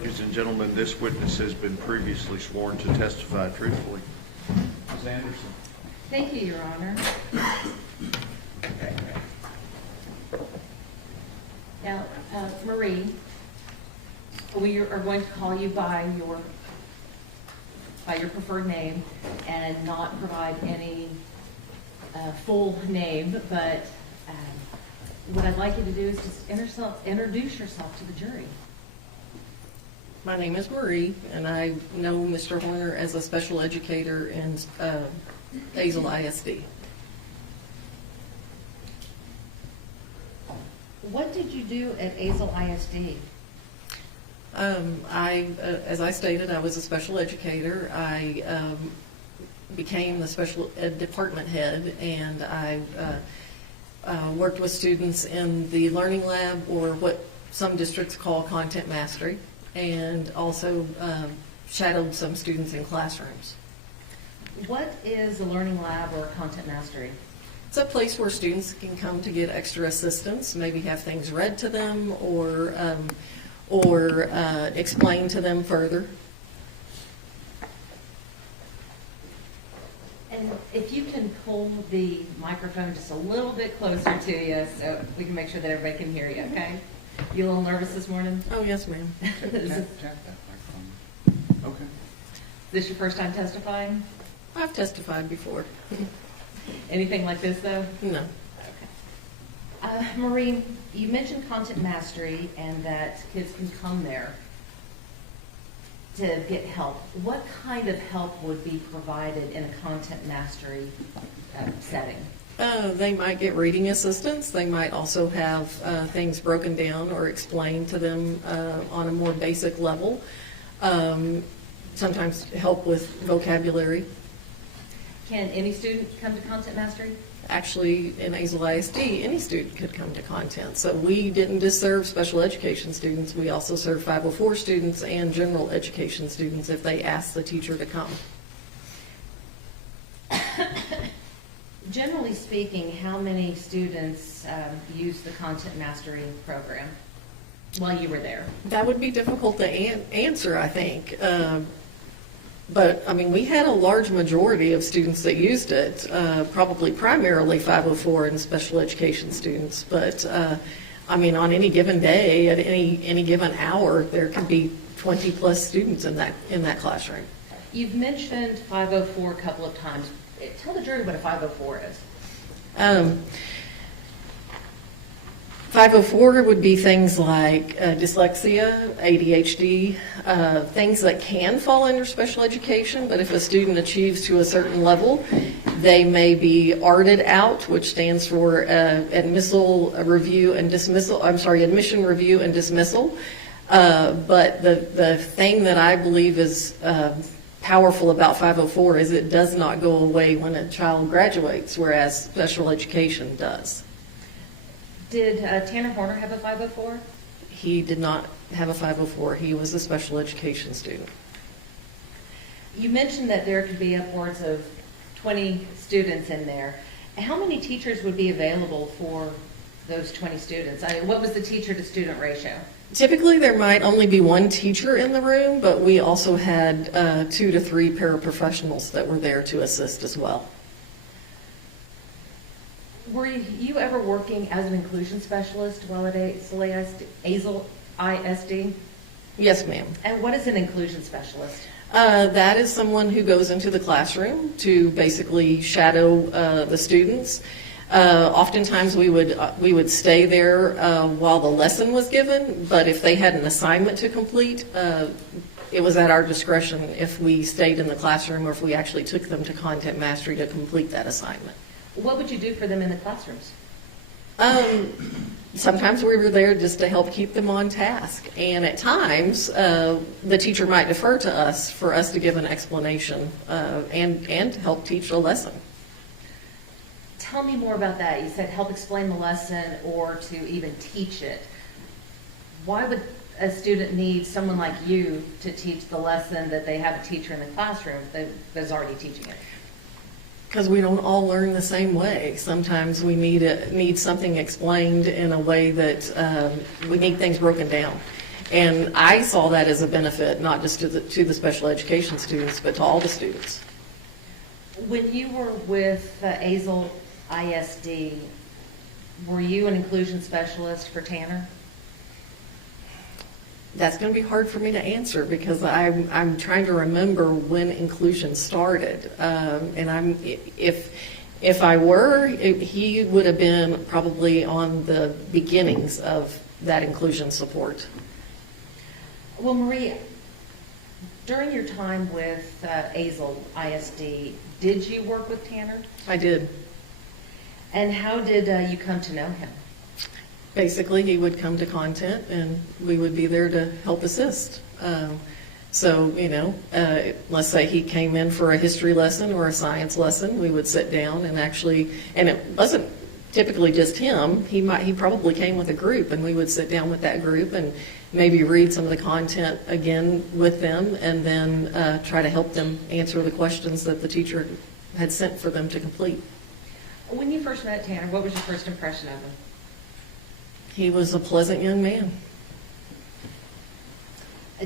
Ladies and gentlemen, this witness has been previously sworn to testify truthfully. Ms. Anderson. Thank you, Your Honor. Now, Marie, we are going to call you by your preferred name and not provide any full name, but what I'd like you to do is just introduce yourself to the jury. My name is Marie, and I know Mr. Horner as a special educator in Hazel ISD. What did you do at Hazel ISD? As I stated, I was a special educator. I became the special ed department head, and I worked with students in the learning lab, or what some districts call content mastery, and also shadowed some students in classrooms. What is a learning lab or content mastery? It's a place where students can come to get extra assistance, maybe have things read to them, or explain to them further. And if you can pull the microphone just a little bit closer to you so we can make sure that everybody can hear you, okay? You a little nervous this morning? Oh, yes, ma'am. Tap that microphone. Okay. Is this your first time testifying? I've testified before. Anything like this, though? No. Okay. Marie, you mentioned content mastery and that kids can come there to get help. What kind of help would be provided in a content mastery setting? They might get reading assistance. They might also have things broken down or explained to them on a more basic level. Sometimes help with vocabulary. Can any student come to content mastery? Actually, in Hazel ISD, any student could come to content. So we didn't just serve special education students. We also serve 504 students and general education students if they ask the teacher to come. Generally speaking, how many students use the content mastery program while you were there? That would be difficult to answer, I think. But, I mean, we had a large majority of students that used it, probably primarily 504 and special education students. But, I mean, on any given day, at any given hour, there could be 20-plus students in that classroom. You've mentioned 504 a couple of times. Tell the jury what a 504 is. 504 would be things like dyslexia, ADHD, things that can fall under special education, but if a student achieves to a certain level, they may be ARTed out, which stands for admission review and dismissal. But the thing that I believe is powerful about 504 is it does not go away when a child graduates, whereas special education does. Did Tanner Horner have a 504? He did not have a 504. He was a special education student. You mentioned that there could be upwards of 20 students in there. How many teachers would be available for those 20 students? What was the teacher-to-student ratio? Typically, there might only be one teacher in the room, but we also had 2 to 3 paraprofessionals that were there to assist as well. Were you ever working as an inclusion specialist while at Hazel ISD? Yes, ma'am. And what is an inclusion specialist? That is someone who goes into the classroom to basically shadow the students. Oftentimes we would stay there while the lesson was given, but if they had an assignment to complete, it was at our discretion if we stayed in the classroom or if we actually took them to content mastery to complete that assignment. What would you do for them in the classrooms? Sometimes we were there just to help keep them on task, and at times the teacher might defer to us for us to give an explanation and help teach a lesson. Tell me more about that. You said help explain the lesson or to even teach it. Why would a student need someone like you to teach the lesson that they have a teacher in the classroom that's already teaching it? Because we don't all learn the same way. Sometimes we need something explained in a way that we need things broken down. And I saw that as a benefit, not just to the special education students, but to all the students. When you were with Azle ISD, were you an inclusion specialist for Tanner? That's going to be hard for me to answer because I'm trying to remember when inclusion started. And if I were, he would have been probably on the beginnings of that inclusion support. Well, Marie, during your time with Azle ISD, did you work with Tanner? I did. And how did you come to know him? Basically, he would come to content, and we would be there to help assist. So, let's say he came in for a history lesson or a science lesson, we would sit down and actually, and it wasn't typically just him. He probably came with a group, and we would sit down with that group and maybe read some of the content again with them, and then try to help them answer the questions that the teacher had sent for them to complete. When you first met Tanner, what was your first impression of him? He was a pleasant young man.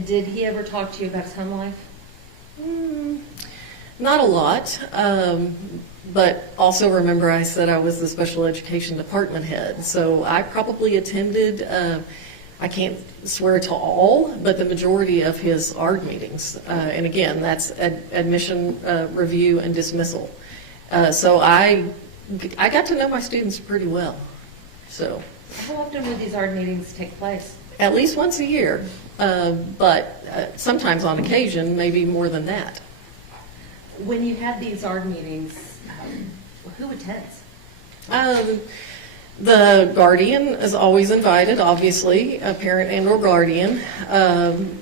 Did he ever talk to you about his home life? Not a lot, but also remember I said I was the special education department head, so I probably attended, I can't swear to all, but the majority of his ARD meetings. And again, that's admission review and dismissal. So I got to know my students pretty well. So How often would these ARD meetings take place? at least once a year, but sometimes on occasion, maybe more than that. When you have these ARD meetings, who attends? The guardian is always invited, obviously, a parent and or guardian.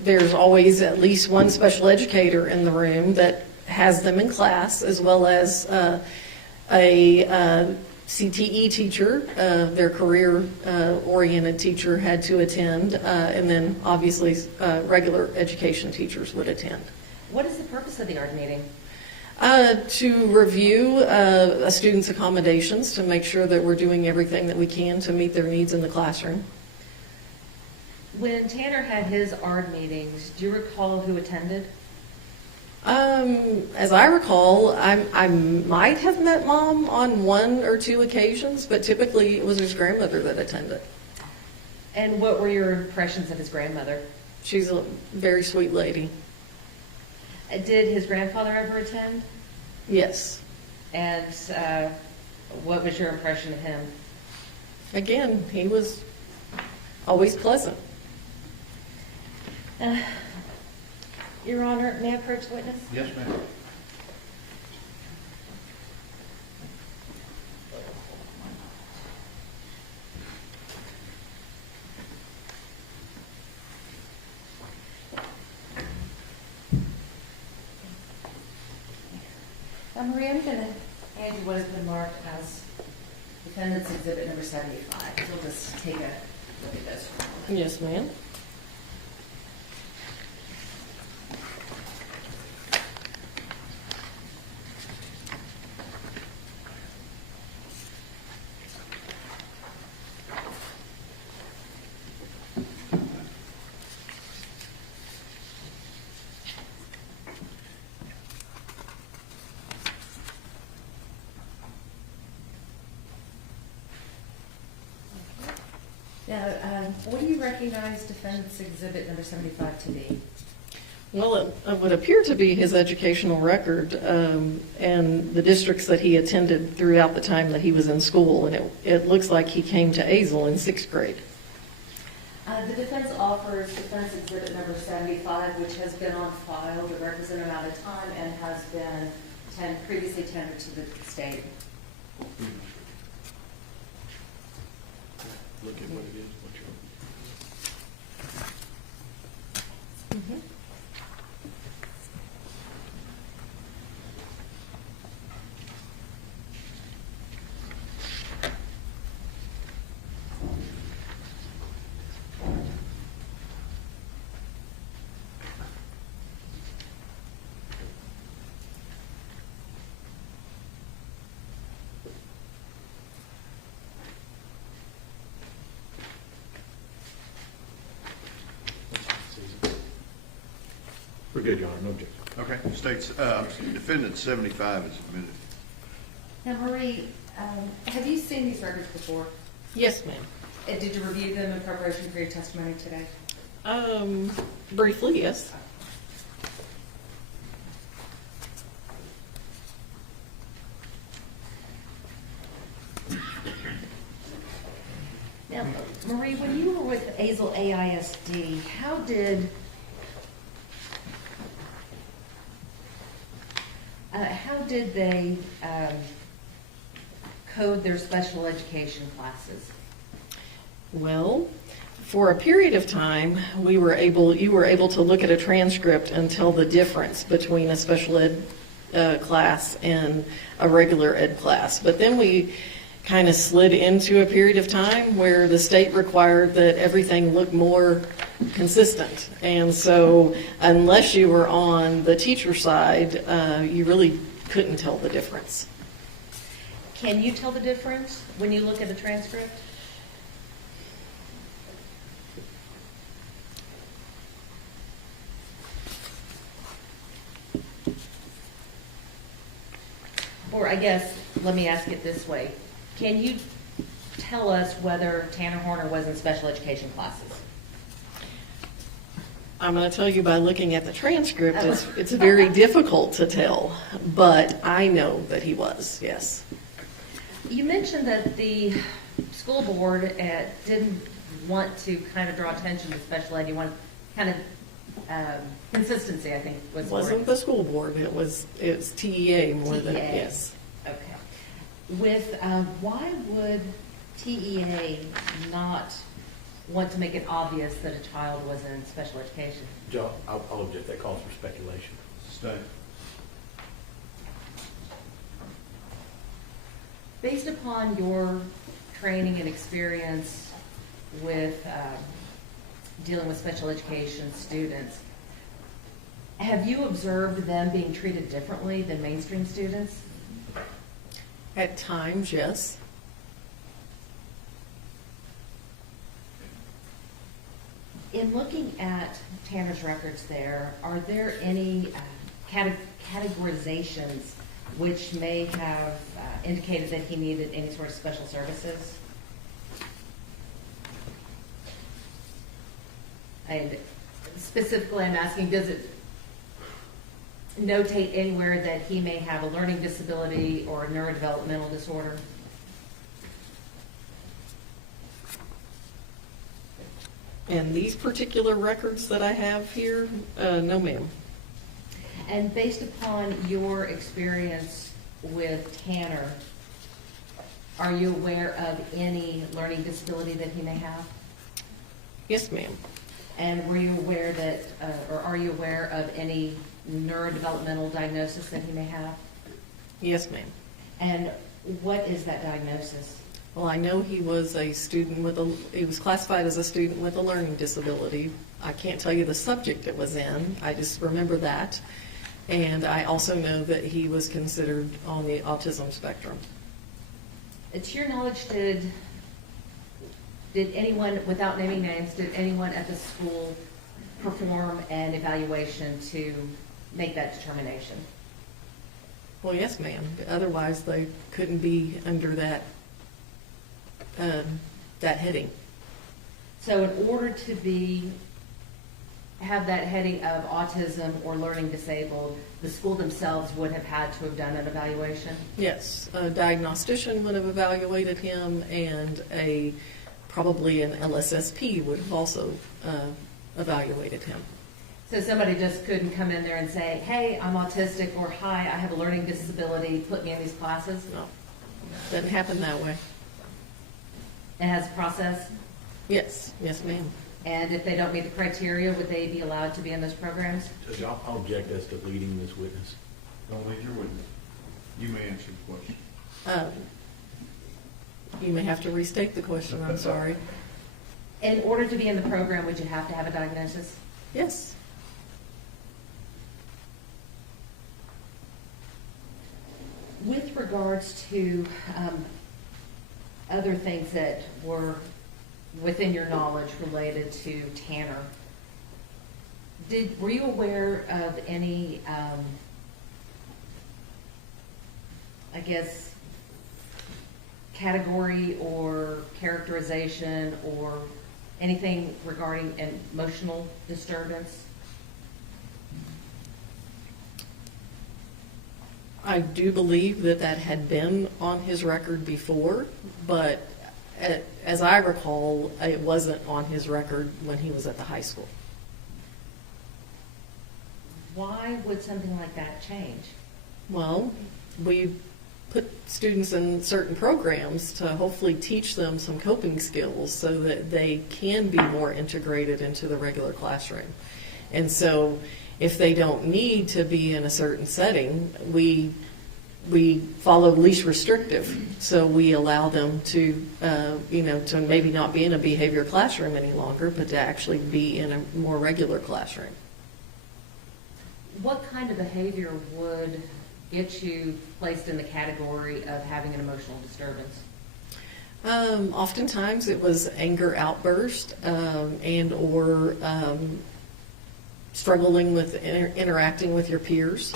There's always at least one special educator in the room that has them in class, as well as a CTE teacher, their career-oriented teacher had to attend, and then obviously regular education teachers would attend. What is the purpose of the ARD meeting? To review a student's accommodations, to make sure that we're doing everything that we can to meet their needs in the classroom. When Tanner had his ARD meetings, do you recall who attended? As I recall, I might have met Mom on one or two occasions, but typically it was his grandmother that attended. And what were your impressions of his grandmother? She's a very sweet lady. Did his grandfather ever attend? Yes. And what was your impression of him? Again, he was always pleasant. Your Honor, may I approach the witness? Yes, ma'am. Maria, I'm going to hand you what has been marked as Defendant's Exhibit number 75. We'll just take a look at this for a moment. Yes, ma'am. Now, what do you recognize Defendant's Exhibit number 75 to be? Well, it would appear to be his educational record and the districts that he attended throughout the time that he was in school, and it looks like he came to Azle in 6th grade. The defense offers Defense Exhibit number 75, which has been on file the requisite amount of time and has been previously tendered to the state. Look at what it is, what you're... Mm-hmm. We're good, Your Honor, no objection. Okay, states, defendant 75 is admitted. Now, Marie, have you seen these records before? Yes, ma'am. Did you review them in preparation for your testimony today? Briefly, yes. Now, Marie, when you were with Azle AISD, how did they code their special education classes? Well, for a period of time, you were able to look at a transcript and tell the difference between a special ed class and a regular ed class. But then we kind of slid into a period of time where the state required that everything look more consistent. And so unless you were on the teacher side, you really couldn't tell the difference. Can you tell the difference when you look at a transcript? Or I guess, let me ask it this way. Can you tell us whether Tanner Horner was in special education classes? I'm going to tell you by looking at the transcript, it's very difficult to tell, but I know that he was, yes. You mentioned that the school board didn't want to kind of draw attention to special ed. You want kind of consistency, I think, was It the word. wasn't the school board, it was TEA more than, TEA. yes. Okay. Why would TEA not want to make it obvious that a child was in special education? Joe, I'll object, that calls for speculation. State. Based upon your training and experience with dealing with special education students, have you observed them being treated differently than mainstream students? At times, yes. In looking at Tanner's records there, are there any categorizations which may have indicated that he needed any sort of special services? And specifically, I'm asking, does it notate anywhere that he may have a learning disability or a neurodevelopmental disorder? And these particular records that I have here, no ma'am. And based upon your experience with Tanner, are you aware of any learning disability that he may have? Yes, ma'am. And were you aware that, or are you aware of any neurodevelopmental diagnosis that he may have? Yes, ma'am. And what is that diagnosis? Well, I know he was a student he was classified as a student with a learning disability. I can't tell you the subject it was in, I just remember that. And I also know that he was considered on the autism spectrum. To your knowledge, did anyone, without naming names, did anyone at the school perform an evaluation to make that determination? Well, yes, ma'am. Otherwise, they couldn't be under that heading. So in order to have that heading of autism or learning disabled, the school themselves would have had to have done an evaluation? Yes, a diagnostician would have evaluated him, and probably an LSSP would have also evaluated him. So somebody just couldn't come in there and say, hey, I'm autistic, or hi, I have a learning disability, put me in these classes? No, doesn't happen that way. It has a process? Yes, yes, ma'am. And if they don't meet the criteria, would they be allowed to be in those programs? Judge, I'll object as to leading this witness. Don't lead your witness. You may answer the question. You may have to restate the question, I'm sorry. In order to be in the program, would you have to have a diagnosis? Yes. With regards to other things that were within your knowledge related to Tanner, Were you aware of any, I guess, category or characterization or anything regarding emotional disturbance? I do believe that that had been on his record before, but as I recall, it wasn't on his record when he was at the high school. Why would something like that change? Well, we put students in certain programs to hopefully teach them some coping skills so that they can be more integrated into the regular classroom. And so if they don't need to be in a certain setting, we follow least restrictive. So we allow them to, to maybe not be in a behavior classroom any longer, but to actually be in a more regular classroom. What kind of behavior would get you placed in the category of having an emotional disturbance? Oftentimes it was anger outburst and or struggling with interacting with your peers.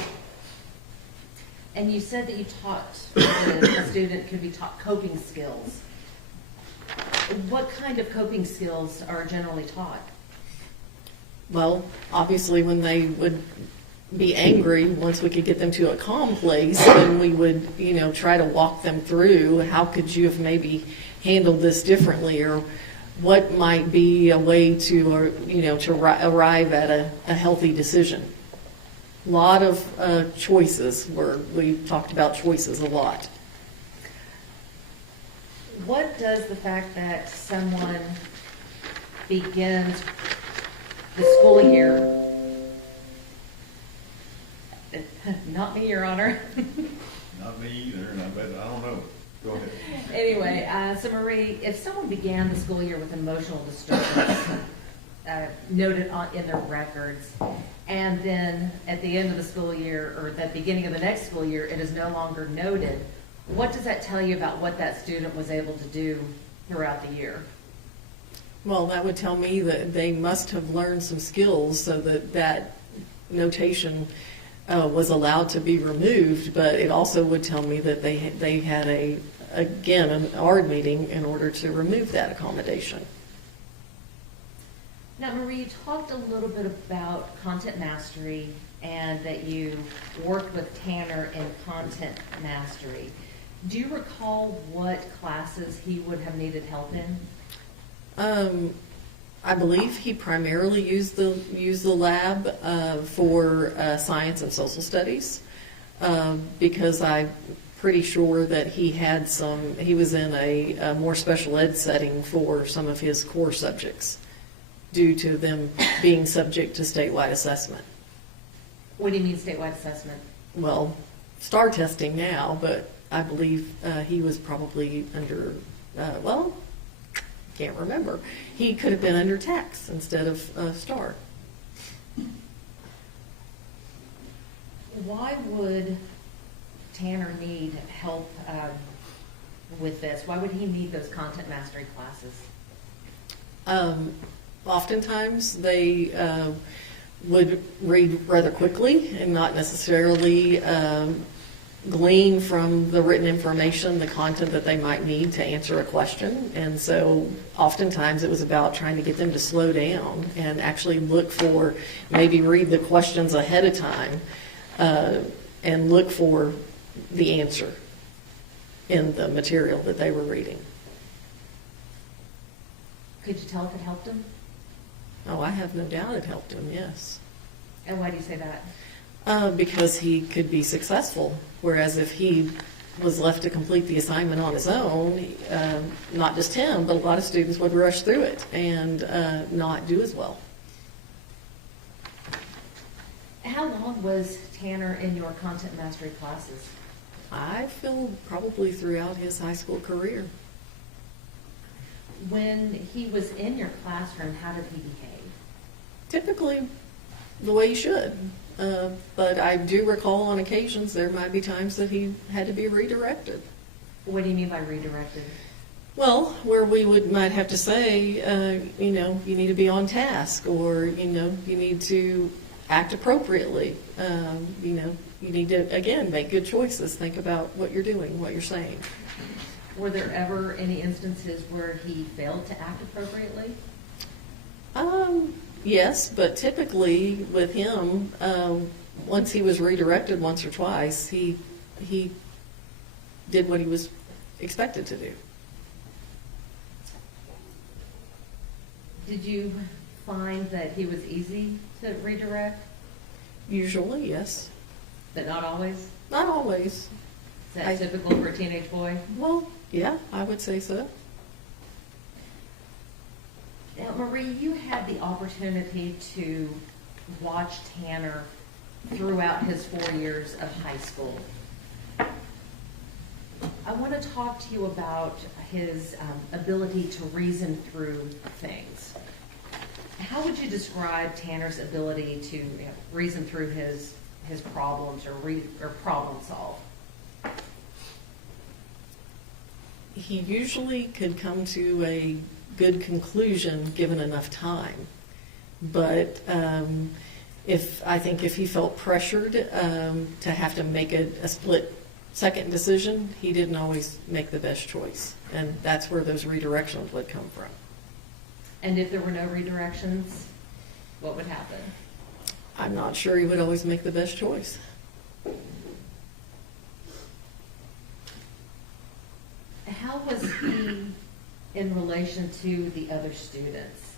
And you said that you taught, that a student could be taught coping skills. What kind of coping skills are generally taught? Well, obviously when they would be angry, once we could get them to a calm place, then we would, try to walk them through how could you have maybe handled this differently, or what might be a way to, arrive at a healthy decision. A lot of choices, we talked about choices a lot. What does the fact that someone begins the school year, not me, Your Honor. Not me either, and I don't know. Go ahead. Anyway, so Marie, if someone began the school year with emotional disturbance noted in their records, and then at the end of the school year or at the beginning of the next school year, it is no longer noted, what does that tell you about what that student was able to do throughout the year? Well, that would tell me that they must have learned some skills so that notation was allowed to be removed, but it also would tell me that they had an ARD meeting in order to remove that accommodation. Now, Marie, you talked a little bit about content mastery and that you worked with Tanner in content mastery. Do you recall what classes he would have needed help in? I believe he primarily used the lab for science and social studies because I'm pretty sure that he was in a more special ed setting for some of his core subjects due to them being subject to statewide assessment. What do you mean statewide assessment? Well, STAR testing now, but I believe he was probably under, can't remember. He could have been under TAX instead of STAR. Why would Tanner need help with this? Why would he need those content mastery classes? Oftentimes they would read rather quickly and not necessarily glean from the written information the content that they might need to answer a question. And so oftentimes it was about trying to get them to slow down and actually maybe read the questions ahead of time and look for the answer in the material that they were reading. Could you tell if it helped him? Oh, I have no doubt it helped him, yes. And why do you say that? Because he could be successful, whereas if he was left to complete the assignment on his own, not just him, but a lot of students would rush through it and not do as well. How long was Tanner in your content mastery classes? I feel probably throughout his high school career. When he was in your classroom, how did he behave? Typically the way he should. But I do recall on occasions there might be times that he had to be redirected. What do you mean by redirected? Well, where we might have to say, you need to be on task, or, you need to act appropriately. You need to, again, make good choices. Think about what you're doing, what you're saying. Were there ever any instances where he failed to act appropriately? Yes, but typically with him, once he was redirected once or twice, he did what he was expected to do. Did you find that he was easy to redirect, Usually, yes. but not always? Not always. Is that typical for a teenage boy? Well, yeah, I would say so. Now, Marie, you had the opportunity to watch Tanner throughout his 4 years of high school. I want to talk to you about his ability to reason through things. How would you describe Tanner's ability to reason through his problems or problem solve? He usually could come to a good conclusion given enough time. But I think if he felt pressured to have to make a split-second decision, he didn't always make the best choice. And that's where those redirections would come from. And if there were no redirections, what would happen? I'm not sure he would always make the best choice. How was he in relation to the other students?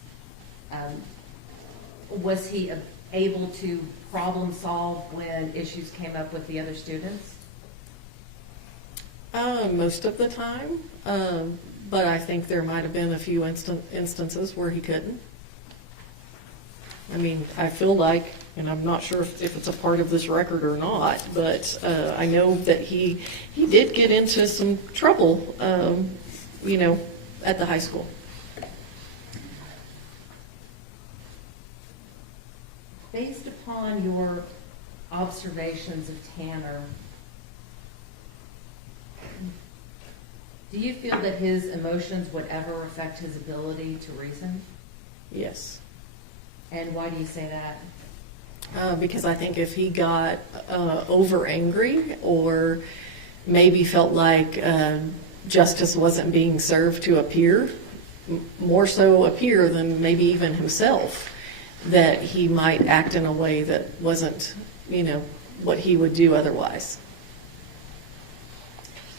Was he able to problem solve when issues came up with the other students? Most of the time, but I think there might have been a few instances where he couldn't. I mean, I feel like, and I'm not sure if it's a part of this record or not, but I know that he did get into some trouble, at the high school. Based upon your observations of Tanner, do you feel that his emotions would ever affect his ability to reason? Yes. And why do you say that? Because I think if he got over angry, or maybe felt like justice wasn't being served to a peer, more so a peer than maybe even himself, that he might act in a way that wasn't, what he would do otherwise.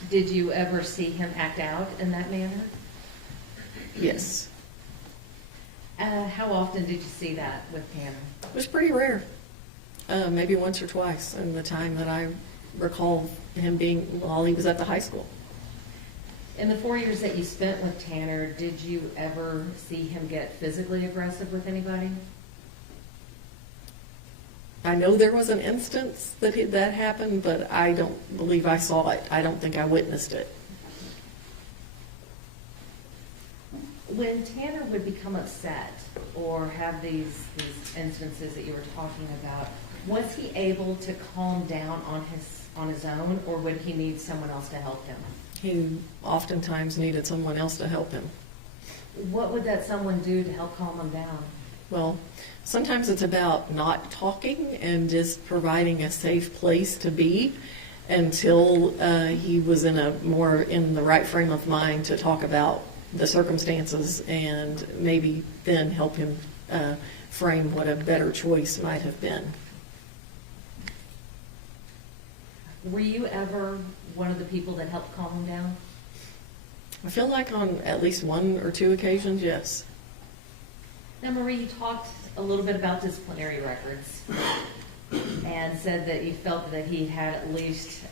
Did you ever see him act out in that manner? Yes. How often did you see that with Tanner? It was pretty rare. Maybe once or twice in the time that I recall him being while he was at the high school. In the 4 years that you spent with Tanner, did you ever see him get physically aggressive with anybody? I know there was an instance that happened, but I don't believe I saw it. I don't think I witnessed it. When Tanner would become upset or have these instances that you were talking about, was he able to calm down on his own, or would he need someone else to help him? He oftentimes needed someone else to help him. What would that someone do to help calm him down? Well, sometimes it's about not talking and just providing a safe place to be until he was in the right frame of mind to talk about the circumstances, and maybe then help him frame what a better choice might have been. Were you ever one of the people that helped calm him down? I feel like on at least one or two occasions, yes. Now, Marie, you talked a little bit about disciplinary records and said that you felt that he had at least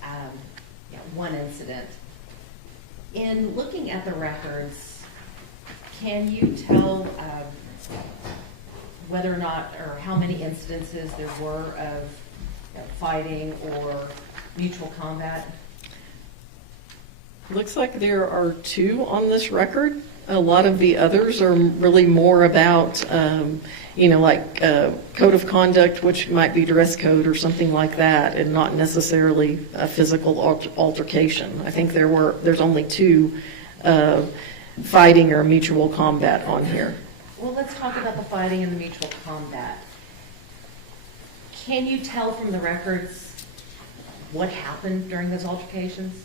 one incident. In looking at the records, can you tell whether or not, or how many instances there were of fighting or mutual combat? Looks like there are 2 on this record. A lot of the others are really more about, like code of conduct, which might be dress code or something like that, and not necessarily a physical altercation. I think there's only 2 fighting or mutual combat on here. Well, let's talk about the fighting and the mutual combat. Can you tell from the records what happened during those altercations?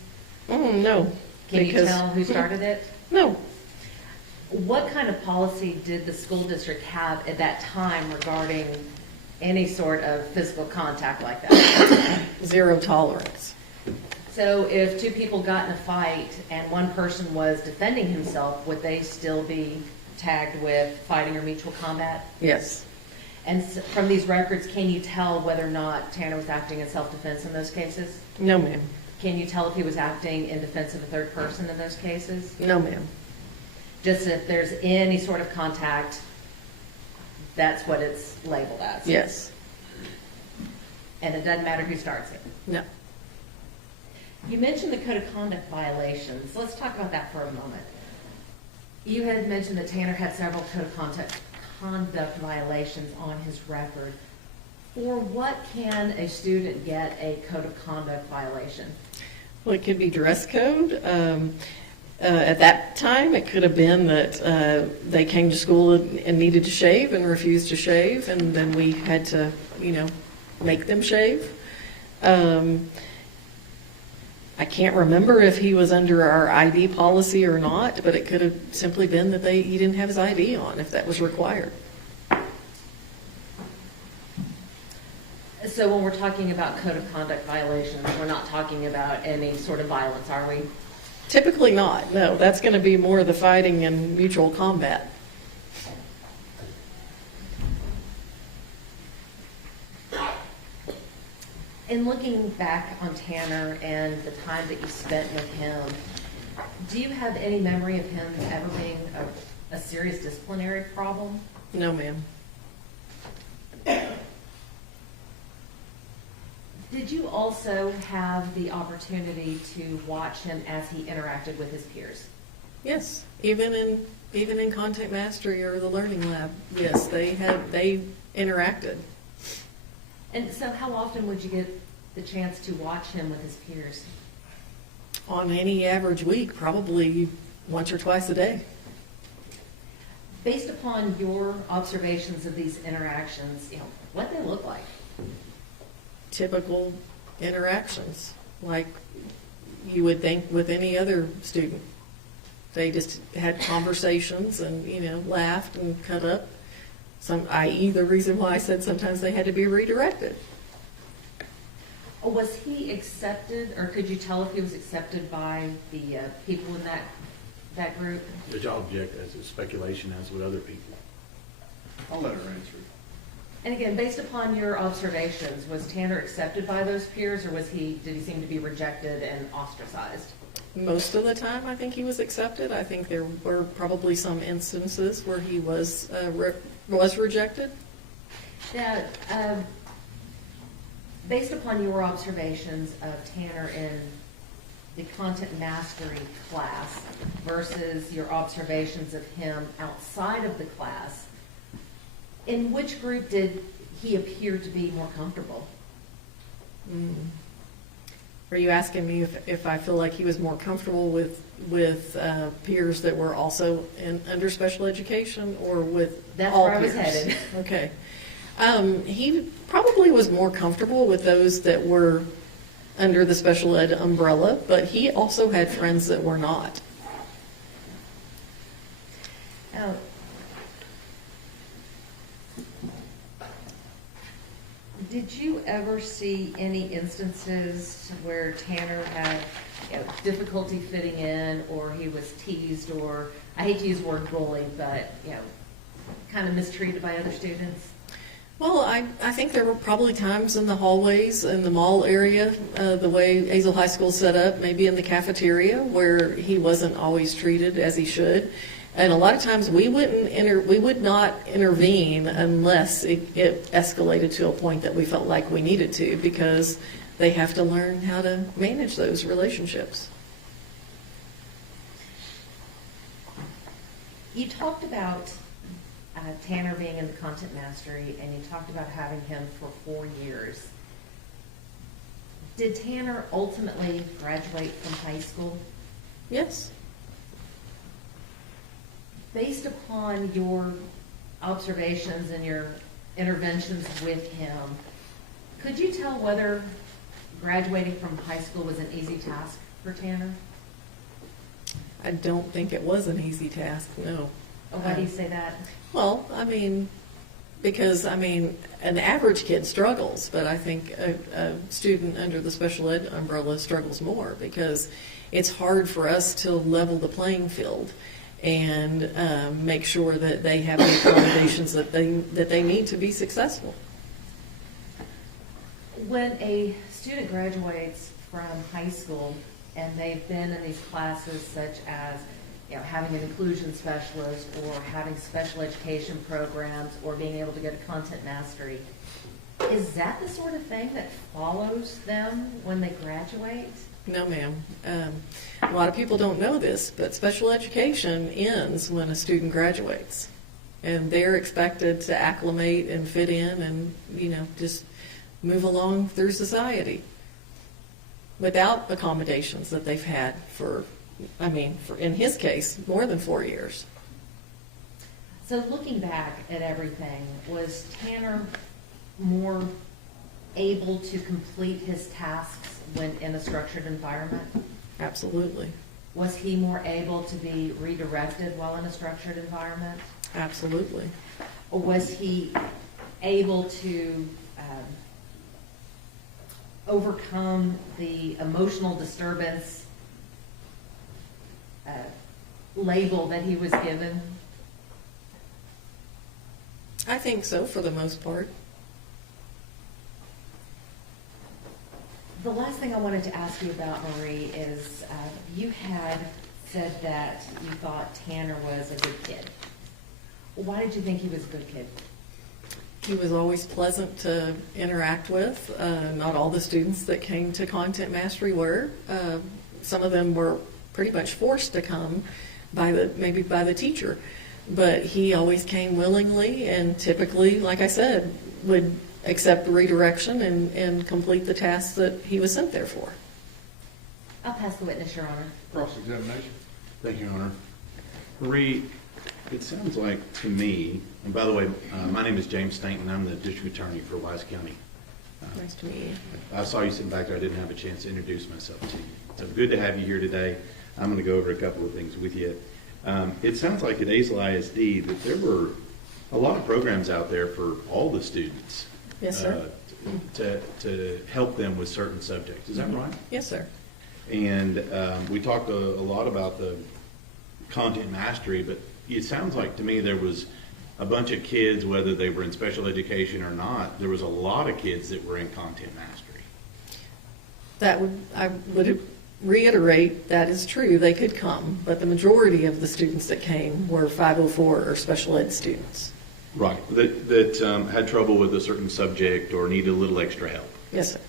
No. Can you because- tell who started it? No. What kind of policy did the school district have at that time regarding any sort of physical contact like that? Zero tolerance. So if two people got in a fight and one person was defending himself, would they still be tagged with fighting or mutual combat? Yes. And from these records, can you tell whether or not Tanner was acting in self-defense in those cases? No, ma'am. Can you tell if he was acting in defense of a third person in those cases? No, ma'am. Just if there's any sort of contact, that's what it's labeled as? Yes. And it doesn't matter who starts it? No. You mentioned the code of conduct violations. Let's talk about that for a moment. You had mentioned that Tanner had several code of conduct violations on his record. For what can a student get a code of conduct violation? Well, it could be dress code. At that time, it could have been that they came to school and needed to shave and refused to shave, and then we had to, make them shave. I can't remember if he was under our ID policy or not, but it could have simply been that he didn't have his ID on if that was required. So when we're talking about code of conduct violations, we're not talking about any sort of violence, are we? Typically not, no. That's going to be more of the fighting and mutual combat. In looking back on Tanner and the time that you spent with him, do you have any memory of him ever being a serious disciplinary problem? No, ma'am. Did you also have the opportunity to watch him as he interacted with his peers? Yes, even in content mastery or the learning lab, yes, they interacted. And so how often would you get the chance to watch him with his peers? On any average week, probably once or twice a day. Based upon your observations of these interactions, what they look like? Typical interactions, like you would think with any other student. They just had conversations and, laughed and cut up. I.e. the reason why I said sometimes they had to be redirected. Was he accepted, or could you tell if he was accepted by the people in that group? Which I'll object as a speculation as with other people. I'll let her answer. And again, based upon your observations, was Tanner accepted by those peers, or did he seem to be rejected and ostracized? Most of the time, I think he was accepted. I think there were probably some instances where he was rejected. Now, based upon your observations of Tanner in the content mastery class versus your observations of him outside of the class, in which group did he appear to be more comfortable? Are you asking me if I feel like he was more comfortable with peers that were also under special education or with That's all where I was peers? headed. Okay. He probably was more comfortable with those that were under the special ed umbrella, but he also had friends that were not. Now, did you ever see any instances where Tanner had difficulty fitting in, or he was teased, or, I hate to use the word bullied, but, kind of mistreated by other students? Well, I think there were probably times in the hallways in the mall area, the way Azle High School set up, maybe in the cafeteria, where he wasn't always treated as he should. And a lot of times we would not intervene unless it escalated to a point that we felt like we needed to, because they have to learn how to manage those relationships. You talked about Tanner being in the content mastery, and you talked about having him for 4 years. Did Tanner ultimately graduate from high school? Yes. Based upon your observations and your interventions with him, could you tell whether graduating from high school was an easy task for Tanner? I don't think it was an easy task, no. Why do you say that? Well, I mean, because, I mean, an average kid struggles, but I think a student under the special ed umbrella struggles more because it's hard for us to level the playing field and make sure that they have the accommodations that they need to be successful. When a student graduates from high school and they've been in these classes such as, you know, having an inclusion specialist or having special education programs or being able to go to content mastery, is that the sort of thing that follows them when they graduate? No, ma'am. A lot of people don't know this, but special education ends when a student graduates. And they're expected to acclimate and fit in and, you know, just move along through society without accommodations that they've had for, in his case, more than 4 years. So looking back at everything, was Tanner more able to complete his tasks when in a structured environment? Absolutely. Was he more able to be redirected while in a structured environment? Absolutely. Or was he able to overcome the emotional disturbance label that he was given? I think so, for the most part. The last thing I wanted to ask you about, Marie, is you had said that you thought Tanner was a good kid. Why did you think he was a good kid? He was always pleasant to interact with. Not all the students that came to Content Mastery were. Some of them were pretty much forced to come by the teacher. But he always came willingly and typically, like I said, would accept the redirection and complete the tasks that he was sent there for. I'll pass the witness, Your Honor. Cross-examination. Thank you, Your Honor. Marie, it sounds like to me, and by the way, my name is James Stanton. I'm the district attorney for Wise County. Nice to meet you. I saw you sitting back there. I didn't have a chance to introduce myself to you. So good to have you here today. I'm going to go over a couple of things with you. It sounds like at Azle ISD that there were a lot of programs out there for all the students. Yes, sir. To help them with certain subjects. Is that right? Yes, sir. And we talked a lot about the content mastery, but it sounds like to me there was a bunch of kids, whether they were in special education or not, there was a lot of kids that were in content mastery. I would reiterate that is true. They could come, but the majority of the students that came were 504 or special ed students. Right, that had trouble with a certain subject or needed a little extra help. Yes, sir.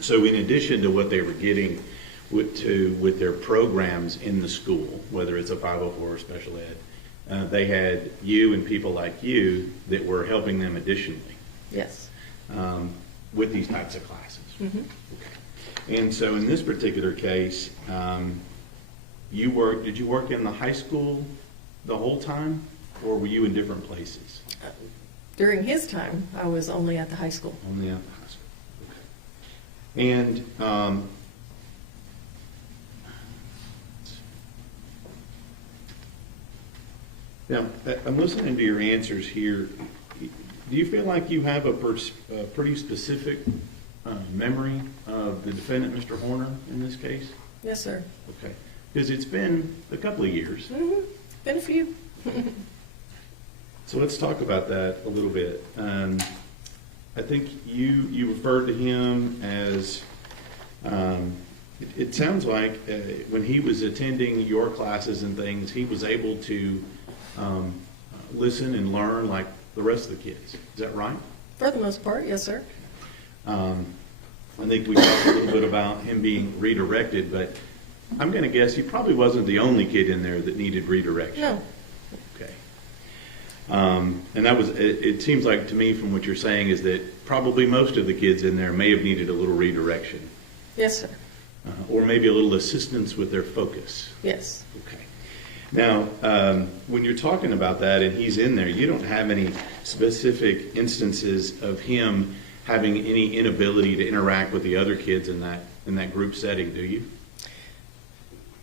So in addition to what they were getting with their programs in the school, whether it's a 504 or special ed, they had you and people like you that were helping them additionally. Yes. With these types of classes. Mm-hmm. Okay. And so in this particular case, did you work in the high school the whole time, or were you in different places? During his time, I was only at the high school. Only at the high school. Okay. And now, I'm listening to your answers here. Do you feel like you have a pretty specific memory of the defendant, Mr. Horner, in this case? Yes, sir. Okay. Because it's been a couple of years. Mm-hmm. Been a few. So let's talk about that a little bit. I think you referred to him as, it sounds like when he was attending your classes and things, he was able to listen and learn like the rest of the kids. Is that right? For the most part, yes, sir. I think we talked a little bit about him being redirected, but I'm going to guess he probably wasn't the only kid in there that needed redirection. No. Okay. And that was, it seems like to me from what you're saying is that probably most of the kids in there may have needed a little redirection. Yes, sir. Or maybe a little assistance with their focus. Yes. Okay. Now, when you're talking about that and he's in there, you don't have any specific instances of him having any inability to interact with the other kids in that group setting, do you?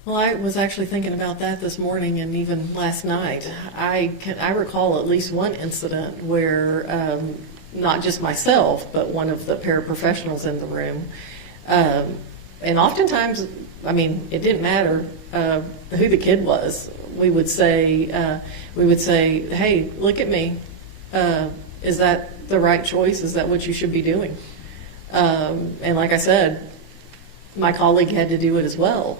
Well, I was actually thinking about that this morning and even last night. I recall at least one incident where not just myself, but one of the paraprofessionals in the room, and oftentimes, I mean, it didn't matter who the kid was. We would say, "Hey, look at me. Is that the right choice? Is that what you should be doing?" And like I said, my colleague had to do it as well.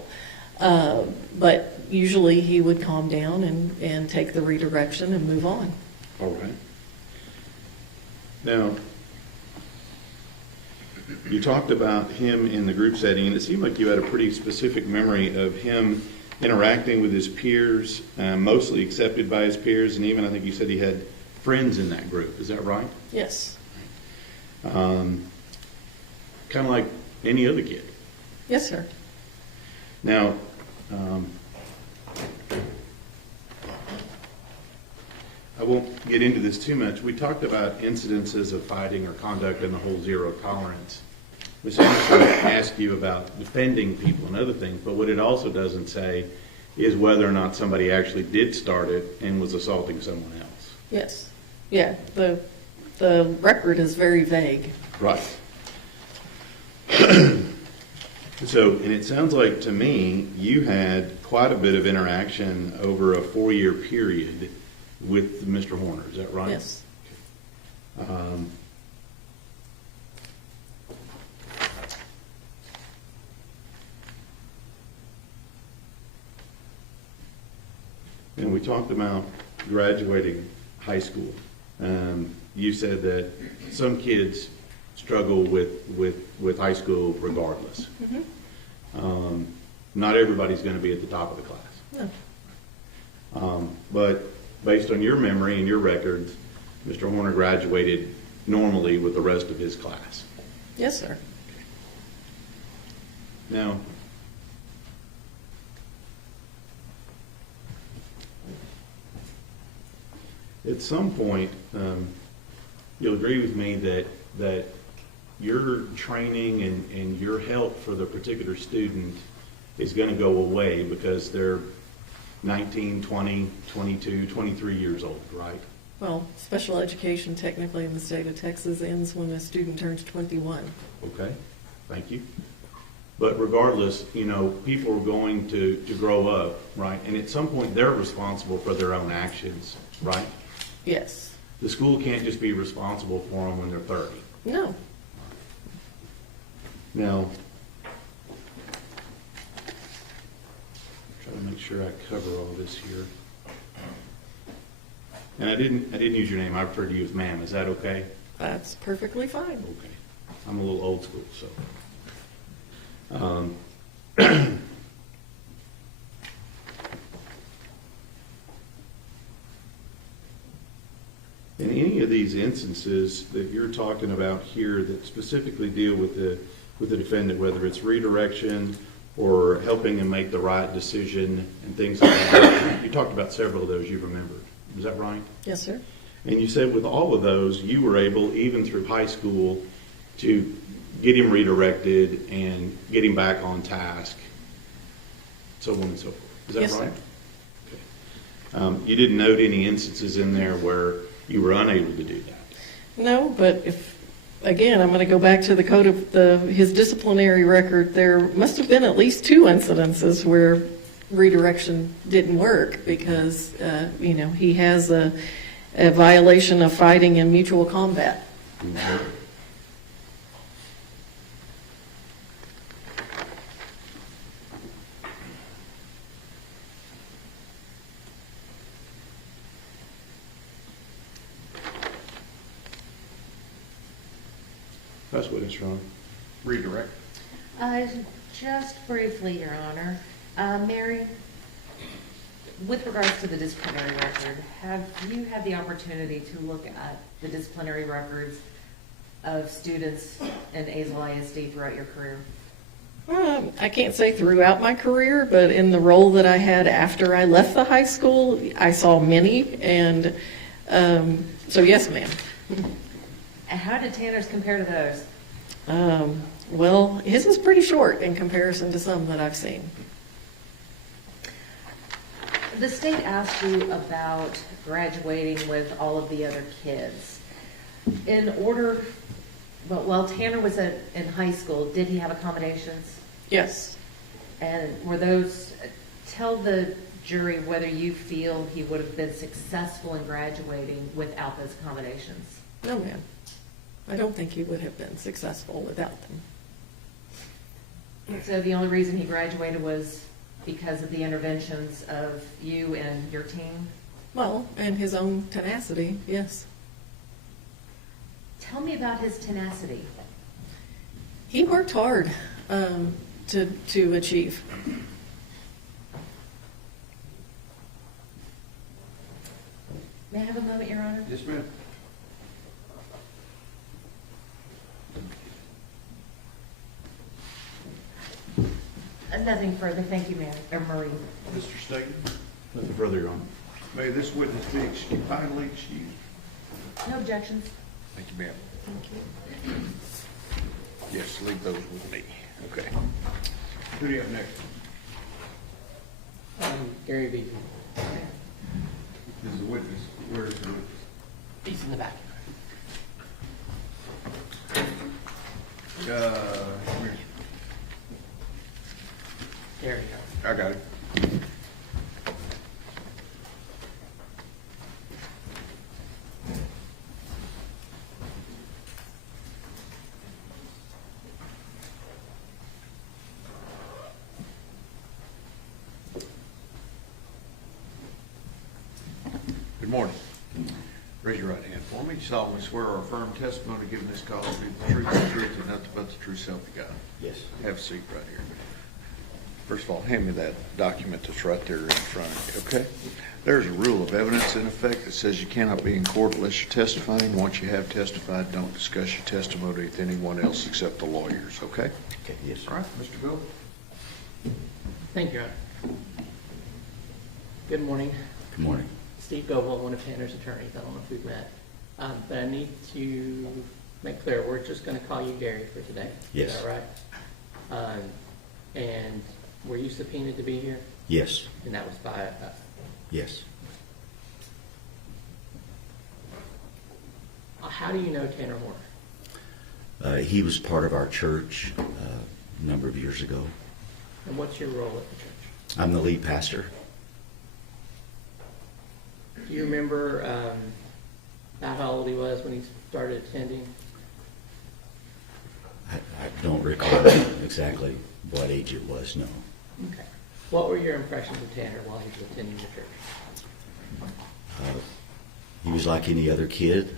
But usually he would calm down and take the redirection and move on. All right. Now, you talked about him in the group setting, and it seemed like you had a pretty specific memory of him interacting with his peers, mostly accepted by his peers, and even I think you said he had friends in that group. Is that right? Yes. Kind of like any other kid. Yes, sir. Now, I won't get into this too much. We talked about incidences of fighting or conduct and the whole zero tolerance. We certainly ask you about defending people and other things, but what it also doesn't say is whether or not somebody actually did start it and was assaulting someone else. Yes. Yeah. The record is very vague. Right. So, and it sounds like to me you had quite a bit of interaction over a 4-year period with Mr. Horner. Is that right? Yes. And we talked about graduating high school. You said that some kids struggle with high school regardless. Mm-hmm. Not everybody's going to be at the top of the class. No. But based on your memory and your records, Mr. Horner graduated normally with the rest of his class. Yes, sir. Now, at some point, you'll agree with me that your training and your help for the particular student is going to go away because they're 19, 20, 22, 23 years old, right? Well, special education technically in the state of Texas ends when a student turns 21. Okay, thank you. But regardless, you know, people are going to grow up, right? And at some point, they're responsible for their own actions, right? Yes. The school can't just be responsible for them when they're 30. No. Now, try to make sure I cover all this here. And I didn't use your name. I referred to you as ma'am. Is that okay? That's perfectly fine. Okay. I'm a little old school, so. In any of these instances that you're talking about here that specifically deal with the defendant, whether it's redirection or helping him make the right decision and things like that, you talked about several of those you remembered. Is that right? Yes, sir. And you said with all of those, you were able, even through high school, to get him redirected and get him back on task, so on and so forth. Is that Yes, right? sir. Okay. You didn't note any instances in there where you were unable to do that? No, but if, again, I'm going to go back to the code of his disciplinary record. There must have been at least 2 incidences where redirection didn't work because, he has a violation of fighting and mutual combat. Mm-hmm. That's what it's wrong. Redirect. Just briefly, Your Honor. Mary, with regards to the disciplinary record, have you had the opportunity to look at the disciplinary records of students in Azle ISD throughout your career? I can't say throughout my career, but in the role that I had after I left the high school, I saw many, and so yes, ma'am. And how did Tanner's compare to those? Well, his is pretty short in comparison to some that I've seen. The state asked you about graduating with all of the other kids. In order, well, while Tanner was in high school, did he have accommodations? Yes. And were those, tell the jury whether you feel he would have been successful in graduating without those accommodations. No, ma'am. I don't think he would have been successful without them. So the only reason he graduated was because of the interventions of you and your team? Well, and his own tenacity, yes. Tell me about his tenacity. He worked hard to achieve. May I have a moment, Your Honor? Yes, ma'am. Nothing further. Thank you, ma'am, or Marie. Mr. Staton, Nothing further, Your Honor. may this witness be kindly excused. No objections. Thank you, ma'am. Thank you. Yes, leave those with me. Okay. Who do you have next? Gary Beaton. This is the witness. Where is the witness? He's in the back. Come here. There you go. I got it. Good morning. Raise your right hand for me. You solemnly swear or affirm testimony given this call to be the truth, the truth, and nothing but the true self you got. Yes. Have a seat right here. First of all, hand me that document that's right there in front of you, okay? There's a rule of evidence in effect that says you cannot be in court unless you're testifying. Once you have testified, don't discuss your testimony with anyone else except the lawyers, okay? Okay, yes, sir. All right, Mr. Bill. Thank you, Your Honor. Good morning. Good morning. Steve Goble, one of Tanner's attorneys. I don't know if we've met. But I need to make clear, we're just going to call you Gary for today. Yes. Is that right? And were you subpoenaed to be here? Yes, And that was by us. yes. How do you know Tanner Horner? He was part of our church a number of years ago. And what's your role at the church? I'm the lead pastor. Do you remember about how old he was when he started attending? I don't recall exactly what age it was, no. Okay. What were your impressions of Tanner while he was attending the church? He was like any other kid.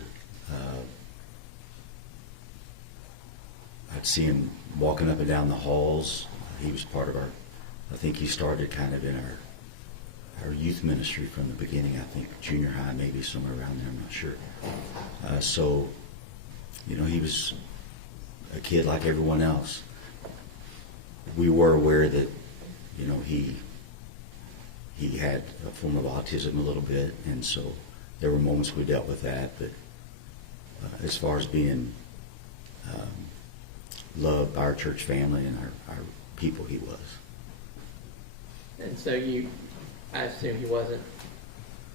I'd see him walking up and down the halls. He was part of our, I think he started kind of in our youth ministry from the beginning. I think junior high, maybe somewhere around there, I'm not sure. So, you know, he was a kid like everyone else. We were aware that, you know, he had a form of autism a little bit, and so there were moments we dealt with that. But as far as being loved by our church family and our people, he was. And so I assume he wasn't,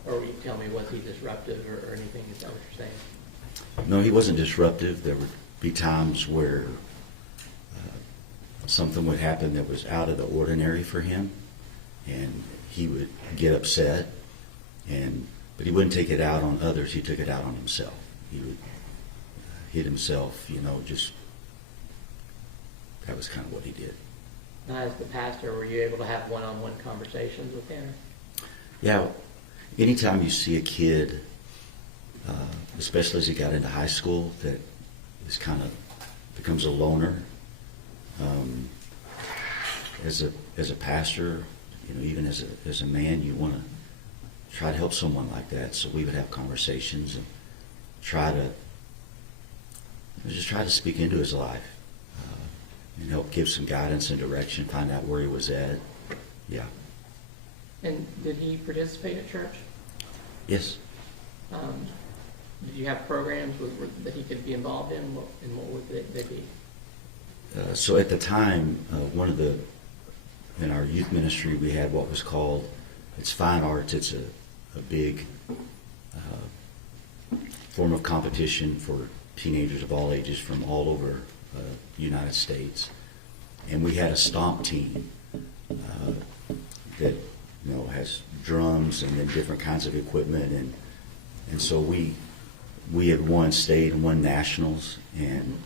or you tell me, was he disruptive or anything? Is that what you're saying? No, he wasn't disruptive. There would be times where something would happen that was out of the ordinary for him, and he would get upset, but he wouldn't take it out on others. He took it out on himself. He would hit himself, you know, just, that was kind of what he did. Now, as the pastor, were you able to have one-on-one conversations with Tanner? Yeah, anytime you see a kid, especially as he got into high school, that is kind of becomes a loner, as a pastor, you know, even as a man, you want to try to help someone like that. So we would have conversations and try to speak into his life. and help give some guidance and direction, find out where he was at. Yeah. And did he participate at church? Yes. Did you have programs that he could be involved in? And what would they be? So at the time, in our youth ministry, we had what was called, it's fine arts. It's a big form of competition for teenagers of all ages from all over the United States. And we had a stomp team that has drums and then different kinds of equipment. And so we had won state and won nationals. And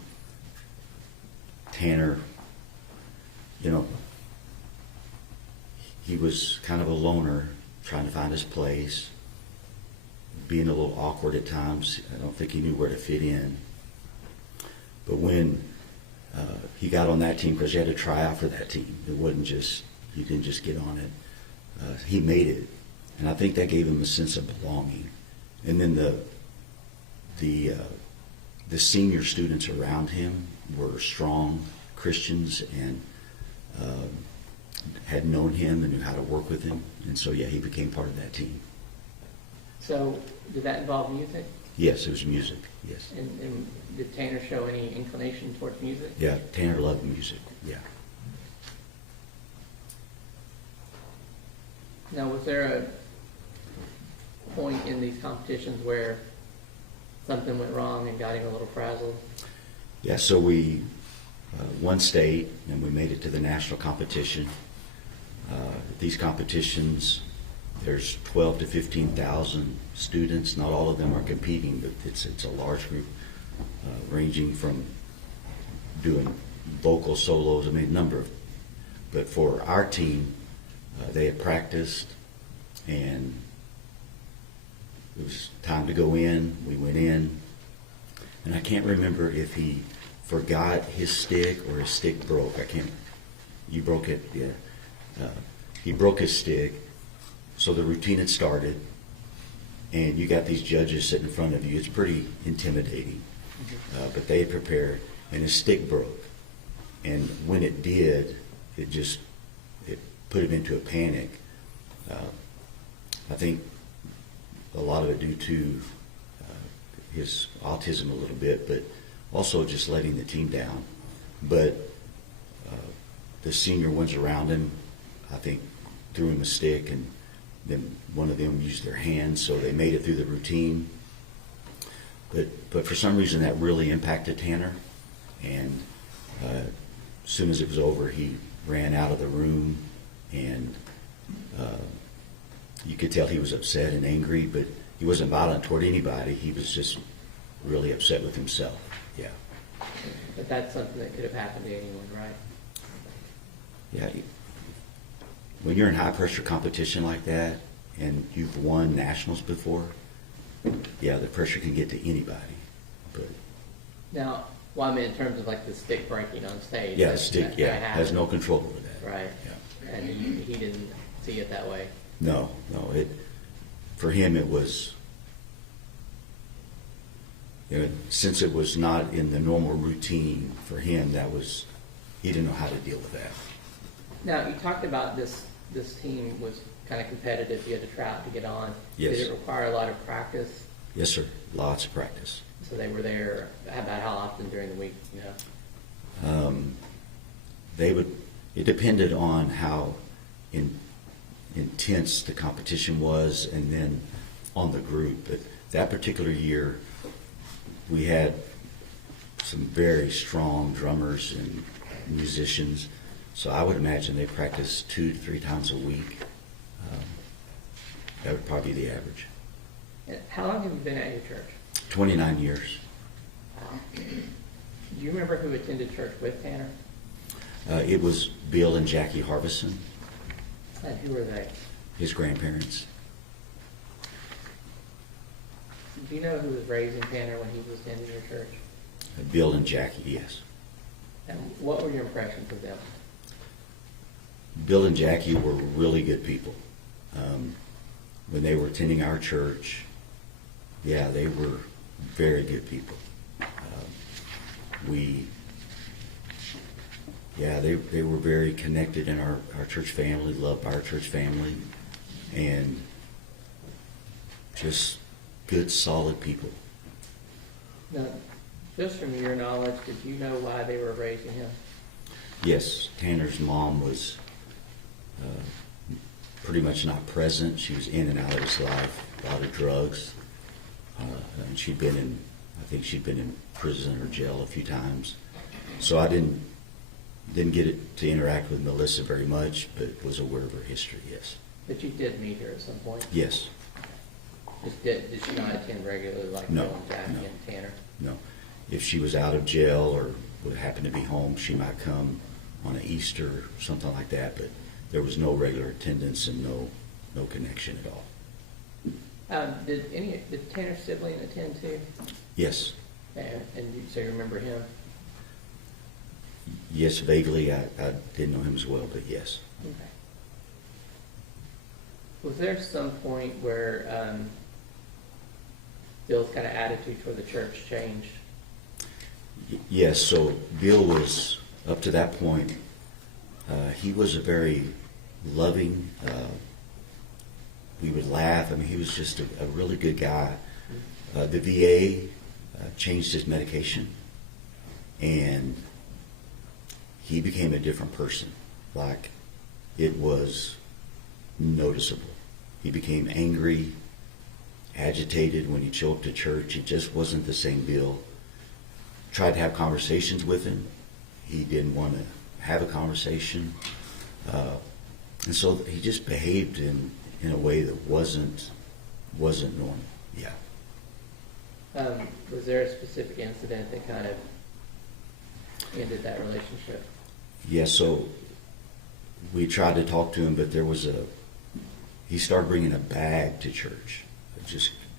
Tanner, he was kind of a loner, trying to find his place, being a little awkward at times. I don't think he knew where to fit in. But when he got on that team, because you had to try out for that team, it wasn't just, you didn't just get on it. He made it, and I think that gave him a sense of belonging. And then the senior students around him were strong Christians and had known him and knew how to work with him. And so, yeah, he became part of that team. So did that involve music? Yes, it was music, yes. And did Tanner show any inclination towards music? Yeah, Tanner loved music, yeah. Now, was there a point in these competitions where something went wrong and got him a little frazzled? Yeah, so we won state, and we made it to the national competition. These competitions, there's 12 to 15,000 students. Not all of them are competing, but it's a large group, ranging from doing vocal solos, but for our team, they had practiced, and it was time to go in. We went in, and I can't remember if he forgot his stick or his stick broke. You broke it, yeah. He broke his stick, so the routine had started, and you got these judges sitting in front of you. It's pretty intimidating, but they had prepared, and his stick broke. And when it did, it put him into a panic. I think a lot of it due to his autism a little bit, but also just letting the team down. But the senior ones around him, I think, threw him a stick, and then one of them used their hands, so they made it through the routine. But for some reason, that really impacted Tanner, and as soon as it was over, he ran out of the room, and you could tell he was upset and angry, but he wasn't violent toward anybody. He was just really upset with himself. Yeah. But that's something that could have happened to anyone, right? Yeah. When you're in high pressure competition like that, and you've won nationals before, yeah, the pressure can get to anybody. But Now, well, I mean, in terms of like the stick breaking on stage. yeah, the stick, has no control over that. Right. Yeah. And he didn't see it that way. No. For him, it was, since it was not in the normal routine for him, he didn't know how to deal with that. Now, you talked about this team was kind of competitive. You had to try out to get on. Yes. Did it require a lot of practice? Yes, sir. Lots of practice. So they were there about how often during the week, It depended on how intense the competition was, and then on the group. But that particular year, we had some very strong drummers and musicians, so I would imagine they practiced 2 to 3 times a week. That would probably be the average. How long have you been at your church? 29 years. Do you remember who attended church with Tanner? It was Bill and Jackie Harbison, And who were they? his grandparents. Do you know who was raising Tanner when he was attending your church? Bill and Jackie, yes. And what were your impressions of them? Bill and Jackie were really good people. When they were attending our church, yeah, they were very good people. Yeah, they were very connected in our church family, loved our church family, and just good, solid people. Now, just from your knowledge, did you know why they were raising him? Yes, Tanner's mom was pretty much not present. She was in and out of his life, a lot of drugs, and I think she'd been in prison or jail a few times. So I didn't get it to interact with Melissa very much, but was aware of her history, yes. But you did meet her at some point? Yes. Did she not attend regularly like No, Bill and Jackie no. and Tanner? No. If she was out of jail or would happen to be home, she might come on an Easter or something like that, but there was no regular attendance and no connection at all. Did Tanner's sibling attend too? Yes. So you remember him? Yes, vaguely. I didn't know him as well, but yes. Okay. Was there some point where Bill's kind of attitude toward the church changed? Yes, so Bill was, up to that point, he was a very loving, we would laugh. I mean, he was just a really good guy. The VA changed his medication, and he became a different person. Like, it was noticeable. He became angry, agitated when he showed up to church. It just wasn't the same Bill. Tried to have conversations with him. He didn't want to have a conversation. And so he just behaved in a way that wasn't normal. Yeah. Was there a specific incident that kind of ended that relationship? Yeah, so we tried to talk to him, but he started bringing a bag to church.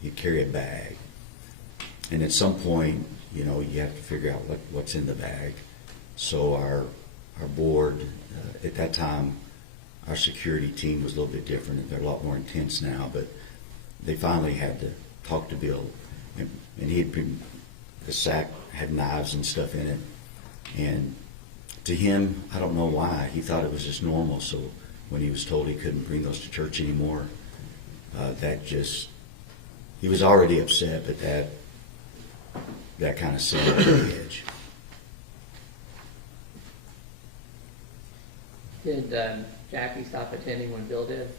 He'd carry a bag. And at some point, you have to figure out what's in the bag. So our board, at that time, our security team was a little bit different. They're a lot more intense now, but they finally had to talk to Bill. And the sack had knives and stuff in it. And to him, I don't know why, he thought it was just normal. So when he was told he couldn't bring those to church anymore, he was already upset, but that kind of set him over the edge. Did Jackie stop attending when Bill did?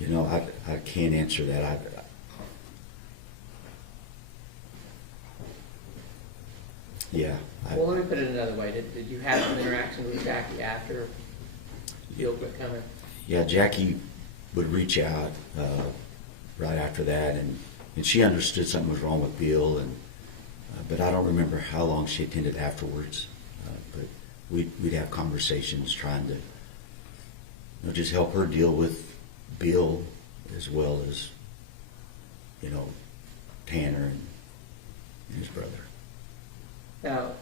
I can't answer that. Well, let me put it another way. Did you have some interaction with Jackie after Bill quit coming? Yeah, Jackie would reach out right after that, and she understood something was wrong with Bill, but I don't remember how long she attended afterwards. But we'd have conversations trying to just help her deal with Bill as well as Tanner and his brother. Now,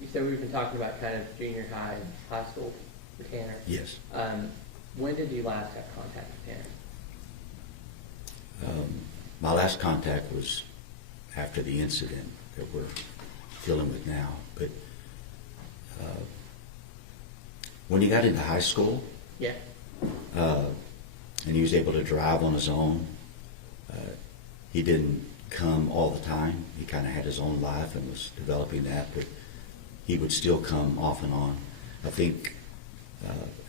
you said we've been talking about kind of junior high and high school for Tanner. Yes. When did you last have contact with Tanner? My last contact was after the incident that we're dealing with now. But when he got into high school, Yeah. and he was able to drive on his own, he didn't come all the time. He kind of had his own life and was developing that, but he would still come off and on. I think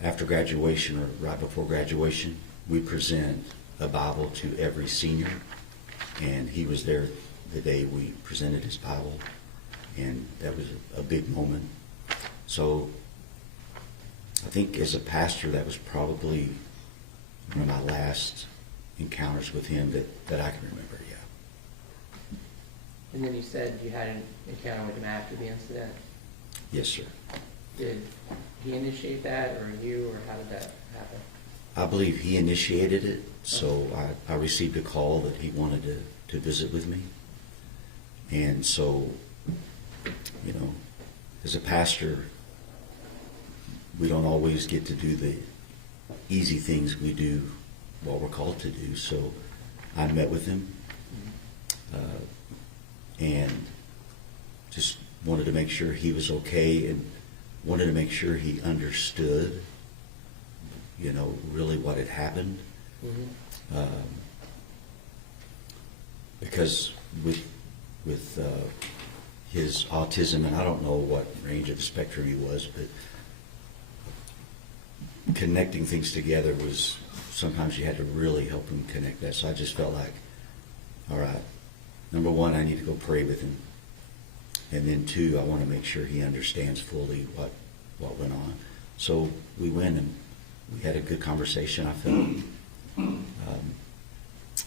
after graduation or right before graduation, we present a Bible to every senior, and he was there the day we presented his Bible, and that was a big moment. So I think as a pastor, that was probably one of my last encounters with him that I can remember, yeah. And then you said you had an encounter with him after the incident. Yes, sir. Did he initiate that, or you, or how did that happen? I believe he initiated it, so I received a call that he wanted to visit with me. And so, as a pastor, we don't always get to do the easy things we do what we're called to do. So I met with him and just wanted to make sure he was okay. And wanted to make sure he understood, really what had happened. Because with his autism, and I don't know what range of the spectrum he was, but connecting things together was, sometimes you had to really help him connect that. So I just felt like, all right, number one, I need to go pray with him. And then two, I want to make sure he understands fully what went on. So we went and we had a good conversation, I felt.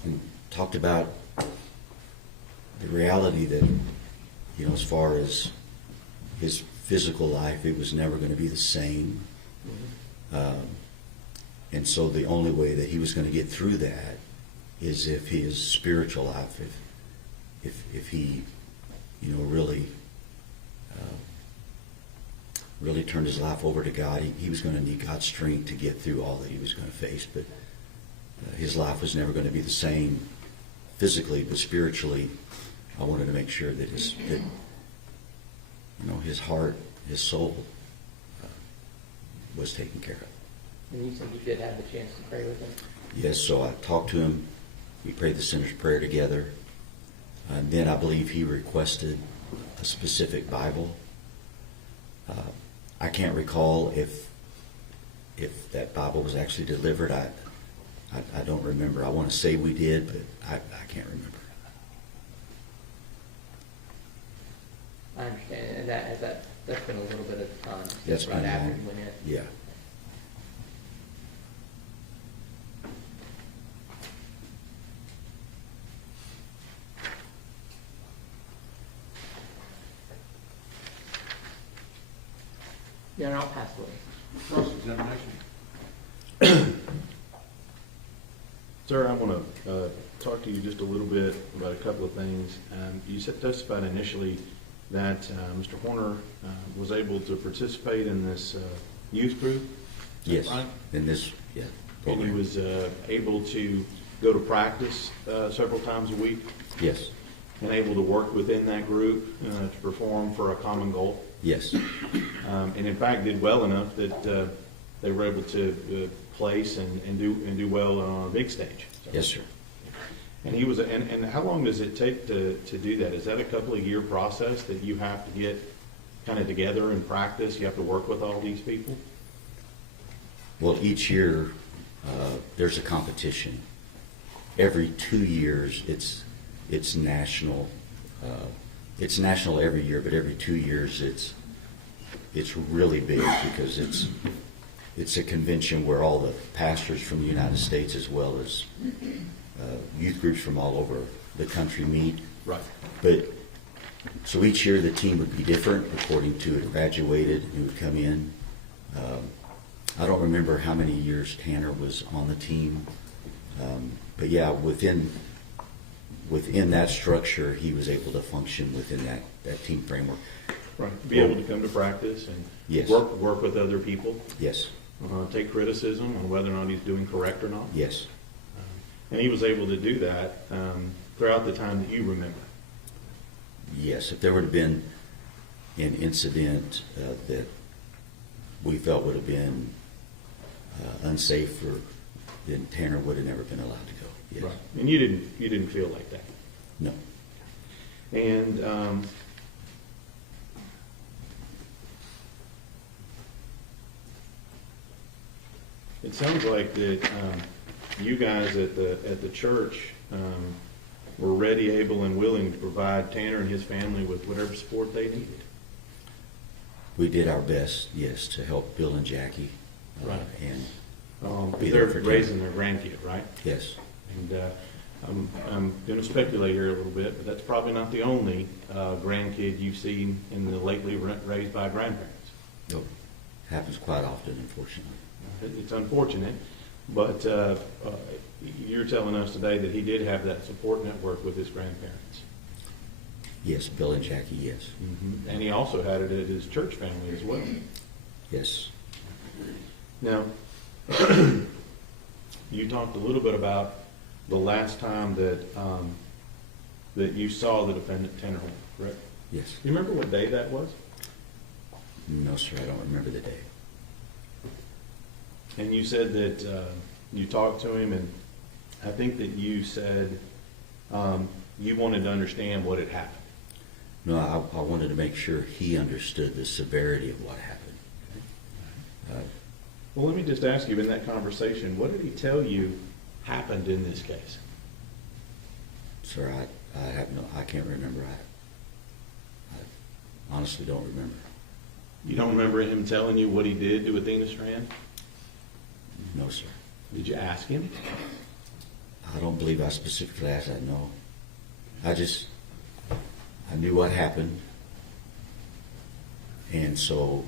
And talked about the reality that, as far as his physical life, it was never going to be the same. And so the only way that he was going to get through that is if his spiritual life, if he, really turned his life over to God, he was going to need God's strength to get through all that he was going to face. But his life was never going to be the same physically, but spiritually, I wanted to make sure that his heart, his soul was taken care of. And you said you did have the chance to pray with him? Yes, so I talked to him. We prayed the sinner's prayer together. And then I believe he requested a specific Bible. I can't recall if that Bible was actually delivered. I don't remember. I want to say we did, but I can't remember. I understand, and that's been a little bit of time. That's right been after long. you went in. Yeah. Yeah, and I'll pass away. Cross-examination. Sir, I want to talk to you just a little bit about a couple of things. You testified initially that Mr. Horner was able to participate in this youth group. Yes. Right? In this, yeah. And he program. was able to go to practice several times a week Yes. and able to work within that group to perform for a common goal. Yes. And in fact did well enough that they were able to place and do well on a big stage. Yes, sir. And he was, and how long does it take to do that? Is that a couple of year process that you have to get kind of together and practice? You have to work with all these people? Well, each year there's a competition. Every 2 years, it's national. It's national every year, but every 2 years it's really big because it's a convention where all the pastors from the United States as well as youth groups from all over the country meet. Right. But so each year the team would be different according to who graduated and who would come in. I don't remember how many years Tanner was on the team, but yeah, within that structure, he was able to function within that team framework. Right. Be able to come to practice and Yes. work with other people. Yes, Take criticism on whether or not he's doing correct or not. yes, And he was able to do that throughout the time that you remember. yes. If there would have been an incident that we felt would have been unsafe, then Tanner would have never been allowed to go. Yes. Right. And you didn't feel like that. No. And it sounds like that you guys at the church were ready, able, and willing to provide Tanner and his family with whatever support they needed. We did our best, yes, to help Bill and Jackie. Right. And But they're raising their grandkid, right? yes, And I'm going to speculate here a little bit, but that's probably not the only grandkid you've seen in the lately raised by grandparents. no, happens quite often, unfortunately. It's unfortunate, but you're telling us today that he did have that support network with his grandparents. Yes, Bill and Jackie, yes. And he also had it at his church family as well. Yes. Now, you talked a little bit about the last time that you saw the defendant, Tanner Horn, correct? Yes. You remember what day that was? No, sir, I don't remember the day. And you said that you talked to him, and I think that you said you wanted to understand what had happened. No, I wanted to make sure he understood the severity of what happened. Well, let me just ask you, in that conversation, what did he tell you happened in this case? Sir, I can't remember. I honestly don't remember. You don't remember him telling you what he did to Athena Strand? No, sir. Did you ask him? I don't believe I specifically asked that, no. I knew what happened, and so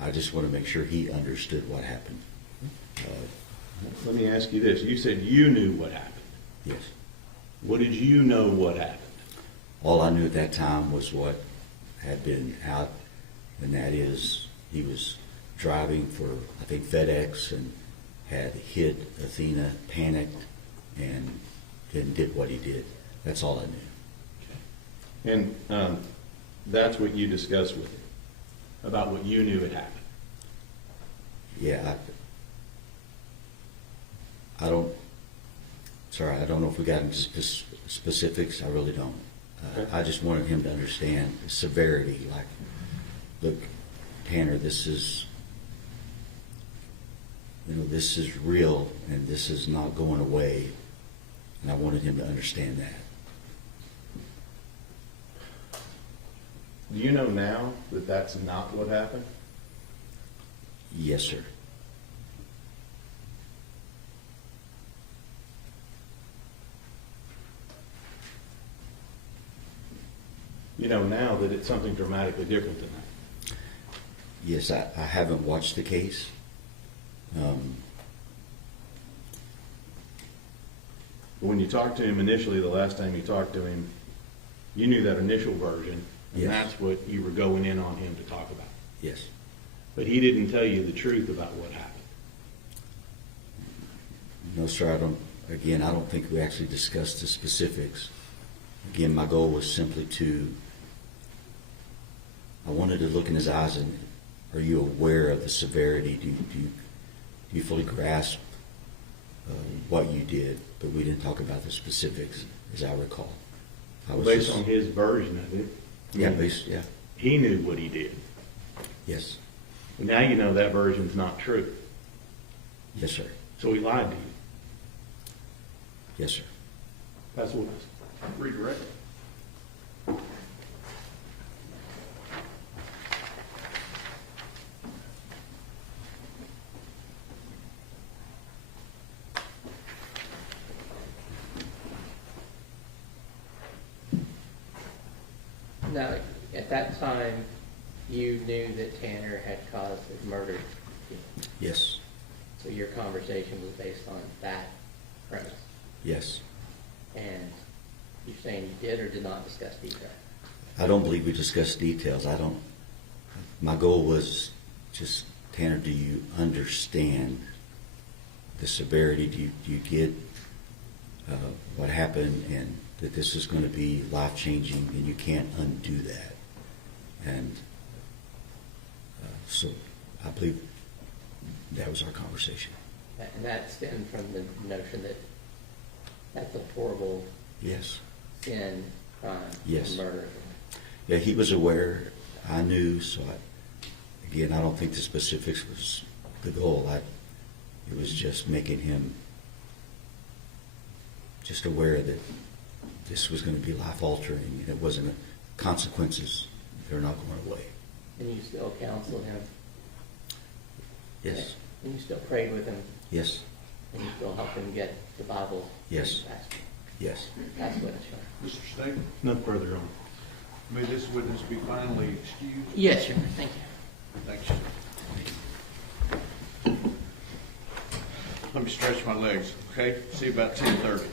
I just want to make sure he understood what happened. Let me ask you this. You said you knew what happened. Yes. What did you know what happened? All I knew at that time was what had been out, and that is he was driving for, I think, FedEx, and had hit Athena, panicked, and then did what he did. That's all I knew. And that's what you discussed with him, about what you knew had happened. Yeah, I don't know if we got into specifics. I really don't. Okay. I just wanted him to understand the severity. Like, look, Tanner, this is real, and this is not going away. And I wanted him to understand that. Do you know now that that's not what happened? Yes, sir. You know now that it's something dramatically different than that. Yes, I haven't watched the case. When you talked to him initially, the last time you talked to him, you knew that initial version, and Yes. that's what you were going in on him to talk about. Yes. But he didn't tell you the truth about what happened. No, sir, I don't think we actually discussed the specifics. Again, my goal was simply I wanted to look in his eyes and, are you aware of the severity? Do you fully grasp what you did? But we didn't talk about the specifics, as I recall. Based on his version of it, Yeah. he knew what he did. Yes. Now you know that version's not true. Yes, sir. So he lied to you. Yes, sir. That's what redirect. Now, at that time, you knew that Tanner had caused the murder. Yes. So your conversation was based on that premise. Yes. And you're saying you did or did not discuss detail? I don't believe we discussed details. My goal was just, Tanner, do you understand the severity? Do you get what happened, and that this is going to be life-changing, and you can't undo that? And so I believe that was our conversation. And that stemmed from the notion that that's a horrible Yes. sin, crime, Yes. murder. Yeah, he was aware. I knew. So I don't think the specifics was the goal. It was just making him just aware that this was going to be life-altering, and it wasn't consequences. They're not going away. And you still counseled him? Yes. And you still prayed with him? Yes. And you still helped him get the Bible? Yes. That's Yes. what it's showing. Mr. State, Nothing further on. may this witness be finally excused? Yes, Your Honor. Thank you. Thanks. Let me stretch my legs, okay? See you about 10:30.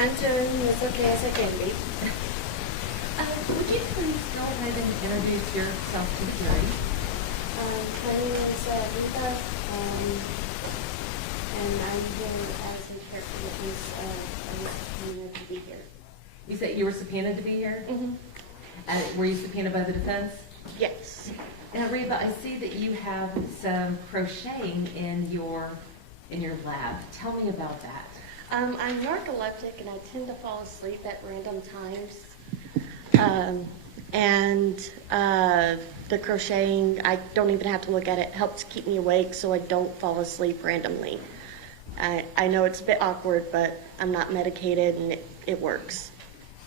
I'm doing as okay as I can be. Would you please go ahead and introduce yourself to the jury? My name is Reba, and I'm here as a character witness. I was subpoenaed to be here. You said you were subpoenaed to be here? Mm-hmm. Were you subpoenaed by the defense? Yes. Now, Reba, I see that you have some crocheting in your lab. Tell me about that. I'm narcoleptic, and I tend to fall asleep at random times. The crocheting, I don't even have to look at it, helps keep me awake so I don't fall asleep randomly. I know it's a bit awkward, but I'm not medicated, and it works.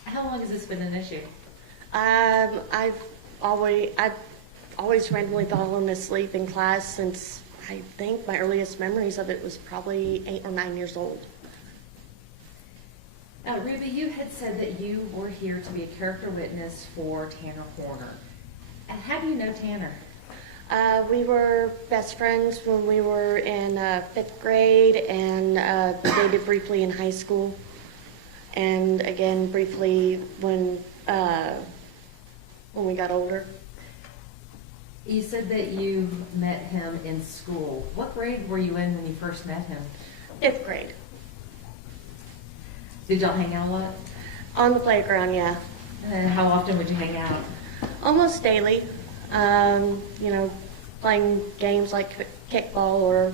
How long has this been an issue? I've always randomly fallen asleep in class since I think my earliest memories of it was probably 8 or 9 years old. Reba, you had said that you were here to be a character witness for Tanner Horner. How do you know Tanner? We were best friends when we were in 5th grade and dated briefly in high school. And again, briefly when we got older. You said that you met him in school. What grade were you in when you first met him? 5th grade. Did y'all hang out a lot? On the playground, yeah. And how often would you hang out? Almost daily. Playing games like kickball or,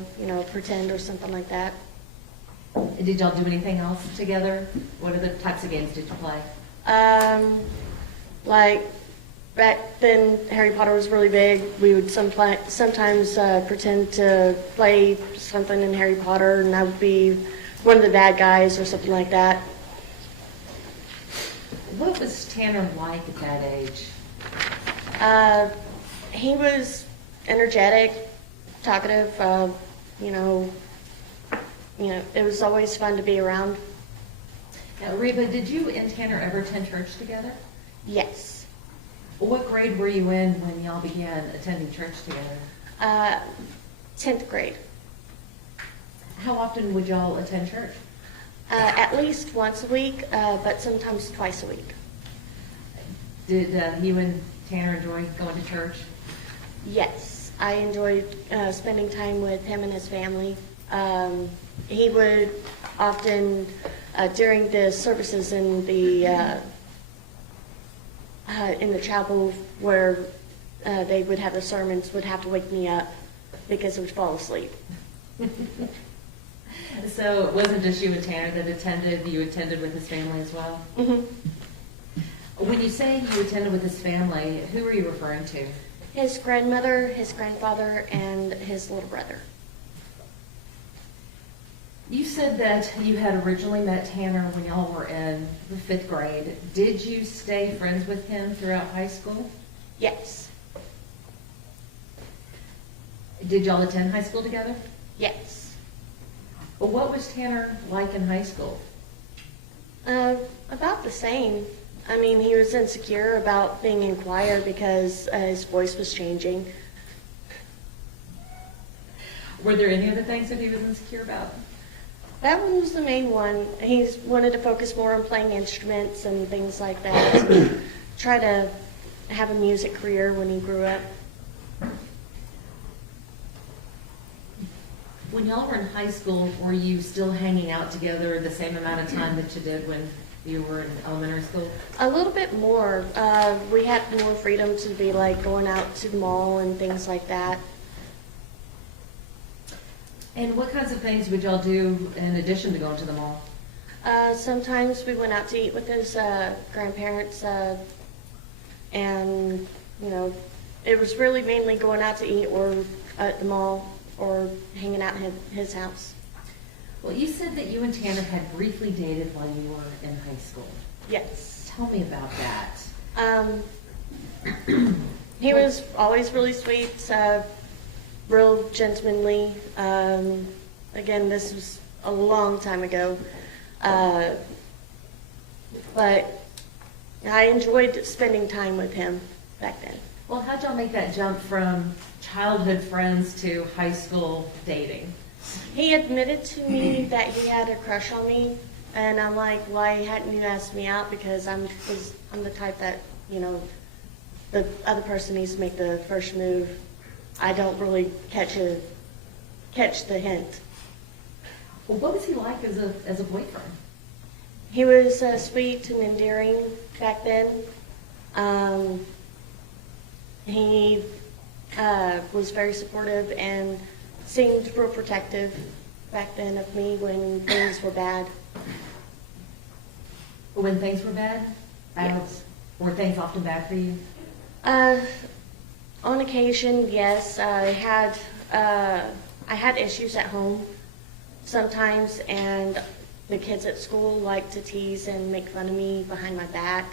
pretend or something like that. Did y'all do anything else together? What other types of games did you play? Like back then, Harry Potter was really big. We would sometimes pretend to play something in Harry Potter, and I would be one of the bad guys or something like that. What was Tanner like at that age? He was energetic, talkative. It was always fun to be around. Now, Reba, did you and Tanner ever attend church together? Yes. What grade were you in when y'all began attending church together? 10th grade. How often would y'all attend church? At least once a week, but sometimes twice a week. Did you and Tanner enjoy going to church? Yes, I enjoyed spending time with him and his family. He would often, during the services in the chapel where they would have the sermons, would have to wake me up because I would fall asleep. So it wasn't just you and Tanner that attended, you attended with his family as well? Mm-hmm. When you say you attended with his family, who are you referring to? His grandmother, his grandfather, and his little brother. You said that you had originally met Tanner when y'all were in the 5th grade. Did you stay friends with him throughout high school? Yes. Did y'all attend high school together? Yes. Well, what was Tanner like in high school? About the same. I mean, he was insecure about being in choir because his voice was changing. Were there any other things that he was insecure about? That one was the main one. He wanted to focus more on playing instruments and things like that. Try to have a music career when he grew up. When y'all were in high school, were you still hanging out together the same amount of time that you did when you were in elementary school? A little bit more. We had more freedom to be like going out to the mall and things like that. And what kinds of things would y'all do in addition to going to the mall? Sometimes we went out to eat with his grandparents, and it was really mainly going out to eat or at the mall or hanging out in his house. Well, you said that you and Tanner had briefly dated while you were in high school. Yes. Tell me about that. He was always really sweet, real gentlemanly. Again, this was a long time ago. But I enjoyed spending time with him back then. Well, how'd y'all make that jump from childhood friends to high school dating? He admitted to me that he had a crush on me And I'm like, why hadn't you asked me out? Because I'm the type that, the other person needs to make the first move. I don't really catch the hint. Well, what was he like as a boyfriend? He was sweet and endearing back then. He was very supportive and seemed real protective back then of me when things were bad. When things were bad? Yes. Were things often bad for you? On occasion, yes. I had issues at home sometimes, and the kids at school liked to tease and make fun of me behind my back.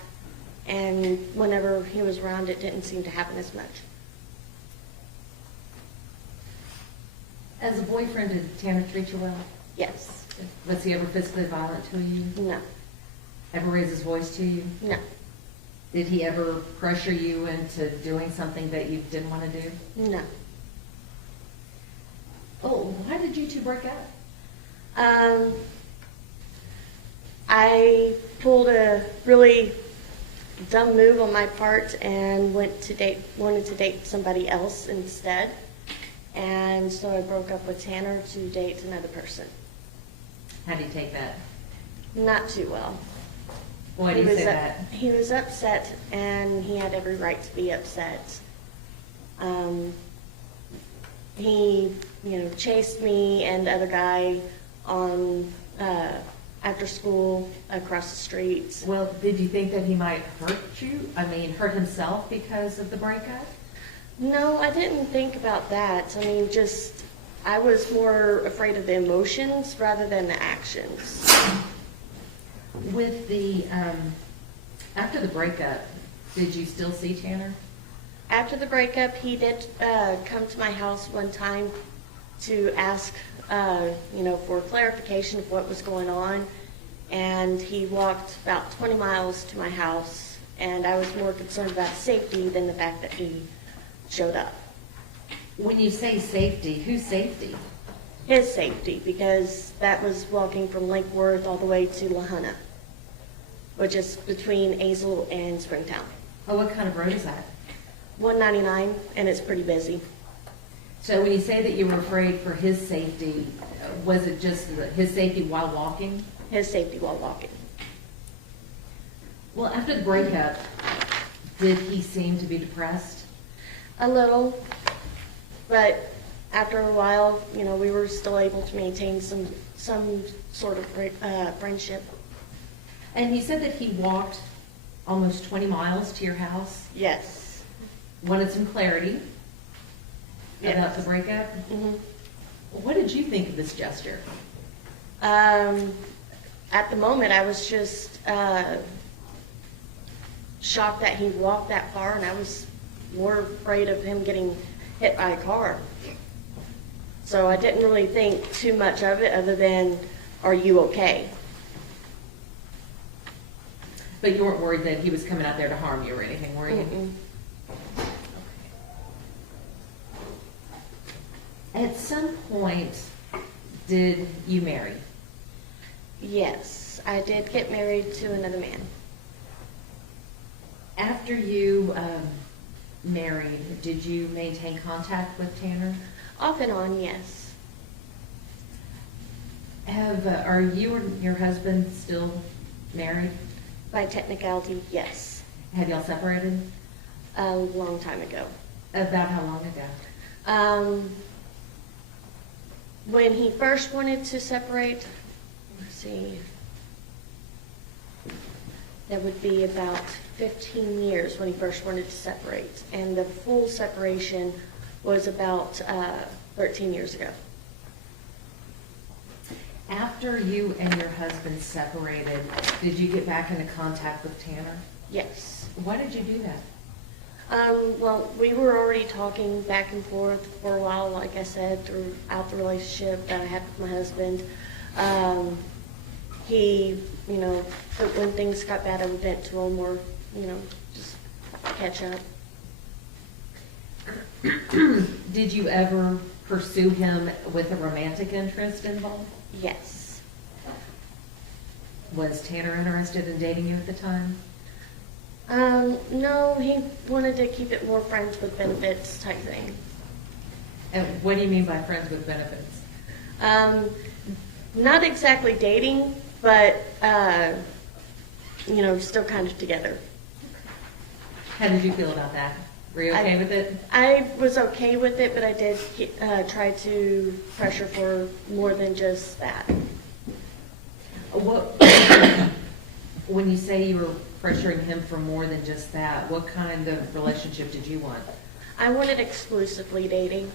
And whenever he was around, it didn't seem to happen as much. As a boyfriend, did Tanner treat you well? Yes. Was he ever physically violent to you? No. Ever raise his voice to you? No. Did he ever pressure you into doing something that you didn't want to do? No. Oh, why did you two break up? I pulled a really dumb move on my part and wanted to date somebody else instead. And so I broke up with Tanner to date another person. How do you take that? Not too well. Why do you say that? He was upset, and he had every right to be upset. He, chased me and the other guy on after school across the streets. Well, did you think that he might hurt you? I mean, hurt himself because of the breakup? No, I didn't think about that. I mean, I was more afraid of the emotions rather than the actions. With the, after the breakup, did you still see Tanner? After the breakup, he did come to my house one time to ask, for clarification of what was going on. And he walked about 20 miles to my house, and I was more concerned about safety than the fact that he showed up. When you say safety, whose safety? His safety, because that was walking from Lake Worth all the way to Lahana, which is between Azle and Springtown. Oh, what kind of road is that? 199, and it's pretty busy. So when you say that you were afraid for his safety, was it just his safety while walking? His safety while walking. Well, after the breakup, did he seem to be depressed? A little, but after a while, we were still able to maintain some sort of friendship. And you said that he walked almost 20 miles to your house? Yes. Wanted some clarity about Yes. the breakup? Mm-hmm. What did you think of this gesture? At the moment, I was just shocked that he walked that far, and I was more afraid of him getting hit by a car. So I didn't really think too much of it other than, are you okay? But you weren't worried that he was coming out there to harm you or anything, were you? Mm-mm. At some point, did you marry? Yes, I did get married to another man. After you married, did you maintain contact with Tanner? Off and on, yes. Are you and your husband still married? By technicality, yes. Have y'all separated? A long time ago. About how long ago? When he first wanted to separate, let's see, that would be about 15 years when he first wanted to separate. And the full separation was about 13 years ago. After you and your husband separated, did you get back into contact with Tanner? Yes. Why did you do that? Well, we were already talking back and forth for a while, like I said, throughout the relationship that I had with my husband. He, when things got bad, I would vent to him or, just catch up. Did you ever pursue him with a romantic interest involved? Yes. Was Tanner interested in dating you at the time? No, he wanted to keep it more friends with benefits type thing. And what do you mean by friends with benefits? Not exactly dating, but, still kind of together. How did you feel about that? Were you okay with it? I was okay with it, but I did try to pressure for more than just that. What, when you say you were pressuring him for more than just that, what kind of relationship did you want? I wanted exclusively dating,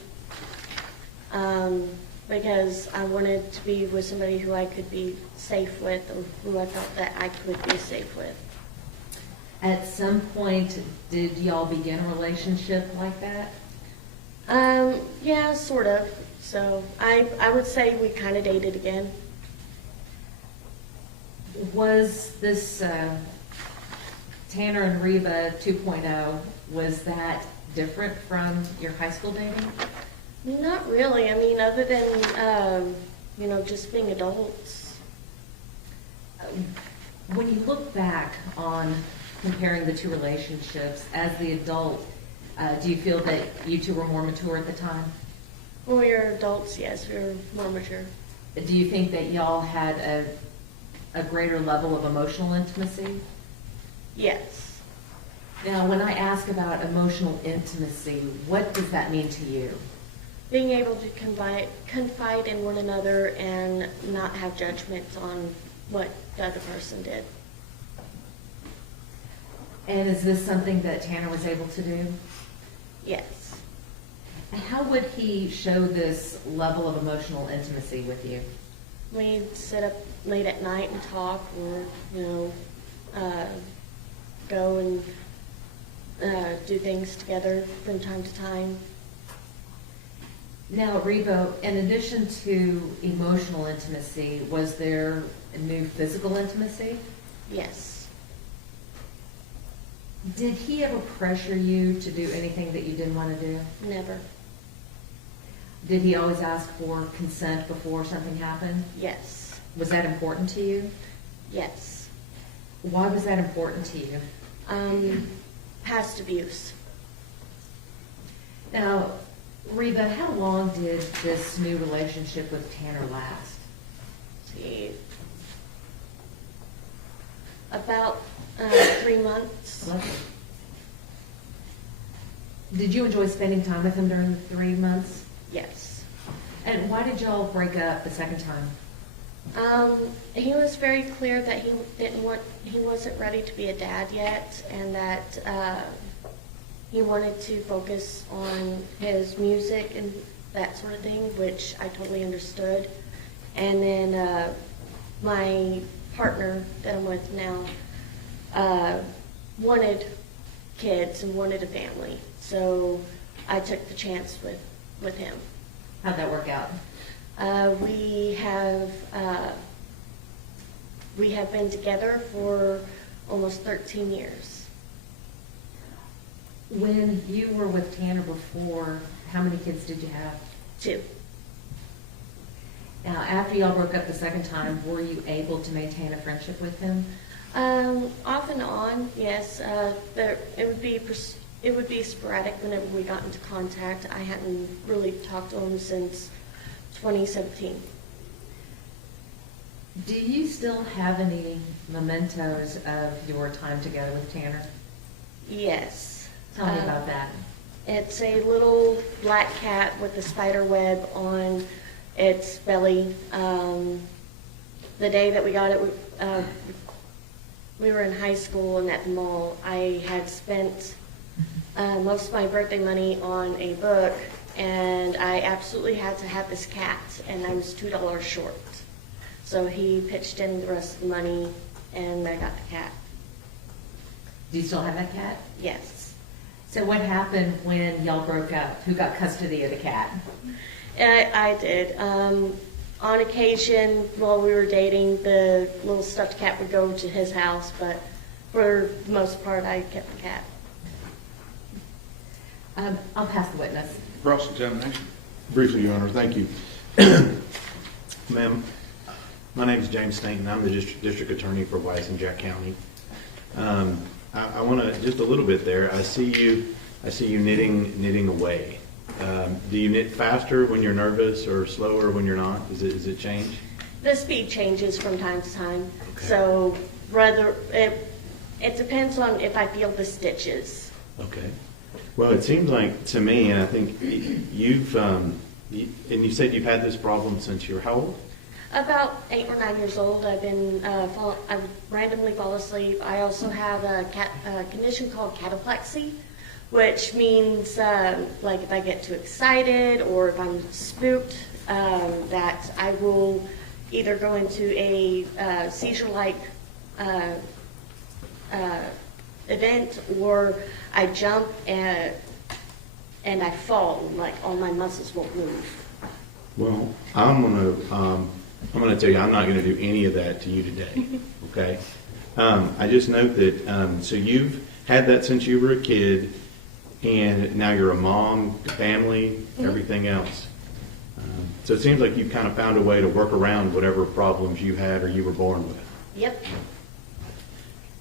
because I wanted to be with somebody who I could be safe with, or who I felt that I could be safe with. At some point, did y'all begin a relationship like that? Yeah, sort of. So I would say we kind of dated again. Was this Tanner and Reba 2.0, was that different from your high school dating? Not really. I mean, other than, just being adults. When you look back on comparing the two relationships, as the adult, do you feel that you two were more mature at the time? When we were adults, yes, we were more mature. Do you think that y'all had a greater level of emotional intimacy? Yes. Now, when I ask about emotional intimacy, what does that mean to you? Being able to confide in one another and not have judgments on what the other person did. And is this something that Tanner was able to do? Yes. And how would he show this level of emotional intimacy with you? We'd sit up late at night and talk, or, go and do things together from time to time. Now, Reba, in addition to emotional intimacy, was there a new physical intimacy? Yes. Did he ever pressure you to do anything that you didn't want to do? Never. Did he always ask for consent before something happened? Yes. Was that important to you? Yes. Why was that important to you? Past abuse. Now, Reba, how long did this new relationship with Tanner last? See, about 3 months. Lovely. Did you enjoy spending time with him during the 3 months? Yes. And why did y'all break up the second time? He was very clear that he wasn't ready to be a dad yet, and that he wanted to focus on his music and that sort of thing, which I totally understood. And then my partner that I'm with now wanted kids and wanted a family, so I took the chance with him. How'd that work out? We have been together for almost 13 years. When you were with Tanner before, how many kids did you have? 2. Now, after y'all broke up the second time, were you able to maintain a friendship with him? Off and on, yes. It would be sporadic whenever we got into contact. I hadn't really talked to him since 2017. Do you still have any mementos of your time together with Tanner? Yes. Tell me about that. It's a little black cat with a spider web on its belly. The day that we got it, we were in high school and at the mall. I had spent most of my birthday money on a book, and I absolutely had to have this cat, and I was $2 short. So he pitched in the rest of the money, and I got the cat. Do you still have that cat? Yes. So what happened when y'all broke up? Who got custody of the cat? I did. On occasion, while we were dating, the little stuffed cat would go to his house, but for the most part, I kept the cat. I'll pass the witness. Cross-examination. Briefly, Your Honor, thank you. Ma'am, My name is James Stanton. I'm the district attorney for Wise and Jack County. I want to, just a little bit there, I see you knitting away. Do you knit faster when you're nervous or slower when you're not? Is it change? The speed changes from time to time. Okay. So rather, it depends on if I feel the stitches. Okay. Well, it seems like to me, and I think you've, and you said you've had this problem since you were how old? About 8 or 9 years old, I've been, I would randomly fall asleep. I also have a condition called cataplexy, which means like if I get too excited or if I'm spooked, that I will either go into a seizure-like event, or I jump and I fall, like all my muscles won't move. Well, I'm gonna tell you, I'm not gonna do any of that to you today, okay? I just note that, so you've had that since you were a kid, and now you're a mom, family, everything else. So it seems like you've kind of found a way to work around whatever problems you had or you were born with. Yep.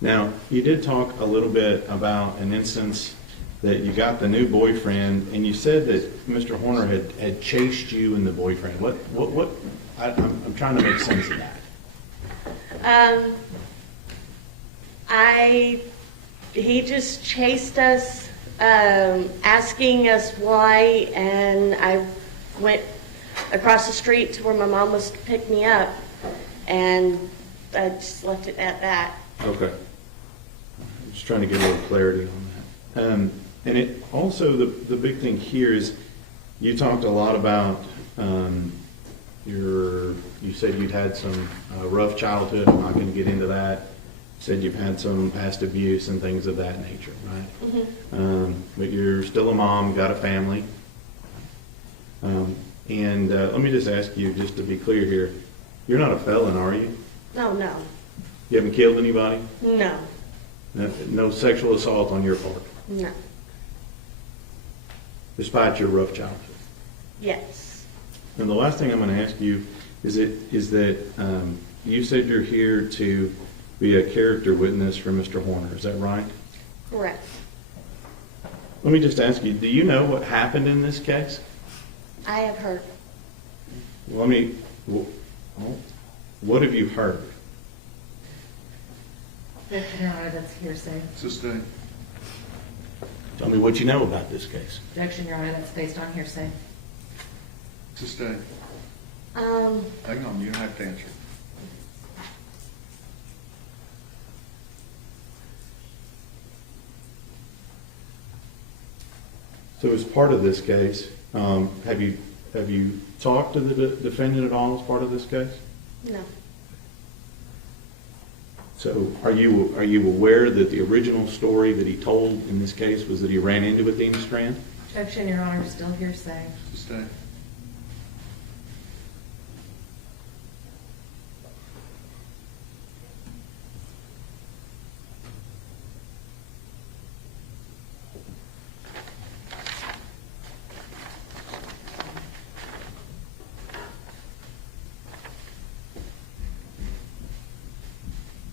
Now, you did talk a little bit about an instance that you got the new boyfriend, and you said that Mr. Horner had chased you and the boyfriend. I'm trying to make sense of that. He just chased us, asking us why, and I went across the street to where my mom was to pick me up, and I just left it at that. Okay. I'm just trying to get a little clarity on that. And it also, the big thing here is you talked a lot about you said you'd had some rough childhood. I'm not going to get into that. You said you've had some past abuse and things of that nature, right? Mm-hmm. But you're still a mom, got a family. And let me just ask you, just to be clear here, you're not a felon, are you? No. You haven't killed anybody? No. No sexual assault on your part, No. despite your rough childhood? Yes. And the last thing I'm going to ask you is that you said you're here to be a character witness for Mr. Horner. Is that right? Correct. Let me just ask you, do you know what happened in this case? I have heard. What have you heard? Your Honor, that's hearsay. Sustained. Tell me what you know about this case. Objection, Your Honor, that's based on hearsay. Sustained. Hang on, you don't have to answer. So as part of this case, have you talked to the defendant at all as part of this case? No. So are you aware that the original story that he told in this case was that he ran into Athena Strand? Objection, Your Honor, still hearsay. Sustained.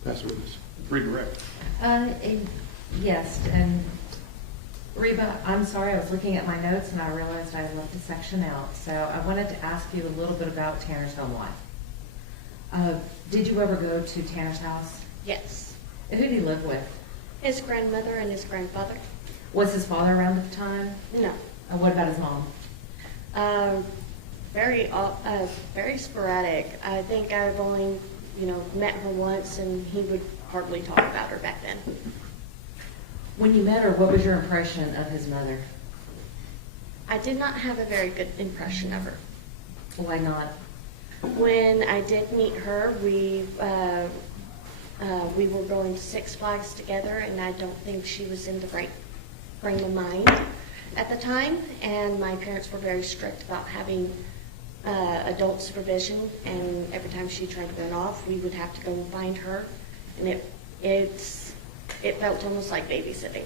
Pass the witness. Redirect. Yes, and Reba, I'm sorry, I was looking at my notes and I realized I had left a section out. So I wanted to ask you a little bit about Tanner's home life. Did you ever go to Tanner's house? Yes. Who did he live with? His grandmother and his grandfather? Was his father around at the time? No. What about his mom? Very sporadic. I think I've only, met her once, and he would hardly talk about her back then. When you met her, what was your impression of his mother? I did not have a very good impression of her. Why not? When I did meet her, we were going to Six Flags together, and I don't think she was in the right frame of mind at the time. And my parents were very strict about having adult supervision, and every time she tried to run off, we would have to go and find her, and it felt almost like babysitting.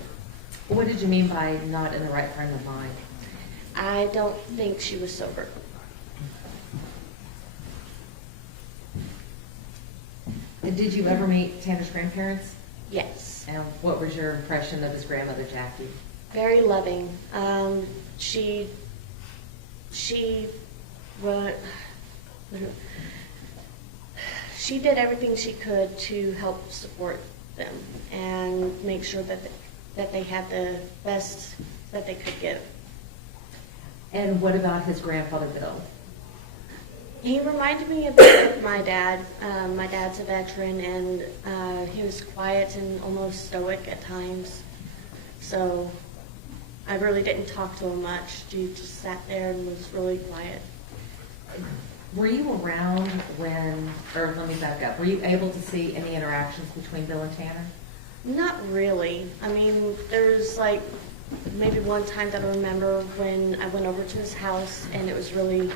What did you mean by not in the right frame of mind? I don't think she was sober. And did you ever meet Tanner's grandparents? Yes. And what was your impression of his grandmother, Jackie? Very loving. She what she did everything she could to help support them and make sure that they had the best that they could give. And what about his grandfather, Bill? He reminded me a bit of my dad. My dad's a veteran, and he was quiet and almost stoic at times. So I really didn't talk to him much. He just sat there and was really quiet. Were you around when, or let me back up, were you able to see any interactions between Bill and Tanner? Not really. I mean, there was like maybe one time that I remember when I went over to his house, and it was really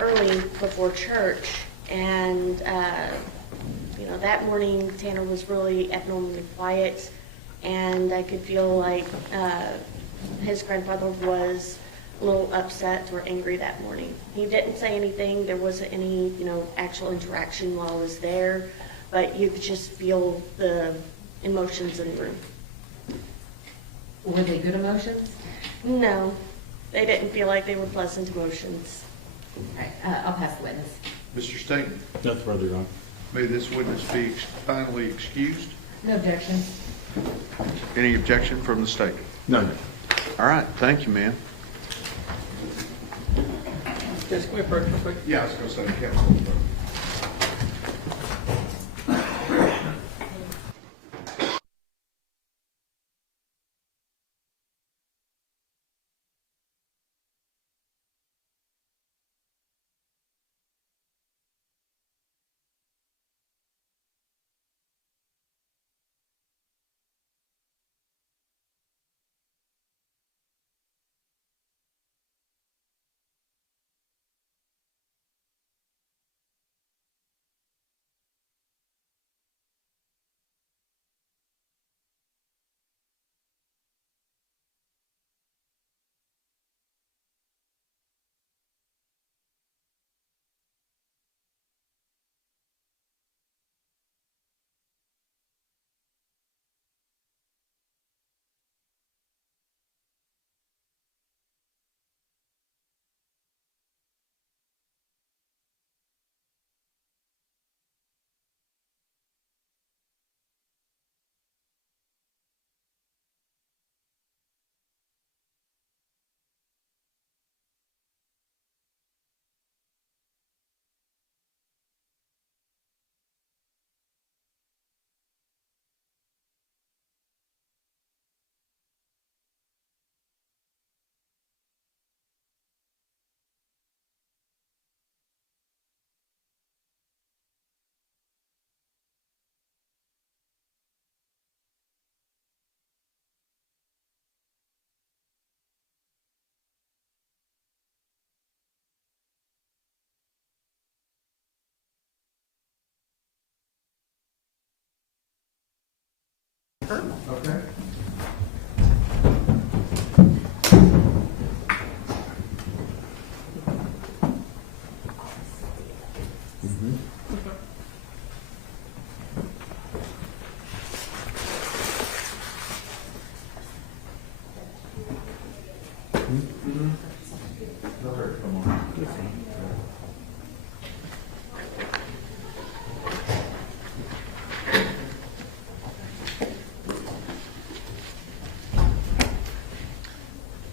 early before church, and that morning Tanner was really abnormally quiet, and I could feel like his grandfather was a little upset or angry that morning. He didn't say anything. There wasn't any actual interaction while I was there, but you could just feel the emotions in the room. Were they good emotions? No, they didn't feel like they were pleasant emotions. All right, I'll pass the witness. Mr. Staton, Nothing further, Your Honor. may this witness be finally excused? No objections. Any objection from the state? No. All right, thank you, ma'am. Just come here first, real quick. Yeah, I was going to say, counsel. Okay.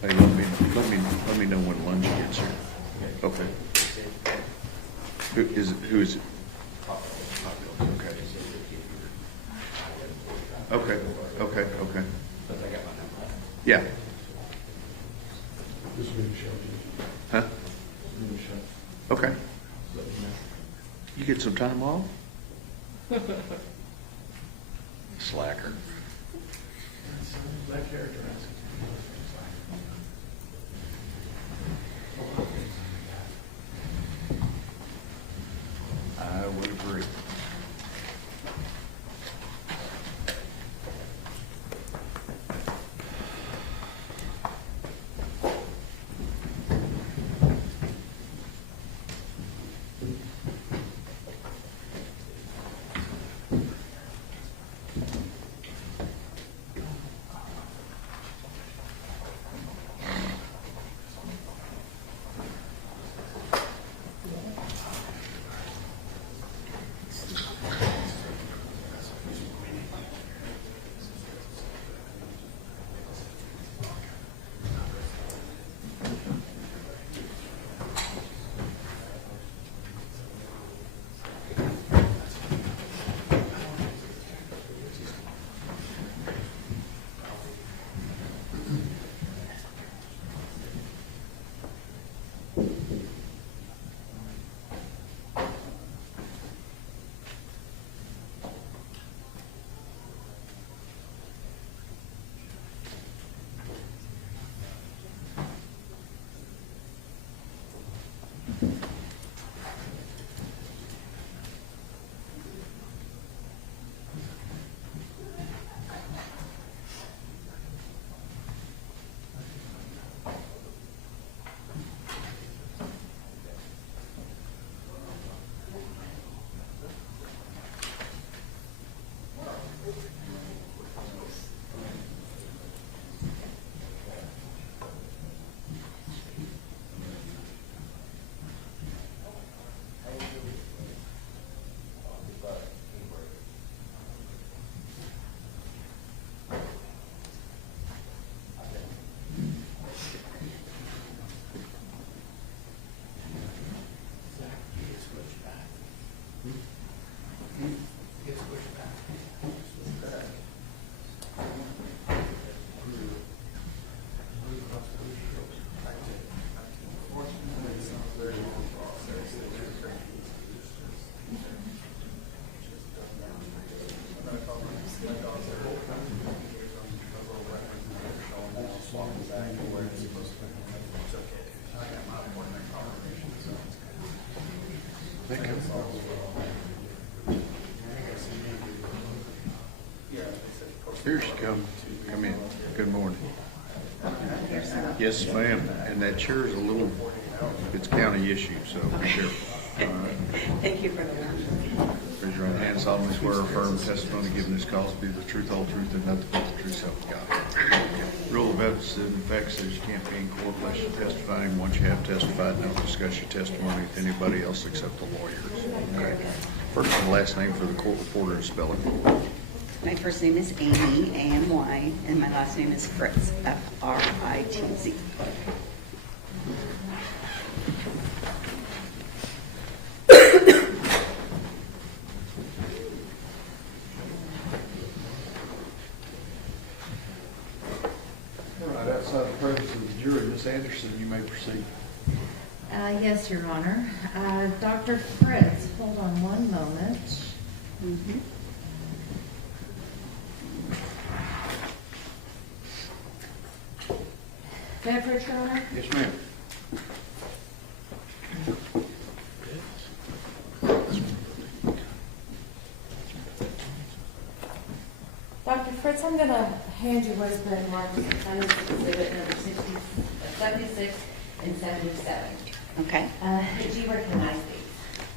Hey, let me know when lunch gets here. Okay. Who is it? Okay. Okay. Yeah. Huh? Okay. You get some time off? Slacker. I would agree. Thank you. Here she come. Come in. Good morning. Yes, ma'am. And that chair is a little, it's county issue, so be careful. All right. Thank you for the laugh. Raise your right hand. Solemnly swear or affirm testimony given this cause to be the truth, whole truth, and nothing but the truth, so help you God. Rule of evidence in effect says you can't be in court unless you're testifying. Once you have testified, don't discuss your testimony with anybody else except the lawyers. Okay. First and last name for the court reporter and spelling. My first name is Amy, A-M-Y, and my last name is Fritz, F-R-I-T-Z. All right, outside the presence of the jury, Ms. Anderson, you may proceed. Yes, Your Honor. Dr. Fritz, hold on one moment. Mhm. May I approach, Your Honor? Yes, ma'am. Dr. Fritz, I'm going to hand you what's been marked as defendant's exhibit number 76 and 77. Okay. Did you recognize these?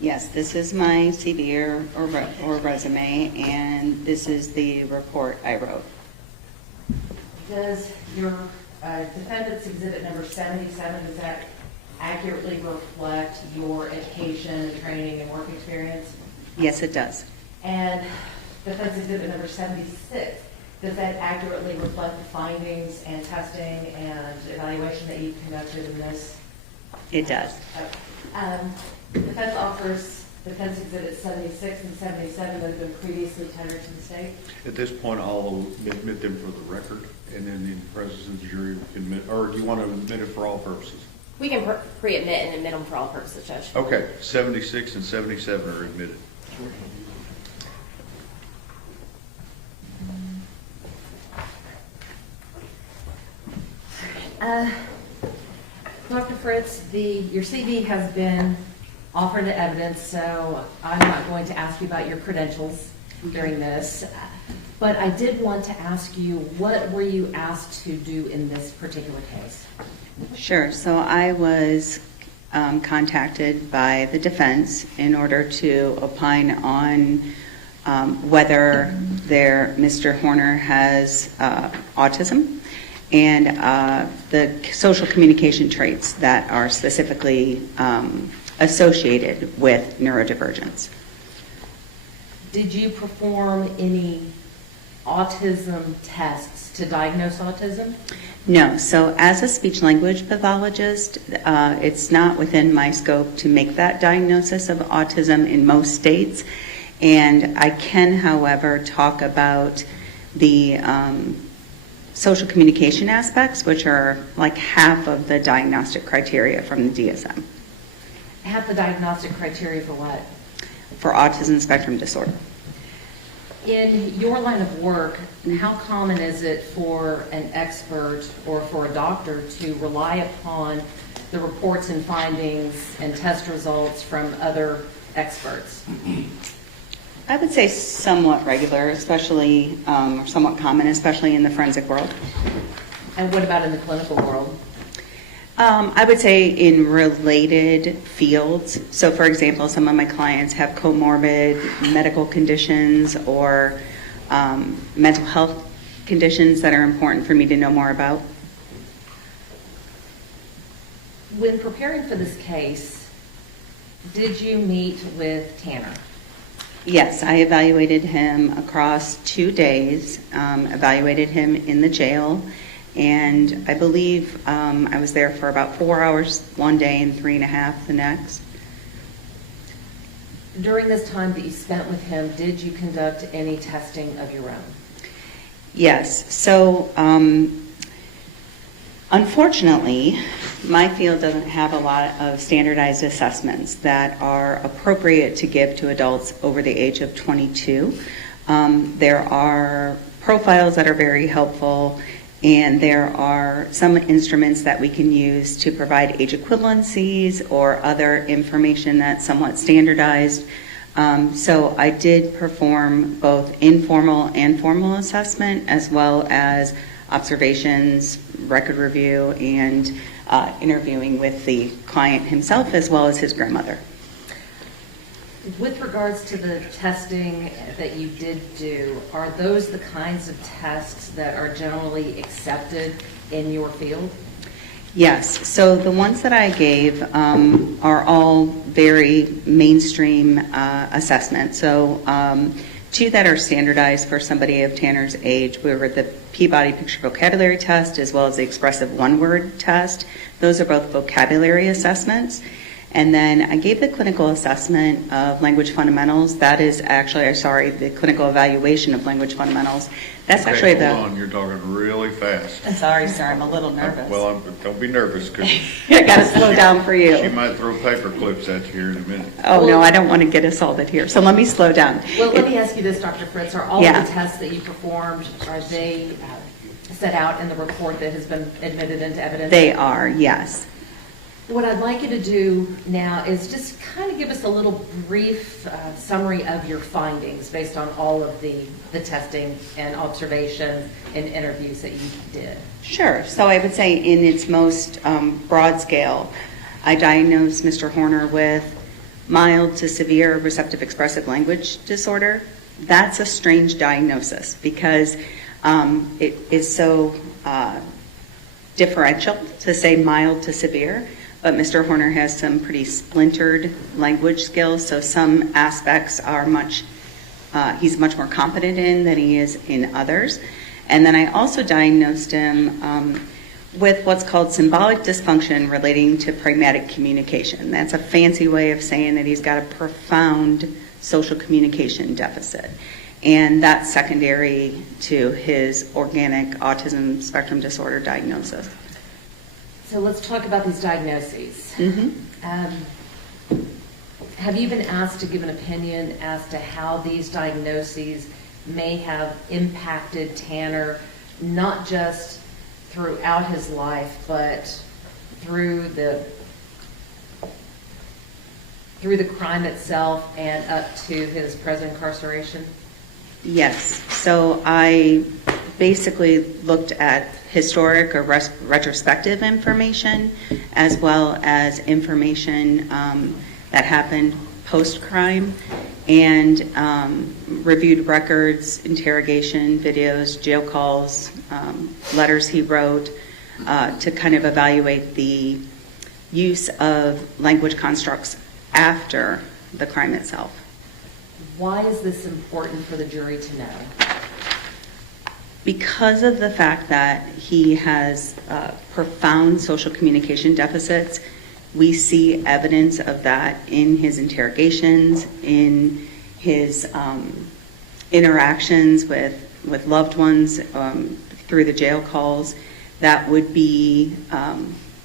Yes, this is my CV or resume, and this is the report I wrote. Does your defendant's exhibit number 77, does that accurately reflect your education, training, and work experience? Yes, it does. And defense exhibit number 76, does that accurately reflect the findings and testing and evaluation that you conducted in this? It does. Defense offers defense exhibits 76 and 77 that have been previously tendered to the state. At this point, I'll admit them for the record, and then in the presence of the jury, we can admit, or do you want to admit it for all purposes? We can pre-admit and admit them for all purposes, Judge. Okay, 76 and 77 are admitted. Dr. Fritz, your CV has been offered to evidence, so I'm not going to ask you about your credentials during this. But I did want to ask you, what were you asked to do in this particular case? Sure. So I was contacted by the defense in order to opine on whether Mr. Horner has autism and the social communication traits that are specifically associated with neurodivergence. Did you perform any autism tests to diagnose autism? No. So as a speech language pathologist, it's not within my scope to make that diagnosis of autism in most states. And I can, however, talk about the social communication aspects, which are like half of the diagnostic criteria from the DSM. Half the diagnostic criteria for what? For autism spectrum disorder. In your line of work, how common is it for an expert or for a doctor to rely upon the reports and findings and test results from other experts? I would say somewhat regular, especially, or somewhat common, especially in the forensic world. And what about in the clinical world? I would say in related fields. So, for example, some of my clients have comorbid medical conditions or mental health conditions that are important for me to know more about. When preparing for this case, did you meet with Tanner? Yes, I evaluated him across 2 days, evaluated him in the jail, and I believe I was there for about 4 hours one day and 3.5 the next. During this time that you spent with him, did you conduct any testing of your own? Yes. So, unfortunately, my field doesn't have a lot of standardized assessments that are appropriate to give to adults over the age of 22. There are profiles that are very helpful, And there are some instruments that we can use to provide age equivalencies or other information that's somewhat standardized. So I did perform both informal and formal assessment, as well as observations, record review, and interviewing with the client himself, as well as his grandmother. With regards to the testing that you did do, are those the kinds of tests that are generally accepted in your field? Yes, so the ones that I gave are all very mainstream assessments. So two that are standardized for somebody of Tanner's age were the Peabody Picture Vocabulary Test, as well as the Expressive One-Word Test. Those are both vocabulary assessments. And then I gave the clinical assessment of language fundamentals. That is actually, the clinical evaluation of language fundamentals. That's Okay, actually hold on, you're talking really fast. Sorry, sir, I'm a little nervous. Well, don't be nervous, because I got to slow down for you. she might throw paper clips at you here in a minute. Oh, no, I don't want to get assaulted here, so let me slow down. Well, let me ask you this, Dr. Fritz. Are all Yeah. of the tests that you performed, are they set out in the report that has been admitted into evidence? They are, yes. What I'd like you to do now is just kind of give us a little brief summary of your findings based on all of the testing and observations and interviews that you did. Sure. So I would say in its most broad scale, I diagnosed Mr. Horner with mild to severe receptive expressive language disorder. That's a strange diagnosis because it is so differential to say mild to severe. But Mr. Horner has some pretty splintered language skills, so some aspects are he's much more competent in than he is in others. And then I also diagnosed him with what's called symbolic dysfunction relating to pragmatic communication. That's a fancy way of saying that he's got a profound social communication deficit. And that's secondary to his organic autism spectrum disorder diagnosis. So let's talk about these diagnoses. Mm-hmm. Have you been asked to give an opinion as to how these diagnoses may have impacted Tanner, not just throughout his life, but through the crime itself and up to his present incarceration? Yes. So I basically looked at historic or retrospective information, as well as information that happened post-crime, and reviewed records, interrogation videos, jail calls, letters he wrote, to kind of evaluate the use of language constructs after the crime itself. Why is this important for the jury to know? Because of the fact that he has profound social communication deficits, we see evidence of that in his interrogations, in his interactions with loved ones through the jail calls. That would be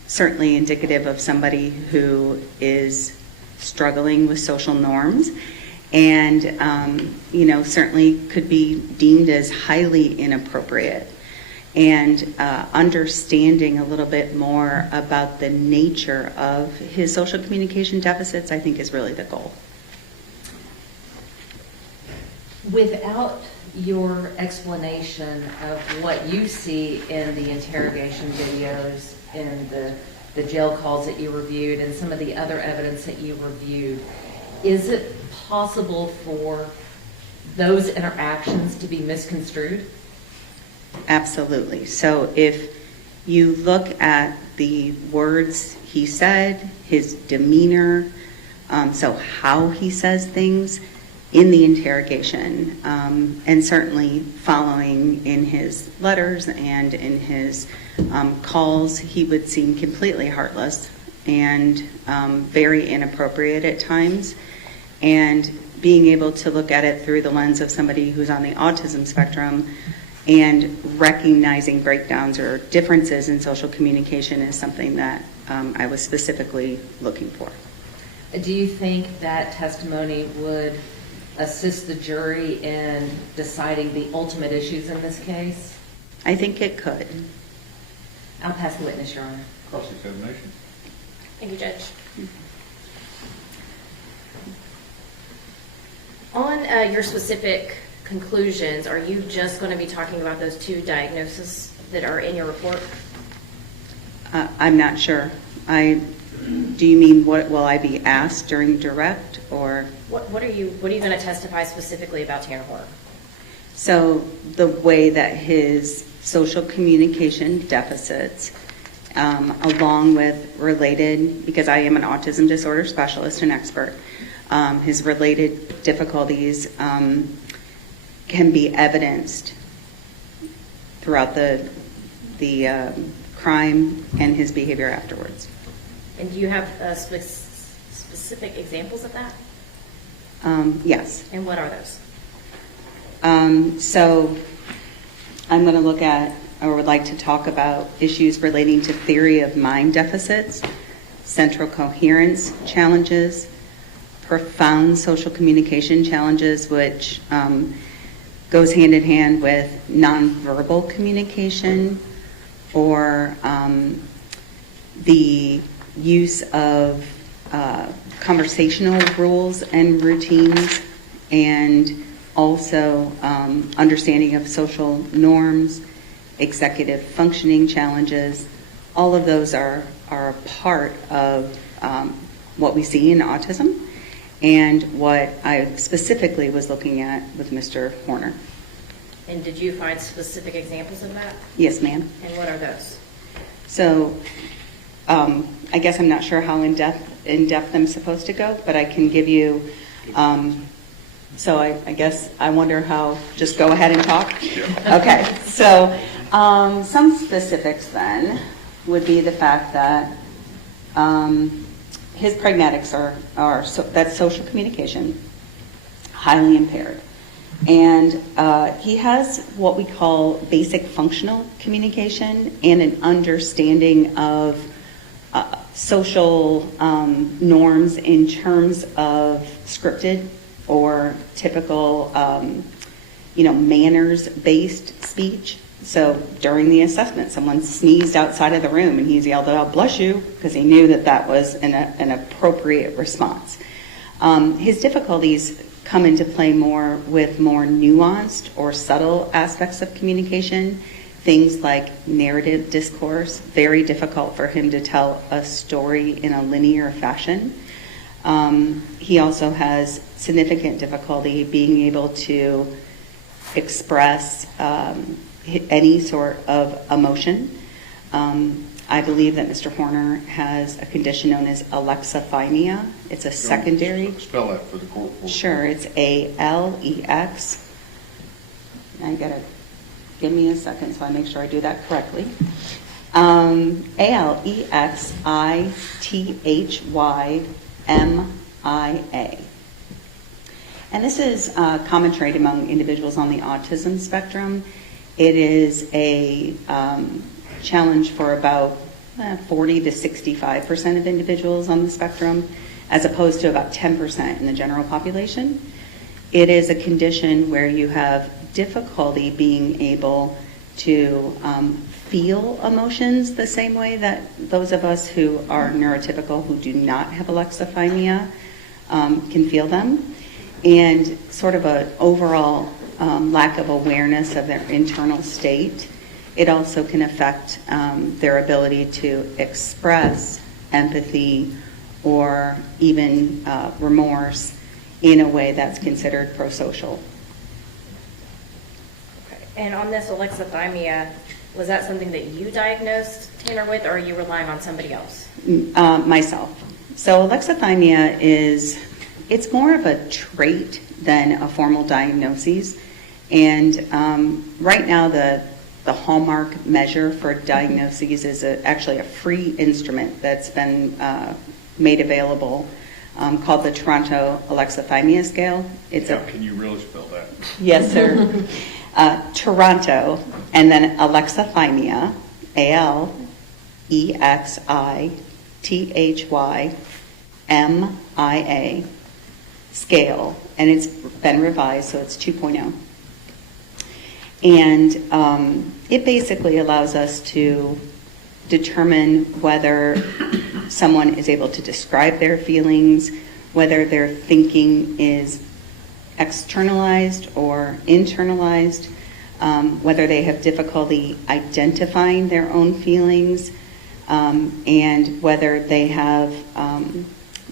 certainly indicative of somebody who is struggling with social norms, and certainly could be deemed as highly inappropriate. And understanding a little bit more about the nature of his social communication deficits, I think, is really the goal. Without your explanation of what you see in the interrogation videos, in the jail calls that you reviewed, and some of the other evidence that you reviewed, is it possible for those interactions to be misconstrued? Absolutely. So if you look at the words he said, his demeanor, so how he says things in the interrogation, and certainly following in his letters and in his calls, he would seem completely heartless and very inappropriate at times. And being able to look at it through the lens of somebody who's on the autism spectrum and recognizing breakdowns or differences in social communication is something that I was specifically looking for. Do you think that testimony would assist the jury in deciding the ultimate issues in this case? I think it could. I'll pass the witness, Your Honor. Cross-examination. Thank you, Judge. On your specific conclusions, are you just going to be talking about those 2 diagnoses that are in your report? I'm not sure. Do you mean what will I be asked during direct, or? What are you going to testify specifically about Tanner Horner? So the way that his social communication deficits, along with related, because I am an autism disorder specialist and expert, his related difficulties can be evidenced throughout the crime and his behavior afterwards. And do you have specific examples of that? Yes. And what are those? So I'm going to look at, or would like to talk about, issues relating to theory of mind deficits, central coherence challenges, profound social communication challenges, which goes hand in hand with nonverbal communication, or the use of conversational rules and routines, and also understanding of social norms, executive functioning challenges. All of those are a part of what we see in autism, and what I specifically was looking at with Mr. Horner. And did you find specific examples of that? Yes, ma'am. And what are those? So I guess I'm not sure how in depth I'm supposed to go, but I can give you, so I guess I wonder how, just go ahead and talk? Yeah. Okay, so some specifics then would be the fact that his pragmatics are that's social communication, highly impaired. And he has what we call basic functional communication and an understanding of social norms in terms of scripted or typical, manners-based speech. So during the assessment, someone sneezed outside of the room and he's yelled out, "Bless you," because he knew that was an appropriate response. His difficulties come into play more with more nuanced or subtle aspects of communication, things like narrative discourse, very difficult for him to tell a story in a linear fashion. He also has significant difficulty being able to express any sort of emotion. I believe that Mr. Horner has a condition known as alexithymia. It's a secondary. Spell that for the court. Sure, it's ALEX. I gotta give me a second so I make sure I do that correctly. ALEXITHYMIA. And this is a common trait among individuals on the autism spectrum. It is a challenge for about 40 to 65% of individuals on the spectrum, as opposed to about 10% in the general population. It is a condition where you have difficulty being able to feel emotions the same way that those of us who are neurotypical, who do not have alexithymia, can feel them, and sort of an overall lack of awareness of their internal state. It also can affect their ability to express empathy or even remorse in a way that's considered prosocial. Okay. And on this alexithymia, was that something that you diagnosed Tanner with, or are you relying on somebody else? Myself. So alexithymia it's more of a trait than a formal diagnosis. And right now the hallmark measure for diagnoses is actually a free instrument that's been made available called the Toronto Alexithymia Scale. Can you really spell that? Yes, sir. Toronto, and then alexithymia, ALEXITHYMIA scale, and it's been revised, so it's 2.0. And it basically allows us to determine whether someone is able to describe their feelings, whether their thinking is externalized or internalized, whether they have difficulty identifying their own feelings, and whether they have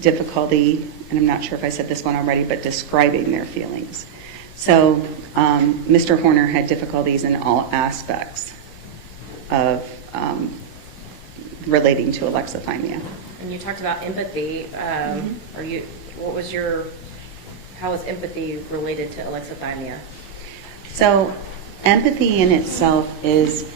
difficulty, and I'm not sure if I said this one already, but describing their feelings. So Mr. Horner had difficulties in all aspects of relating to alexithymia. And you talked about empathy. How is empathy related to alexithymia? So empathy in itself is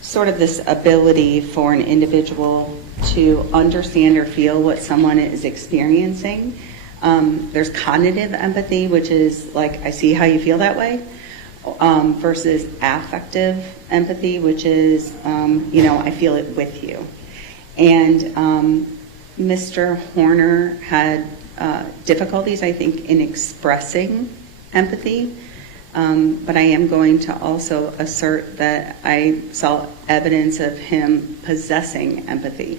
sort of this ability for an individual to understand or feel what someone is experiencing. There's cognitive empathy, which is like, I see how you feel that way, versus affective empathy, which is, I feel it with you. And Mr. Horner had difficulties, I think, in expressing empathy. But I am going to also assert that I saw evidence of him possessing empathy,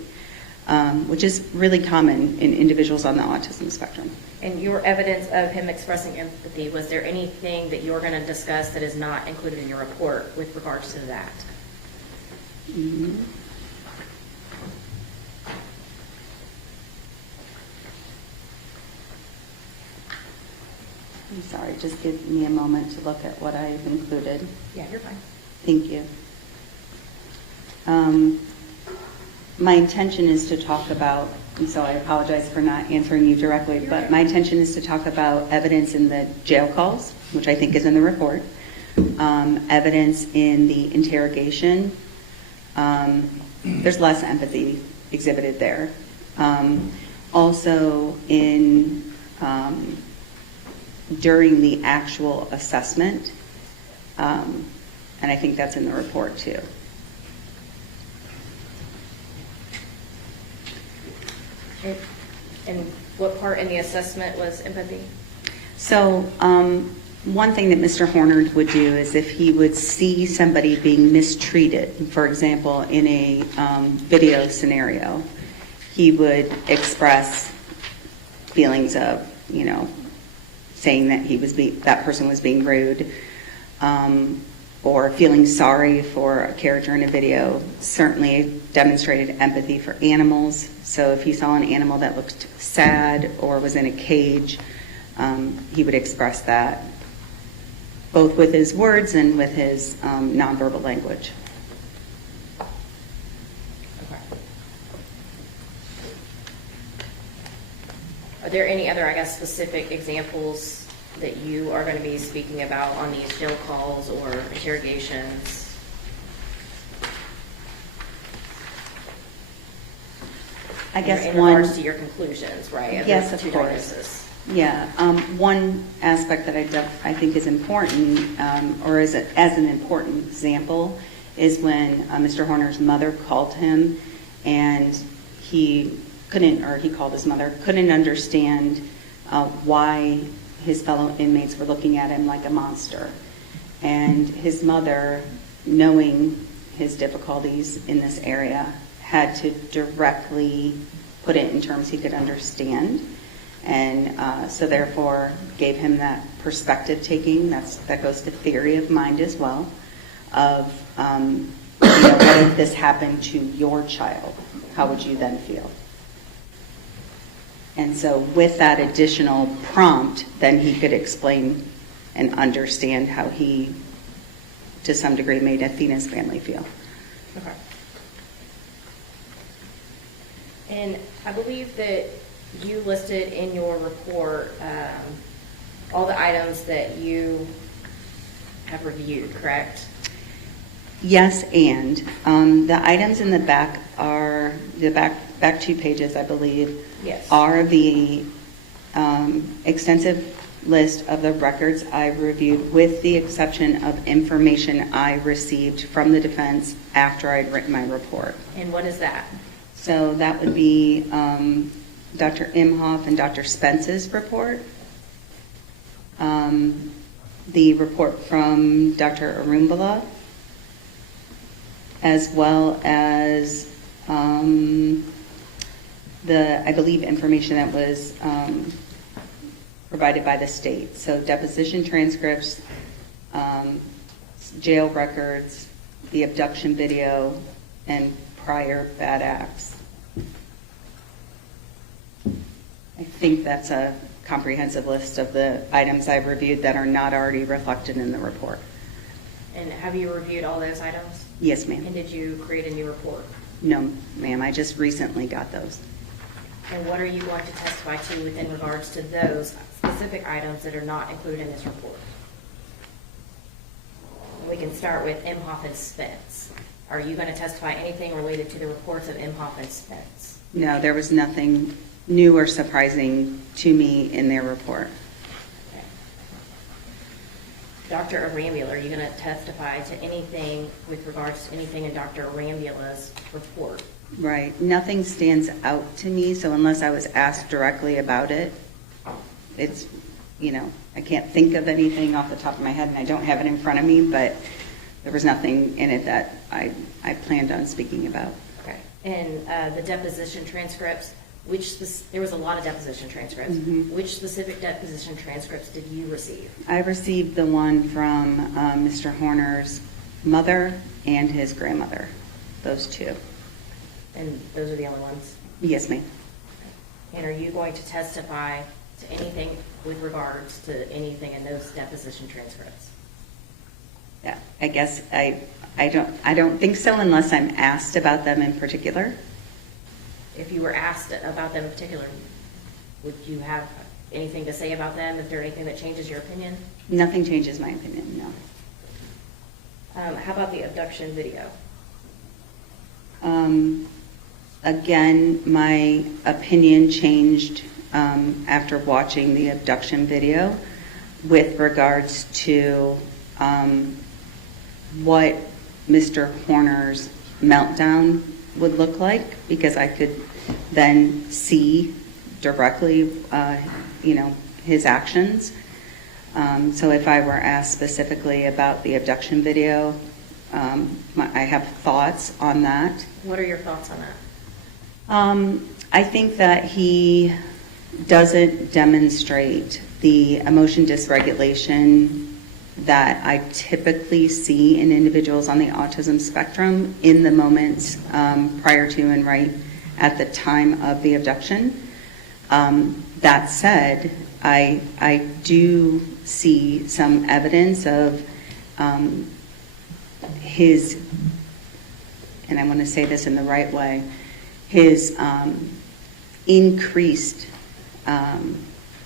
which is really common in individuals on the autism spectrum. And your evidence of him expressing empathy, was there anything that you're going to discuss that is not included in your report with regards to that? Mm-hmm. I'm sorry, just give me a moment to look at what I've included. Yeah, you're fine. Thank you. My intention is to talk about, and so I apologize for not answering you directly, but my intention is to talk about evidence in the jail calls, which I think is in the report, evidence in the interrogation. There's less empathy exhibited there. Also in during the actual assessment, and I think that's in the report too. And what part in the assessment was empathy? So one thing that Mr. Horner would do is if he would see somebody being mistreated, for example, in a video scenario, he would express feelings of, saying that that person was being rude, or feeling sorry for a character in a video. Certainly demonstrated empathy for animals. So if he saw an animal that looked sad or was in a cage, he would express that, both with his words and with his nonverbal language. Okay. Are there any other, specific examples that you are going to be speaking about on these jail calls or interrogations? I guess in one. regards to your conclusions, right? Yes, those of two course. diagnoses. Yeah. One aspect that I think is important, or as an important example, is when Mr. Horner's mother called him, and he called his mother, couldn't understand why his fellow inmates were looking at him like a monster. And his mother, knowing his difficulties in this area, had to directly put it in terms he could understand. And so therefore gave him that perspective taking. That goes to theory of mind as well, of what if this happened to your child? How would you then feel? And so with that additional prompt, then he could explain and understand how he, to some degree, made Athena's family feel. Okay. And I believe that you listed in your report all the items that you have reviewed, correct? Yes, and the items in the back are, the back 2 pages, I believe, Yes. are the extensive list of the records I reviewed, with the exception of information I received from the defense after I'd written my report. And what is that? So that would be Dr. Imhoff and Dr. Spence's report. the report from Dr. Arumbala, as well as I believe, information that was provided by the state. So deposition transcripts, jail records, the abduction video, and prior bad acts. I think that's a comprehensive list of the items I've reviewed that are not already reflected in the report. And have you reviewed all those items? Yes, And ma'am. did you create a new report? No, ma'am, I just recently got those. And what are you going to testify to within regards to those specific items that are not included in this report? We can start with Imhoff and Spence. Are you going to testify anything related to the reports of Imhoff and Spence? No, there was nothing new or surprising to me in their report. Okay. Dr. Arambula, are you going to testify to anything with regards to anything in Dr. Arambula's report? Right. Nothing stands out to me, so unless I was asked directly about it, it's, I can't think of anything off the top of my head, and I don't have it in front of me, but there was nothing in it that I planned on speaking about. Okay. And the deposition transcripts, there was a lot of deposition transcripts. Mhm. Which specific deposition transcripts did you receive? I received the one from Mr. Horner's mother and his grandmother, those two. And those are the only ones? Yes, ma'am. And are you going to testify to anything with regards to anything in those deposition transcripts? Yeah, I guess I don't think so unless I'm asked about them in particular. If you were asked about them in particular, would you have anything to say about them? Is there anything that changes your opinion? Nothing changes my opinion, no. How about the abduction video? Again, my opinion changed after watching the abduction video with regards to what Mr. Horner's meltdown would look like, because I could then see directly, his actions. So if I were asked specifically about the abduction video, I have thoughts on that. What are your thoughts on that? I think that he doesn't demonstrate the emotion dysregulation that I typically see in individuals on the autism spectrum in the moments prior to and right at the time of the abduction. That said, I do see some evidence of his, and I want to say this in the right way, his increased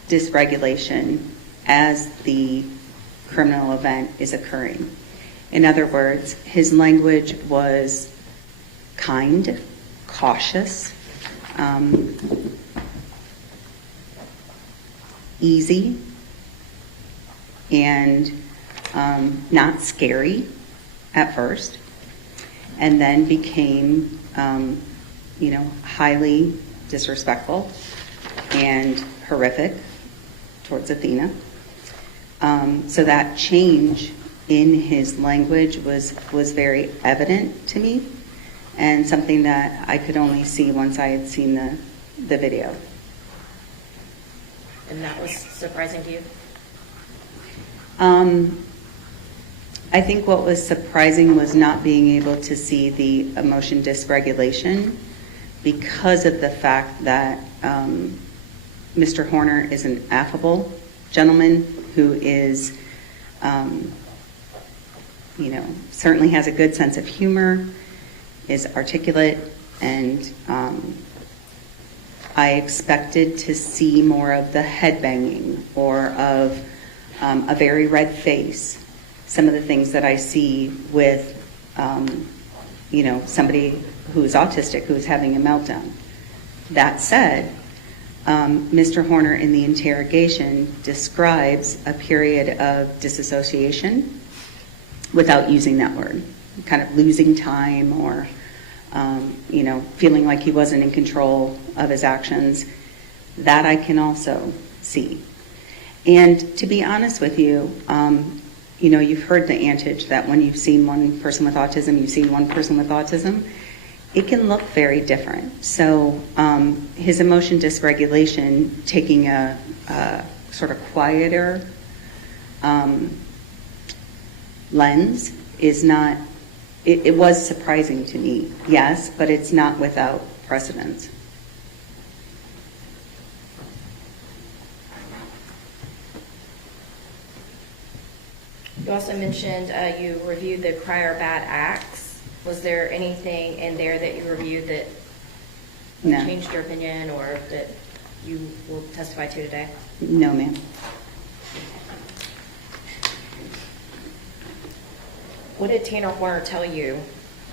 dysregulation as the criminal event is occurring. In other words, his language was kind, cautious, easy, and not scary at first, and then became highly disrespectful and horrific towards Athena. So that change in his language was very evident to me, and something that I could only see once I had seen the video. And that was surprising to you? I think what was surprising was not being able to see the emotion dysregulation because of the fact that Mr. Horner is an affable gentleman who is, certainly has a good sense of humor, is articulate, and I expected to see more of the head banging or of a very red face. Some of the things that I see with, somebody who's autistic who's having a meltdown. That said, Mr. Horner in the interrogation describes a period of disassociation without using that word, kind of losing time or, feeling like he wasn't in control of his actions. That I can also see. And to be honest with you, you've heard the adage that when you've seen one person with autism, you've seen one person with autism. It can look very different. So his emotion dysregulation, taking a sort of quieter lens, is not, it was surprising to me, yes, but it's not without precedence. You also mentioned you reviewed the prior bad acts. Was there anything in there that you reviewed that No. changed your opinion or that you will testify to today? No, ma'am. What did Tanner Horner tell you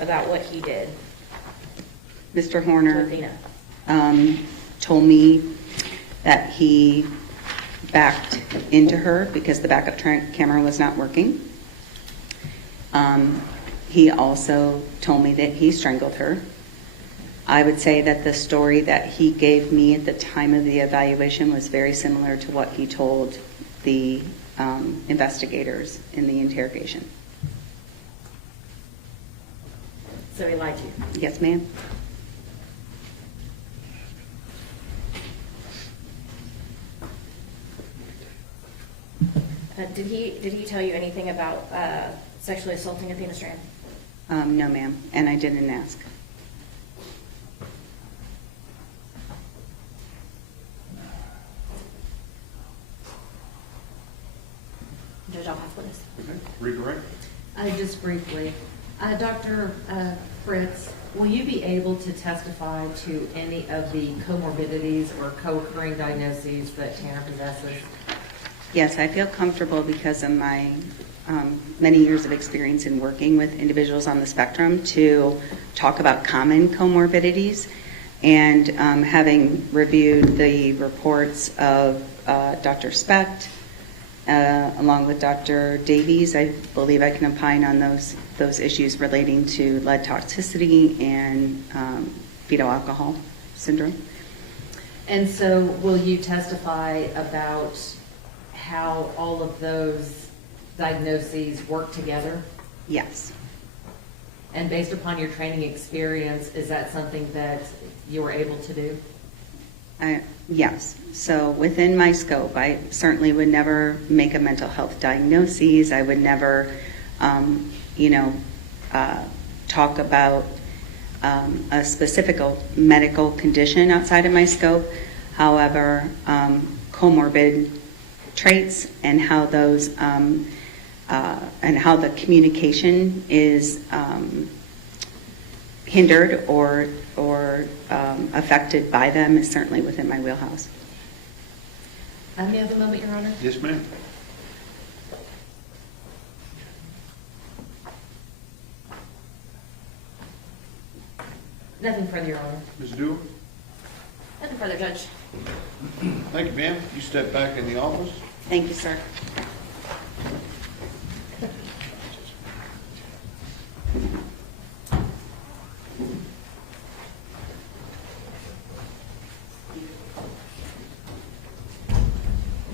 about what he did Mr. to Horner Athena? told me that he backed into her because the backup camera was not working. He also told me that he strangled her. I would say that the story that he gave me at the time of the evaluation was very similar to what he told the investigators in the interrogation. So he lied to you. Yes, ma'am. Did he tell you anything about sexually assaulting Athena Strand? No, ma'am, and I didn't ask. Judge, I'll pass witness. Okay, redirect. Just briefly, Dr. Fritz, will you be able to testify to any of the comorbidities or co-occurring diagnoses that Tanner possesses? Yes, I feel comfortable because of my many years of experience in working with individuals on the spectrum to talk about common comorbidities. And having reviewed the reports of Dr. Specht, along with Dr. Davies, I believe I can opine on those issues relating to lead toxicity and fetal alcohol syndrome. And so will you testify about how all of those diagnoses work together? Yes. And based upon your training experience, is that something that you were able to do? Yes. So within my scope, I certainly would never make a mental health diagnosis. I would never, talk about a specific medical condition outside of my scope. However, comorbid traits and how those and how the communication is hindered or affected by them is certainly within my wheelhouse. May I have a moment, Your Honor? Yes, ma'am. Nothing further, Your Honor. Ms. Dewar? Nothing further, Judge. Thank you, ma'am. You step back in the office. Thank you, sir.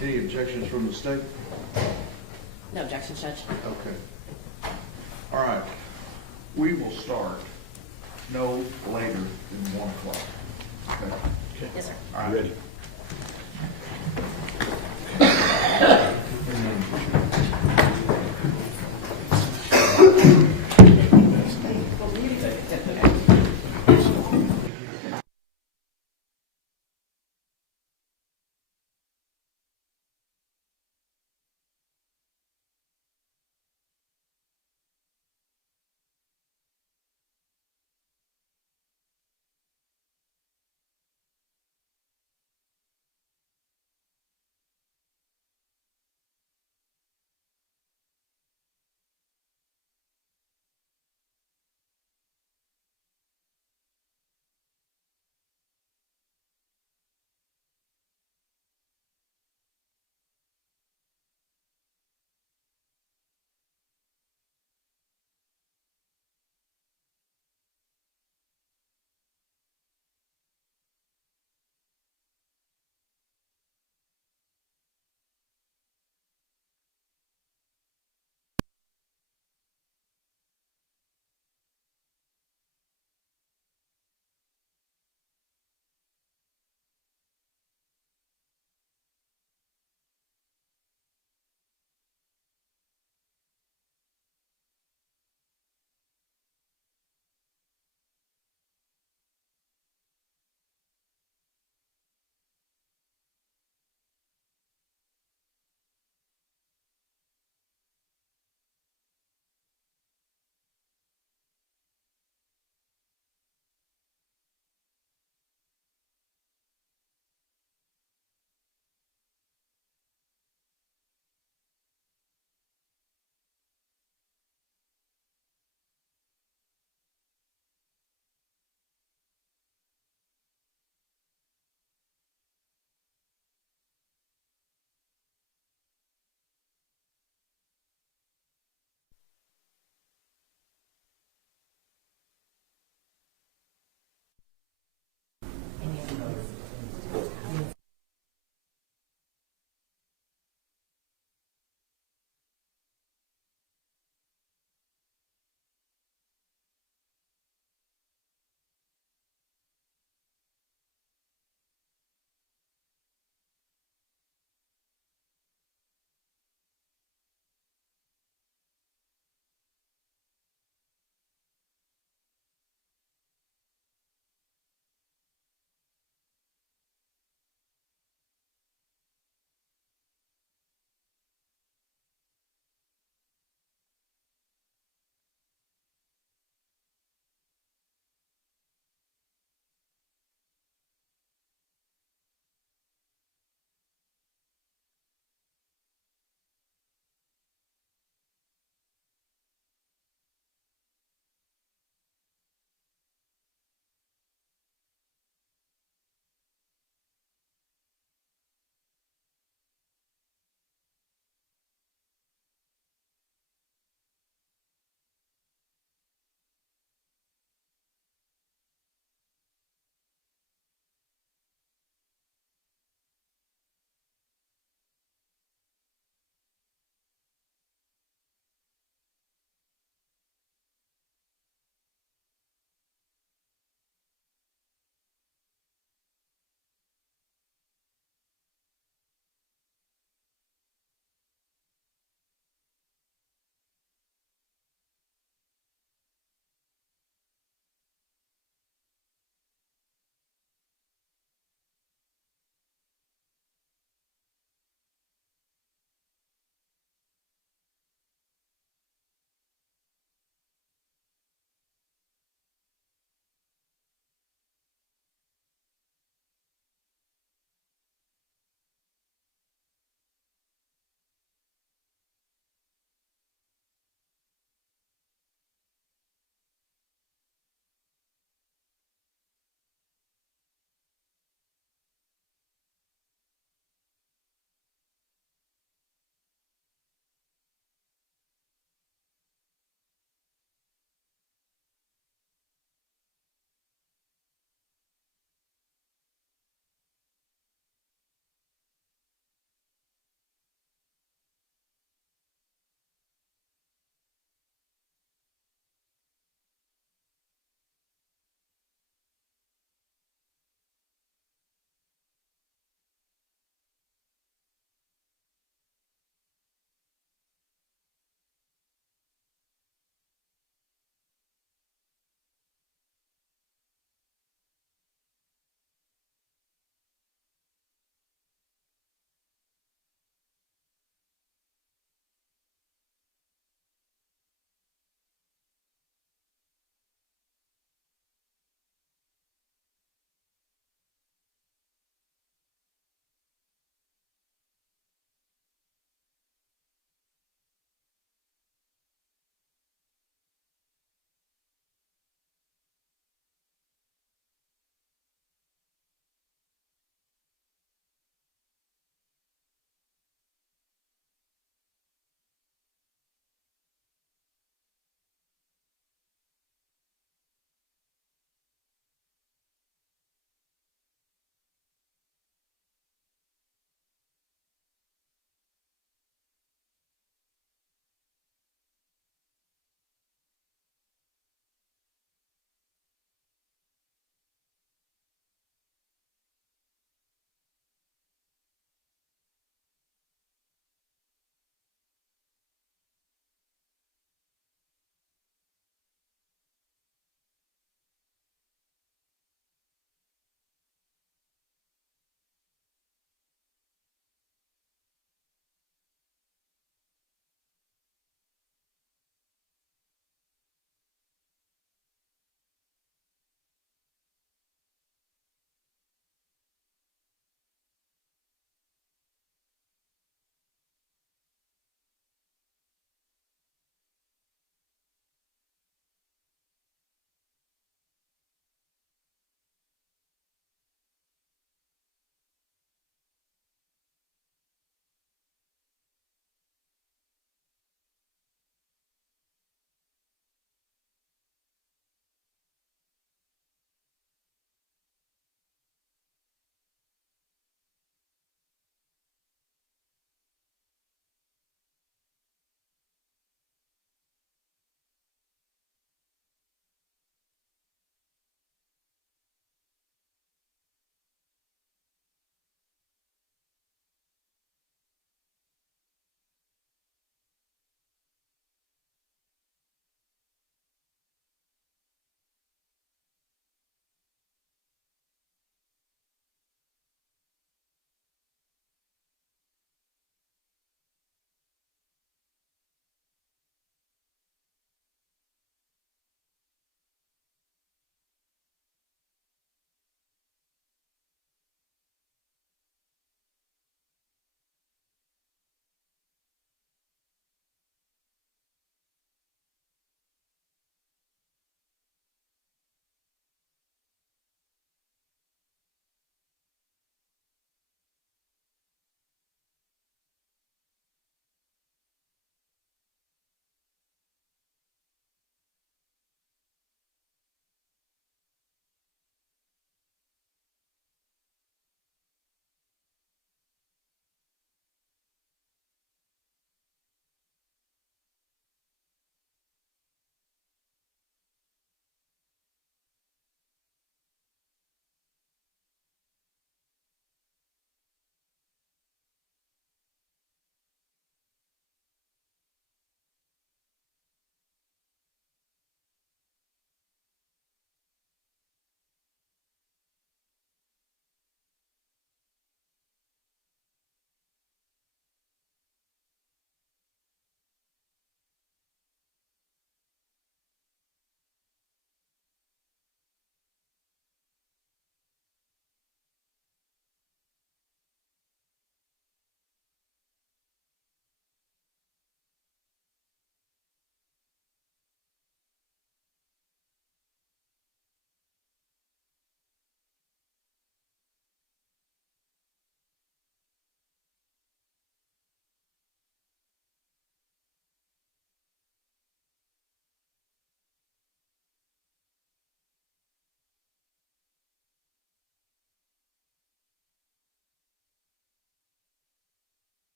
Any objections from the state? No objections, Judge. Okay. All right. We will start no later than 1 o'clock. Okay. Yes, sir. All right. Ready?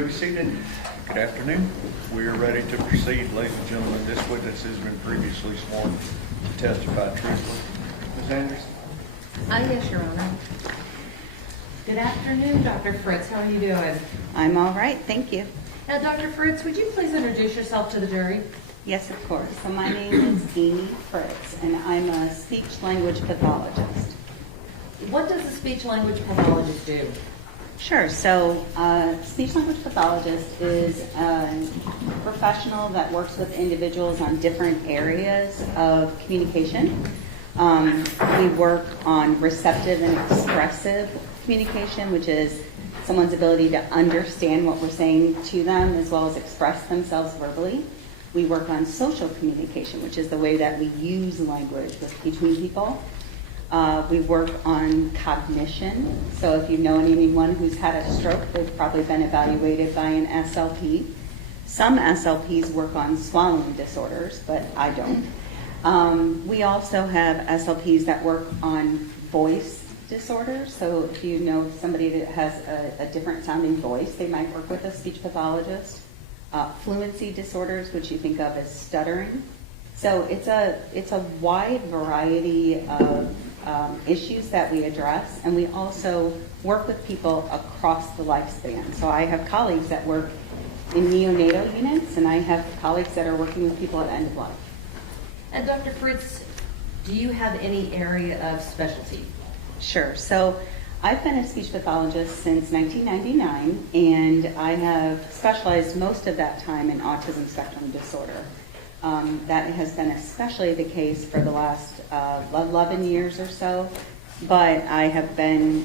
may be seated. Good afternoon. We are ready to proceed, ladies and gentlemen. This witness has been previously sworn to testify truthfully. Ms. Anderson? Yes, Your Honor. Good afternoon, Dr. Fritz. How are you doing? I'm all right, thank you. Now, Dr. Fritz, would you please introduce yourself to the jury? Yes, of course. So my name is Fritz, and I'm a speech-language pathologist. What does a speech-language pathologist do? Sure. So speech-language pathologist is a professional that works with individuals on different areas of communication. We work on receptive and expressive communication, which is someone's ability to understand what we're saying to them as well as express themselves verbally. We work on social communication, which is the way that we use language between people. We work on cognition. So if you know anyone who's had a stroke, they've probably been evaluated by an SLP. Some SLPs work on swallowing disorders, but I don't. We also have SLPs that work on voice disorders. So if you know somebody that has a different sounding voice, they might work with a speech pathologist. Fluency disorders, which you think of as stuttering. So it's a wide variety of issues that we address, and we also work with people across the lifespan. So I have colleagues that work in neonatal units, and I have colleagues that are working with people at end of life. And Dr. Fritz, do you have any area of specialty? Sure. So I've been a speech pathologist since 1999, and I have specialized most of that time in autism spectrum disorder. That has been especially the case for the last 11 years or so, but I have been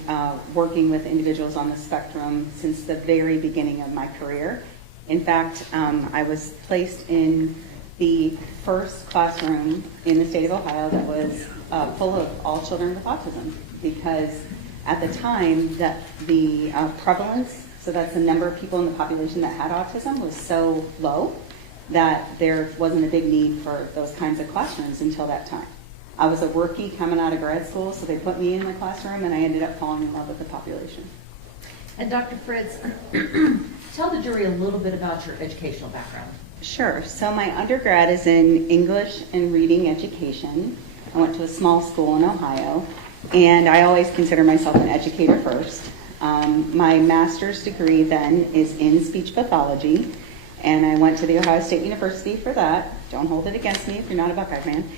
working with individuals on the spectrum since the very beginning of my career. In fact, I was placed in the first classroom in the state of Ohio that was full of all children with autism, because at the time that the prevalence, so that's the number of people in the population that had autism, was so low that there wasn't a big need for those kinds of classrooms until that time. I was a rookie coming out of grad school, so they put me in the classroom, and I ended up falling in love with the population. And Dr. Fritz, tell the jury a little bit about your educational background. Sure. So my undergrad is in English and reading education. I went to a small school in Ohio, and I always consider myself an educator first. My master's degree then is in speech pathology, and I went to the Ohio State University for that. Don't hold it against me if you're not a Buckeye fan.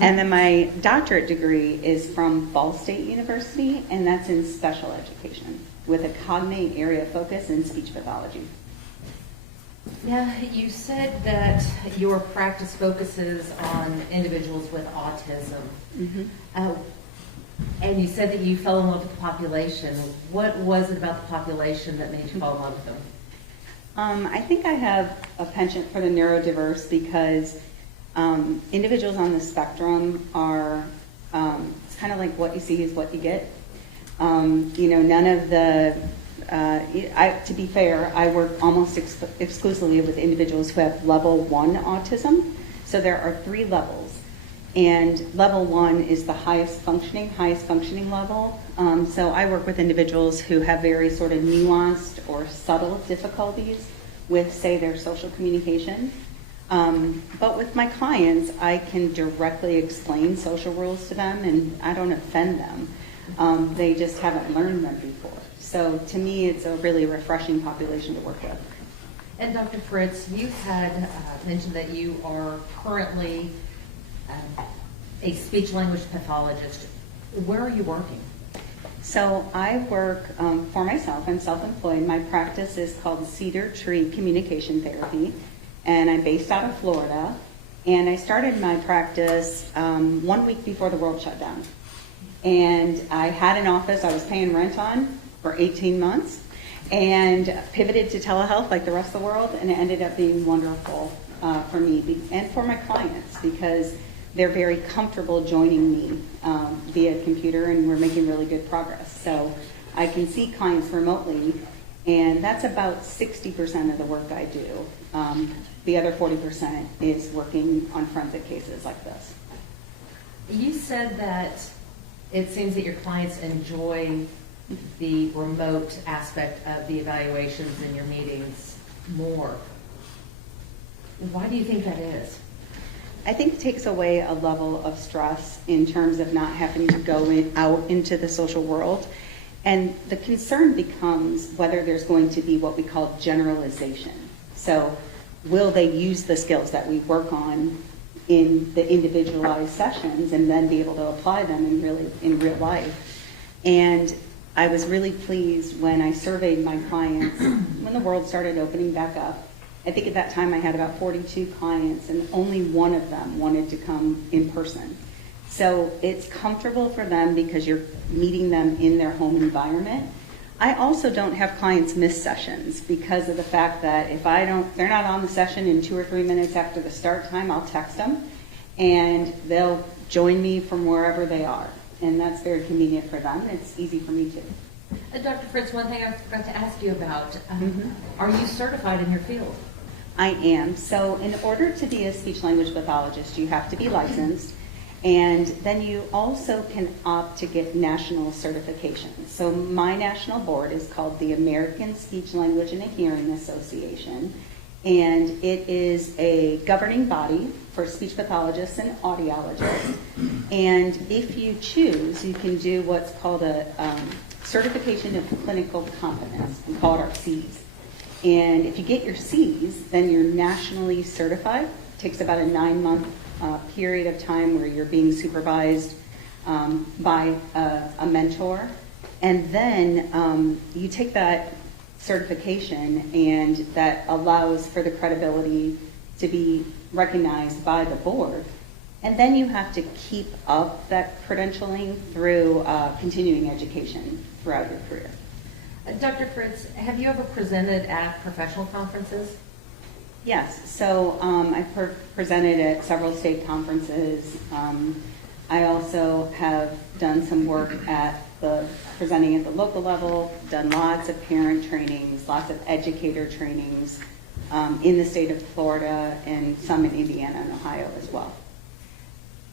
And then my doctorate degree is from Ball State University, and that's in special education with a cognate area focus in speech pathology. Now, you said that your practice focuses on individuals with autism. Mm-hmm. And you said that you fell in love with the population. What was it about the population that made you fall in love with them? I think I have a penchant for the neurodiverse because individuals on the spectrum are, it's kind of like what you see is what you get. None of the, to be fair, I work almost exclusively with individuals who have level 1 autism. So there are 3 levels. And level 1 is the highest functioning level. So I work with individuals who have very sort of nuanced or subtle difficulties with, say, their social communication. But with my clients, I can directly explain social rules to them, and I don't offend them. They just haven't learned them before. So to me, it's a really refreshing population to work with. And Dr. Fritz, you had mentioned that you are currently a speech-language pathologist. Where are you working? So I work for myself. I'm self-employed. My practice is called Cedar Tree Communication Therapy, and I'm based out of Florida. And I started my practice 1 week before the world shut down. And I had an office I was paying rent on for 18 months and pivoted to telehealth like the rest of the world, and it ended up being wonderful for me and for my clients because they're very comfortable joining me via computer, and we're making really good progress. So I can see clients remotely, and that's about 60% of the work I do. The other 40% is working on forensic cases like this. You said that it seems that your clients enjoy the remote aspect of the evaluations in your meetings more. Why do you think that is? I think it takes away a level of stress in terms of not having to go out into the social world. And the concern becomes whether there's going to be what we call generalization. So will they use the skills that we work on in the individualized sessions and then be able to apply them in real life? And I was really pleased when I surveyed my clients when the world started opening back up. I think at that time I had about 42 clients and only one of them wanted to come in person. So it's comfortable for them because you're meeting them in their home environment. I also don't have clients miss sessions because of the fact that if they're not on the session in 2 or 3 minutes after the start time, I'll text them and they'll join me from wherever they are. And that's very convenient for them. It's easy for me too. Dr. Fritz, one thing I forgot to ask you about, are you certified in your field? I am. So in order to be a speech language pathologist, you have to be licensed, and then you also can opt to get national certification. So my national board is called the American Speech Language and Hearing Association, and it is a governing body for speech pathologists and audiologists. And if you choose, you can do what's called a certification of clinical competence. We call it our C's. And if you get your C's, then you're nationally certified. It takes about a 9-month period of time where you're being supervised by a mentor. And then you take that certification, and that allows for the credibility to be recognized by the board. And then you have to keep up that credentialing through continuing education throughout your career. Dr. Fritz, have you ever presented at professional conferences? Yes, so I've presented at several state conferences. I also have done some work presenting at the local level, done lots of parent trainings, lots of educator trainings in the state of Florida, and some in Indiana and Ohio as well.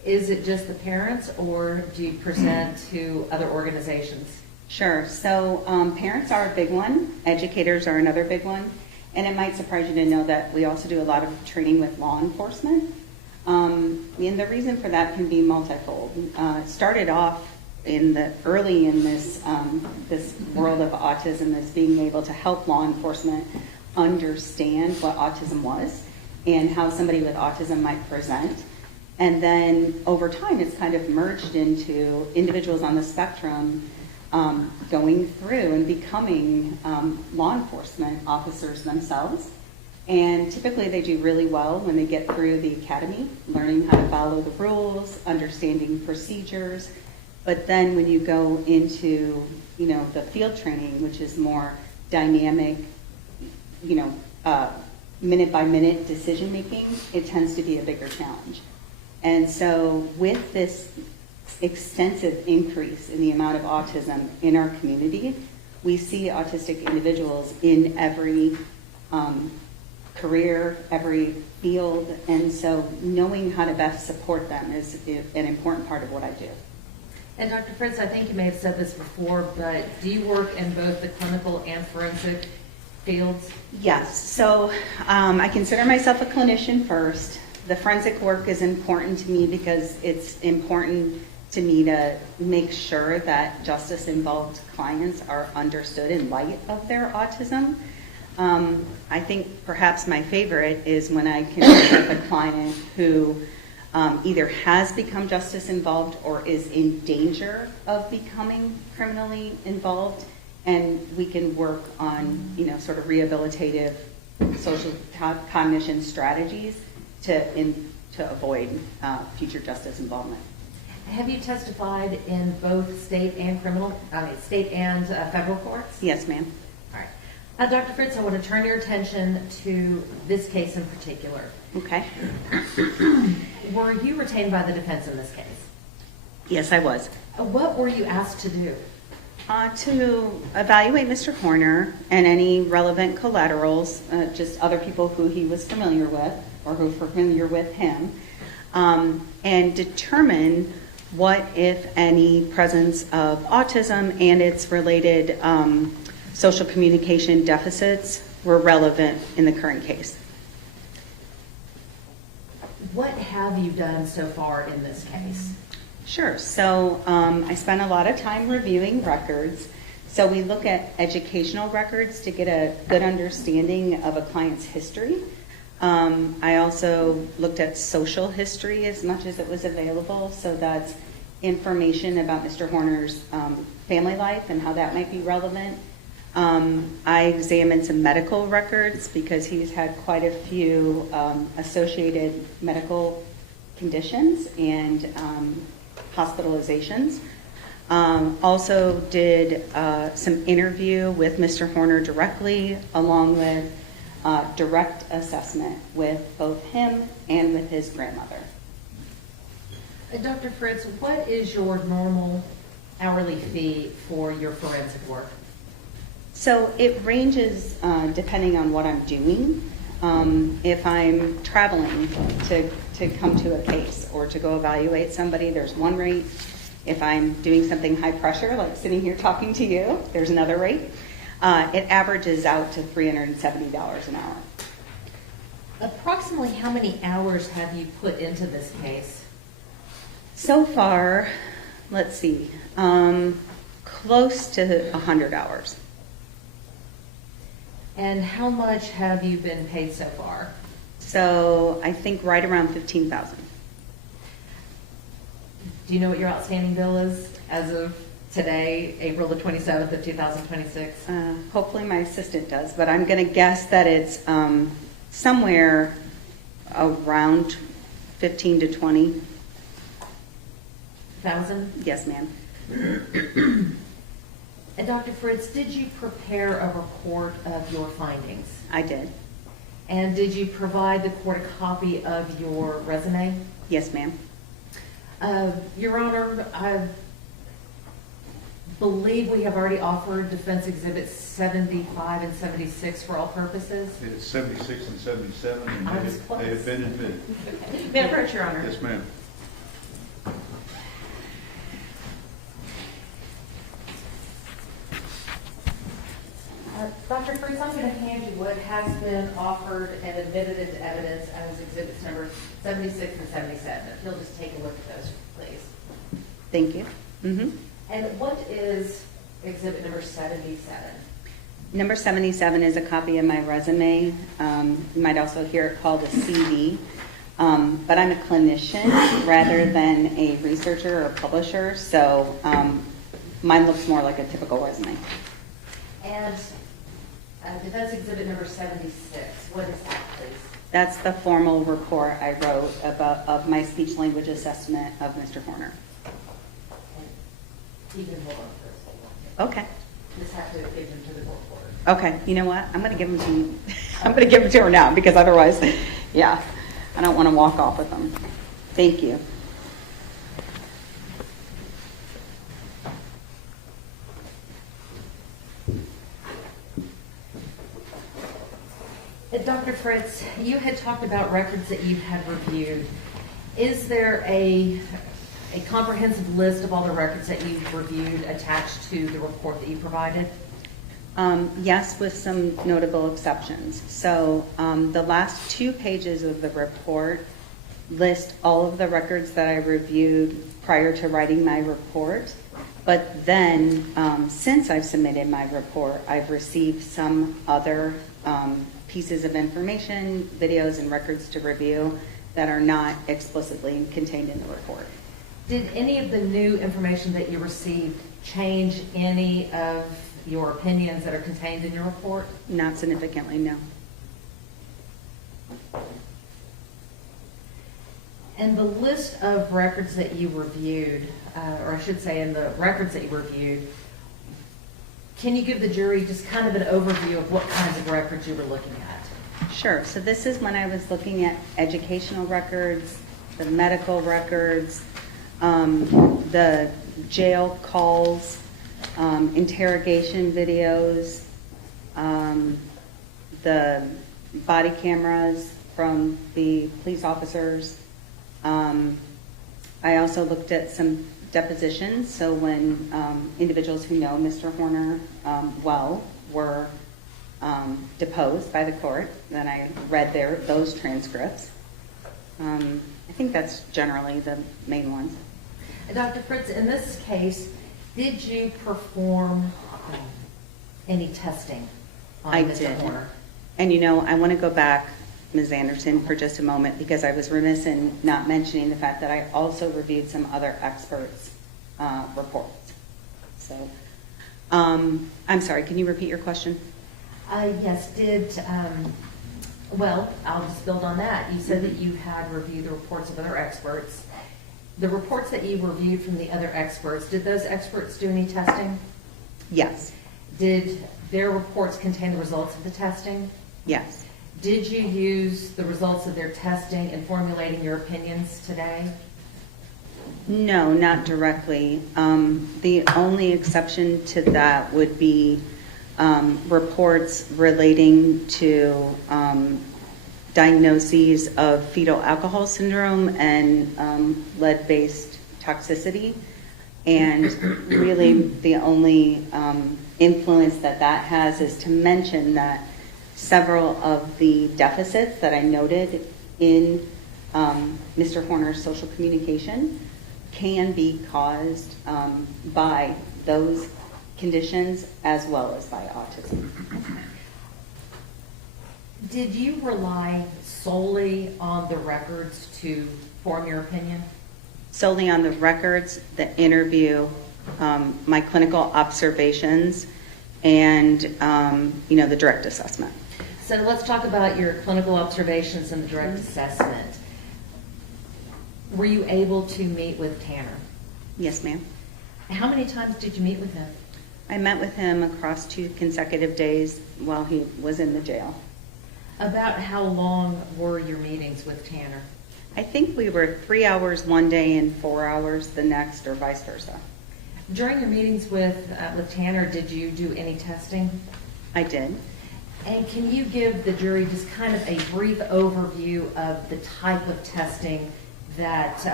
Is it just the parents, or do you present to other organizations? Sure. So parents are a big one. Educators are another big one. And it might surprise you to know that we also do a lot of training with law enforcement. And the reason for that can be multifold. It started off early in this world of autism as being able to help law enforcement understand what autism was and how somebody with autism might present. And then over time, it's kind of merged into individuals on the spectrum going through and becoming law enforcement officers themselves. And typically they do really well when they get through the academy, learning how to follow the rules, understanding procedures. But then when you go into, the field training, which is more dynamic, minute by minute decision making, it tends to be a bigger challenge. And so with this extensive increase in the amount of autism in our community, we see autistic individuals in every career, every field, and so knowing how to best support them is an important part of what I do. And Dr. Fritz, I think you may have said this before, but do you work in both the clinical and forensic fields? Yes, so I consider myself a clinician first. The forensic work is important to me because it's important to me to make sure that justice-involved clients are understood in light of their autism. I think perhaps my favorite is when I can work with a client who either has become justice-involved or is in danger of becoming criminally involved, and we can work on, sort of rehabilitative social cognition strategies to avoid future justice involvement. Have you testified in both state and federal courts? Yes, ma'am. All right. Dr. Fritz, I want to turn your attention to this case in particular. Okay. Were you retained by the defense in this case? Yes, I was. What were you asked to do? To evaluate Mr. Horner and any relevant collaterals, just other people who he was familiar with or who were familiar with him, and determine what, if any, presence of autism and its related social communication deficits were relevant in the current case. What have you done so far in this case? Sure. So I spent a lot of time reviewing records. So we look at educational records to get a good understanding of a client's history. I also looked at social history as much as it was available. So that's information about Mr. Horner's family life and how that might be relevant. I examined some medical records because he's had quite a few associated medical conditions and hospitalizations. Also did some interview with Mr. Horner directly, along with direct assessment with both him and with his grandmother. Dr. Fritz, what is your normal hourly fee for your forensic work? So it ranges depending on what I'm doing. If I'm traveling to come to a case or to go evaluate somebody, there's one rate. If I'm doing something high pressure, like sitting here talking to you, there's another rate. It averages out to $370 an hour. Approximately how many hours have you put into this case? So far, let's see, close to 100 hours. And how much have you been paid so far? So I think right around $15,000. Do you know what your outstanding bill is as of today, April the 27th of 2026? Hopefully my assistant does, but I'm going to guess that it's somewhere around 15 to 20. 1,000? Yes, ma'am. And Dr. Fritz, did you prepare a report of your findings? I did. And did you provide the court a copy of your resume? Yes, ma'am. Your Honor, I believe we have already offered Defense Exhibits 75 and 76 for all purposes. It's 76 and 77, and I was close. they have been admitted. May I approach, Your Honor? Yes, ma'am. Dr. Fritz, I'm going to hand you what has been offered and admitted into evidence as exhibits number 76 and 77. If you'll just take a look at those, please. Thank you. Mm-hmm. And what is exhibit number 77? Number 77 is a copy of my resume. You might also hear it called a CV. But I'm a clinician rather than a researcher or publisher, so mine looks more like a typical resume. And defense exhibit number 76, what is that, please? That's the formal report I wrote of my speech language assessment of Mr. Horner. You can hold on for a second. Okay. Just have to give them to the court reporter. Okay. You know what? I'm going to give them to you. I'm going to give them to her now because otherwise, yeah, I don't want to walk off with them. Thank you. Dr. Fritz, you had talked about records that you had reviewed. Is there a comprehensive list of all the records that you've reviewed attached to the report that you provided? Yes, with some notable exceptions. So the last 2 pages of the report list all of the records that I reviewed prior to writing my report. But then, since I've submitted my report, I've received some other pieces of information, videos, and records to review that are not explicitly contained in the report. Did any of the new information that you received change any of your opinions that are contained in your report? Not significantly, no. And the list of records that you reviewed, or I should say in the records that you reviewed, can you give the jury just kind of an overview of what kinds of records you were looking at? Sure. So this is when I was looking at educational records, the medical records, the jail calls, interrogation videos, the body cameras from the police officers, I also looked at some depositions, so when individuals who know Mr. Horner well were deposed by the court, then I read those transcripts. I think that's generally the main ones. Dr. Fritz, in this case, did you perform any testing on I Mr. did. Horner? And I want to go back, Ms. Anderson, for just a moment, because I was remiss in not mentioning the fact that I also reviewed some other experts' reports. So, I'm sorry, can you repeat your question? Yes, well, I'll just build on that. You said that you had reviewed the reports of other experts. The reports that you reviewed from the other experts, did those experts do any testing? Yes. Did their reports contain the results of the testing? Yes. Did you use the results of their testing in formulating your opinions today? No, not directly. The only exception to that would be reports relating to diagnoses of fetal alcohol syndrome and lead-based toxicity. And really the only influence that has is to mention that several of the deficits that I noted in Mr. Horner's social communication can be caused by those conditions as well as by autism. Did you rely solely on the records to form your opinion? Solely on the records, the interview, my clinical observations, and the direct assessment. So let's talk about your clinical observations and the direct assessment. Were you able to meet with Tanner? Yes, ma'am. How many times did you meet with him? I met with him across 2 consecutive days while he was in the jail. About how long were your meetings with Tanner? I think we were 3 hours one day and 4 hours the next, or vice versa. During your meetings with Tanner, did you do any testing? I did. And can you give the jury just kind of a brief overview of the type of testing that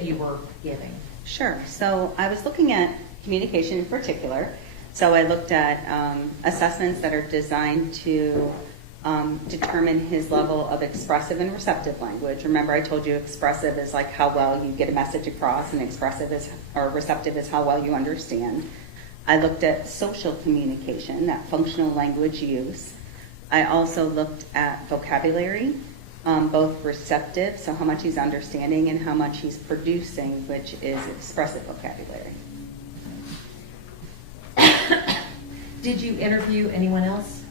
you were giving? Sure. So I was looking at communication in particular. So I looked at assessments that are designed to determine his level of expressive and receptive language. Remember, I told you expressive is like how well you get a message across, and receptive is how well you understand. I looked at social communication, that functional language use. I also looked at vocabulary, both receptive, so how much he's understanding, and how much he's producing, which is expressive vocabulary. Did you interview anyone else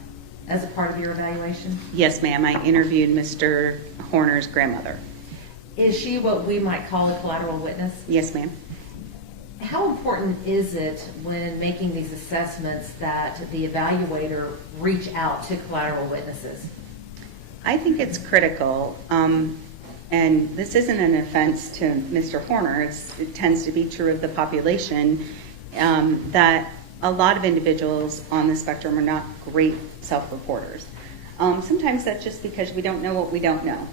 as a part of your evaluation? Yes, ma'am. I interviewed Mr. Horner's grandmother. Is she what we might call a collateral witness? Yes, ma'am. How important is it when making these assessments that the evaluator reach out to collateral witnesses? I think it's critical, and this isn't an offense to Mr. Horner. It tends to be true of the population, that a lot of individuals on the spectrum are not great self-reporters. Sometimes that's just because we don't know what we don't know.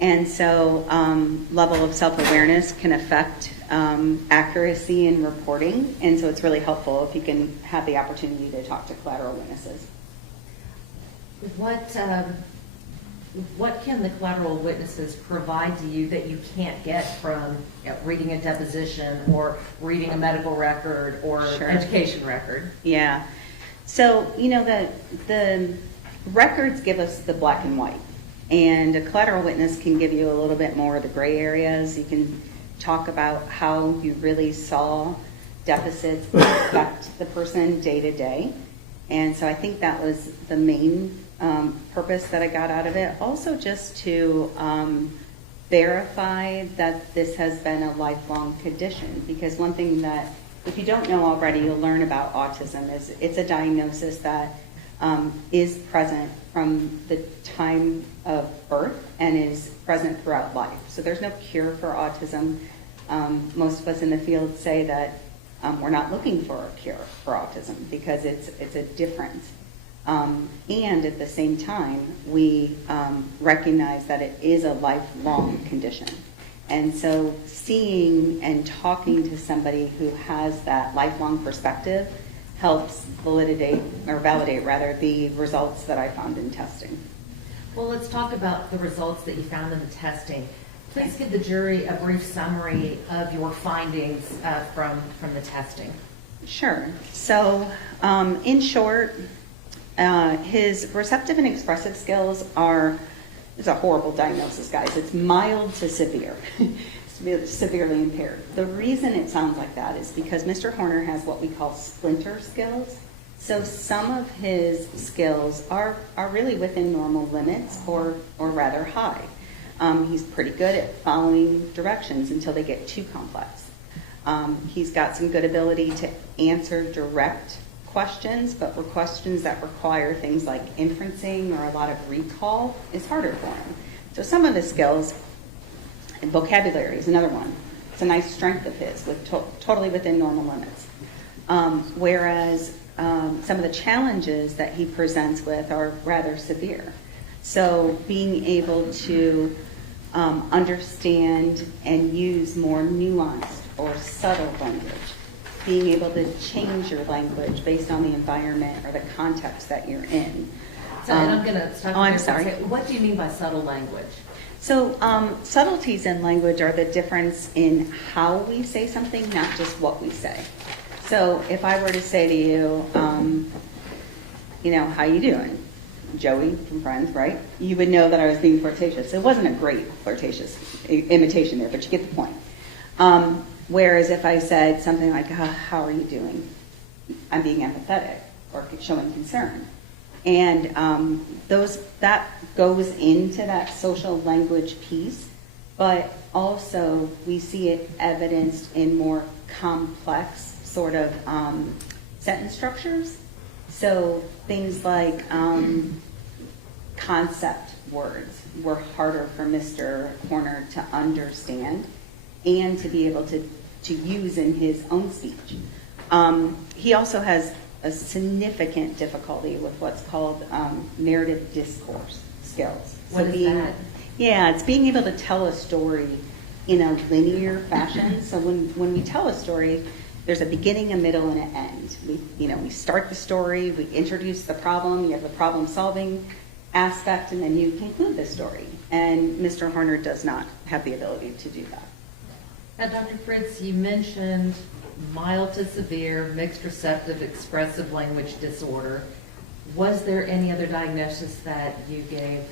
And so level of self-awareness can affect accuracy in reporting, and so it's really helpful if you can have the opportunity to talk to collateral witnesses. What can the collateral witnesses provide to you that you can't get from reading a deposition or reading a medical record or Sure. education record? Yeah. So, the records give us the black and white, and a collateral witness can give you a little bit more of the gray areas. You can talk about how you really saw deficits affect the person day to day. And so I think that was the main purpose that I got out of it. Also just to verify that this has been a lifelong condition, because one thing that, if you don't know already, you'll learn about autism is it's a diagnosis that is present from the time of birth and is present throughout life. So there's no cure for autism. Most of us in the field say that we're not looking for a cure for autism because it's a difference. And at the same time, we recognize that it is a lifelong condition. And so seeing and talking to somebody who has that lifelong perspective helps validate rather the results that I found in testing. Well, let's talk about the results that you found in the testing. Please give the jury a brief summary of your findings from the testing. Sure. So, in short, his receptive and expressive skills it's a horrible diagnosis, guys. It's mild to severe. It's severely impaired. The reason it sounds like that is because Mr. Horner has what we call splinter skills. So some of his skills are really within normal limits or rather high. He's pretty good at following directions until they get too complex. He's got some good ability to answer direct questions, but for questions that require things like inferencing or a lot of recall is harder for him. So some of his skills, and vocabulary is another one. It's a nice strength of his, with totally within normal limits. Whereas some of the challenges that he presents with are rather severe. So being able to understand and use more nuanced or subtle language, being able to change your language based on the environment or the context that you're in. So, and I'm going to stop I'm there. sorry. What do you mean by subtle language? So subtleties in language are the difference in how we say something, not just what we say. So if I were to say to you, how you doing? Joey from Friends, right? You would know that I was being flirtatious. It wasn't a great flirtatious imitation there, but you get the point. Whereas if I said something like, how are you doing? I'm being empathetic or showing concern. And that goes into that social language piece, but also we see it evidenced in more complex sort of sentence structures. So things like concept words were harder for Mr. Horner to understand and to be able to use in his own speech. He also has a significant difficulty with what's called narrative discourse skills. What is that? Yeah, it's being able to tell a story in a linear fashion. So when we tell a story, there's a beginning, a middle, and an end. We start the story, we introduce the problem, you have the problem-solving aspect, and then you conclude the story. And Mr. Horner does not have the ability to do that. Now, Dr. Fritz, you mentioned mild to severe mixed receptive expressive language disorder. Was there any other diagnosis that you gave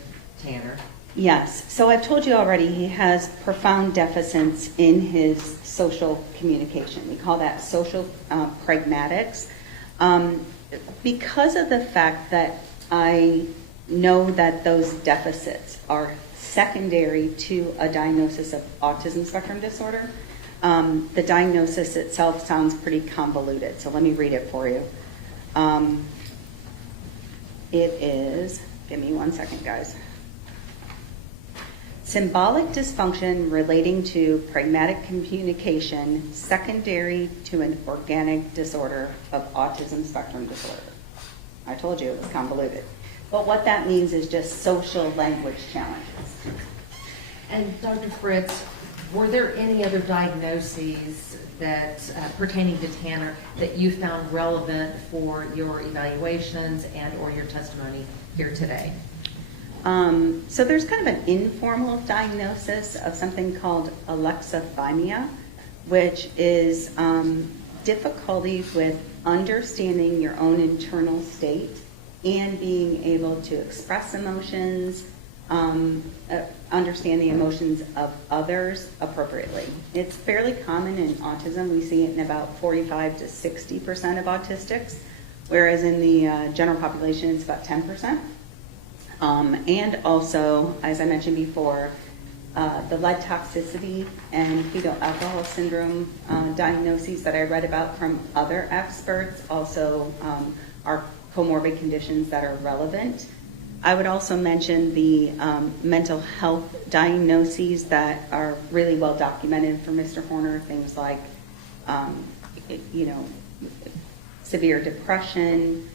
Tanner? Yes. So I've told you already he has profound deficits in his social communication. We call that social pragmatics. Because of the fact that I know that those deficits are secondary to a diagnosis of autism spectrum disorder, the diagnosis itself sounds pretty convoluted. So let me read it for you. It is, give me 1 second, guys. Symbolic dysfunction relating to pragmatic communication secondary to an organic disorder of autism spectrum disorder. I told you it was convoluted. But what that means is just social language challenges. And Dr. Fritz, were there any other diagnoses that pertaining to Tanner that you found relevant for your evaluations and or your testimony here today? So there's kind of an informal diagnosis of something called alexithymia, which is difficulty with understanding your own internal state and being able to express emotions, understand the emotions of others appropriately. It's fairly common in autism. We see it in about 45 to 60% of autistics, whereas in the general population it's about 10%. And also, as I mentioned before, the lead toxicity and fetal alcohol syndrome diagnoses that I read about from other experts also are comorbid conditions that are relevant. I would also mention the mental health diagnoses that are really well documented for Mr. Horner, things like, severe depression,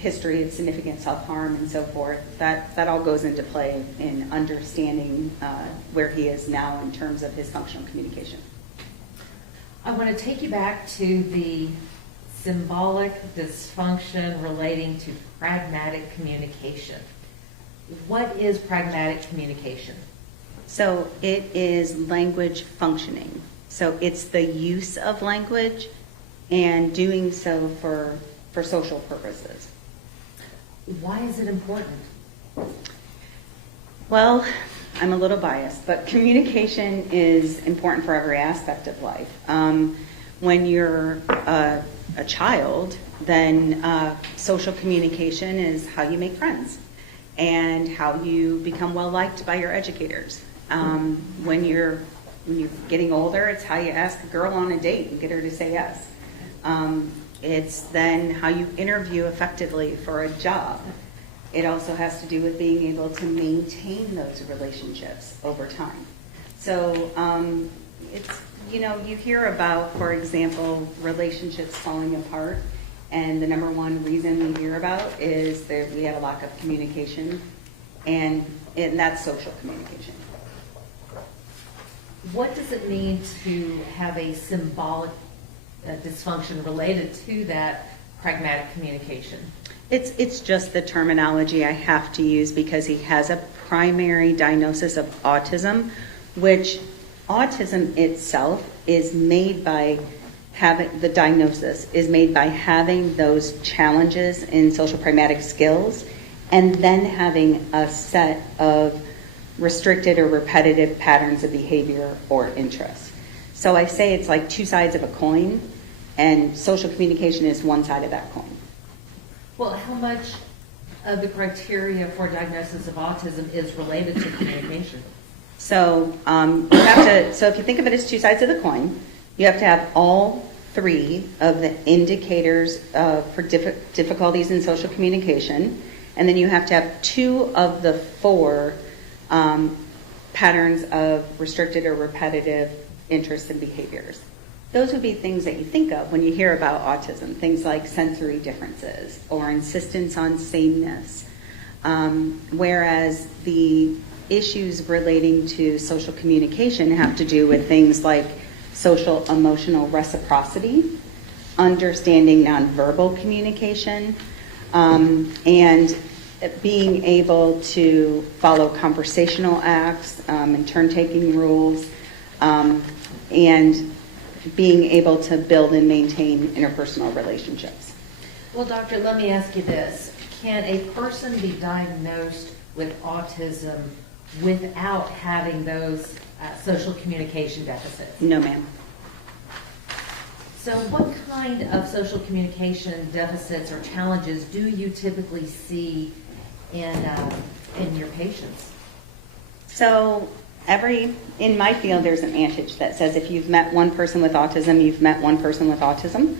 history of significant self-harm and so forth, that all goes into play in understanding where he is now in terms of his functional communication. I want to take you back to the symbolic dysfunction relating to pragmatic communication. What is pragmatic communication? So it is language functioning. So it's the use of language and doing so for social purposes. Why is it important? Well, I'm a little biased, but communication is important for every aspect of life. When you're a child, then social communication is how you make friends and how you become well-liked by your educators. When you're getting older, it's how you ask a girl on a date and get her to say yes. It's then how you interview effectively for a job. It also has to do with being able to maintain those relationships over time. So it's, you hear about, for example, relationships falling apart, and the number one reason we hear about is that we have a lack of communication, and that's social communication. What does it mean to have a symbolic dysfunction related to that pragmatic communication? It's just the terminology I have to use because he has a primary diagnosis of autism, which autism itself is made by having, the diagnosis is made by having those challenges in social pragmatic skills and then having a set of restricted or repetitive patterns of behavior or interests. So I say it's like two sides of a coin, and social communication is one side of that coin. Well, how much of the criteria for diagnosis of autism is related to communication? So you have to. So if you think of it as two sides of the coin, you have to have all three of the indicators for difficulties in social communication, and then you have to have two of the four patterns of restricted or repetitive interests and behaviors. Those would be things that you think of when you hear about autism, things like sensory differences or insistence on sameness, whereas the issues relating to social communication have to do with things like social emotional reciprocity, understanding nonverbal communication, and being able to follow conversational acts and turn-taking rules, and being able to build and maintain interpersonal relationships. Well, doctor, let me ask you this. Can a person be diagnosed with autism without having those social communication deficits? No, ma'am. So what kind of social communication deficits or challenges do you typically see in your patients? So in my field, there's an adage that says if you've met one person with autism, you've met one person with autism.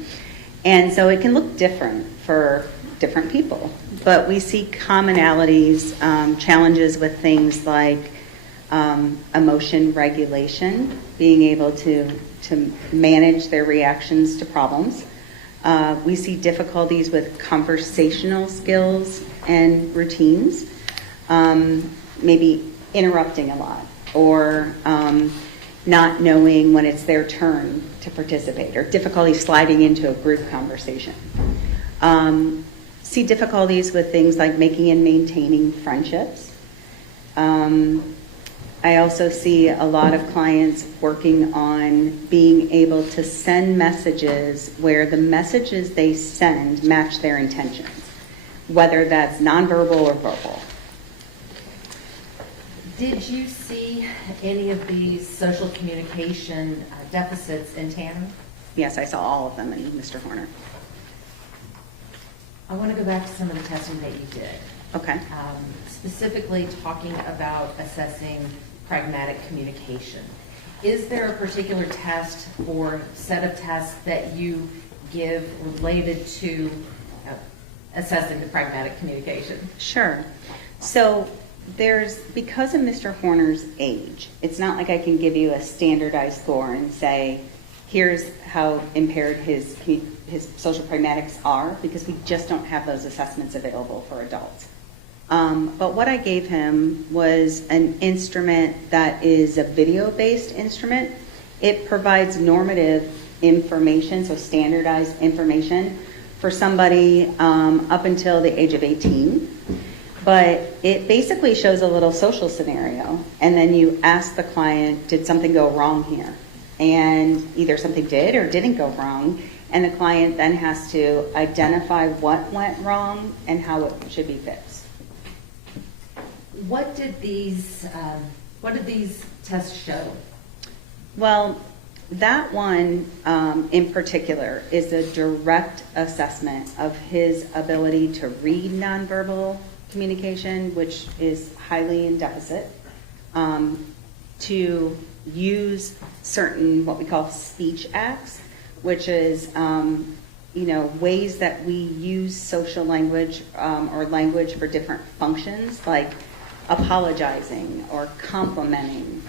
And so it can look different for different people. But we see commonalities, challenges with things like emotion regulation, being able to manage their reactions to problems. We see difficulties with conversational skills and routines, maybe interrupting a lot, or not knowing when it's their turn to participate, or difficulty sliding into a group conversation. See difficulties with things like making and maintaining friendships. I also see a lot of clients working on being able to send messages where the messages they send match their intentions, whether that's nonverbal or verbal. Did you see any of these social communication deficits in Tanner? Yes, I saw all of them in Mr. Horner. I want to go back to some of the testing that you did. Okay. Specifically talking about assessing pragmatic communication. Is there a particular test or set of tests that you give related to assessing the pragmatic communication? Sure. So because of Mr. Horner's age, it's not like I can give you a standardized score and say here's how impaired his social pragmatics are, because we just don't have those assessments available for adults. But what I gave him was an instrument that is a video-based instrument. It provides normative information, so standardized information for somebody up until the age of 18. But it basically shows a little social scenario, and then you ask the client, did something go wrong here? And either something did or didn't go wrong, and the client then has to identify what went wrong and how it should be fixed. What did these tests show? Well, that one in particular is a direct assessment of his ability to read nonverbal communication, which is highly in deficit, to use certain what we call speech acts, which is ways that we use social language or language for different functions, like apologizing or complimenting,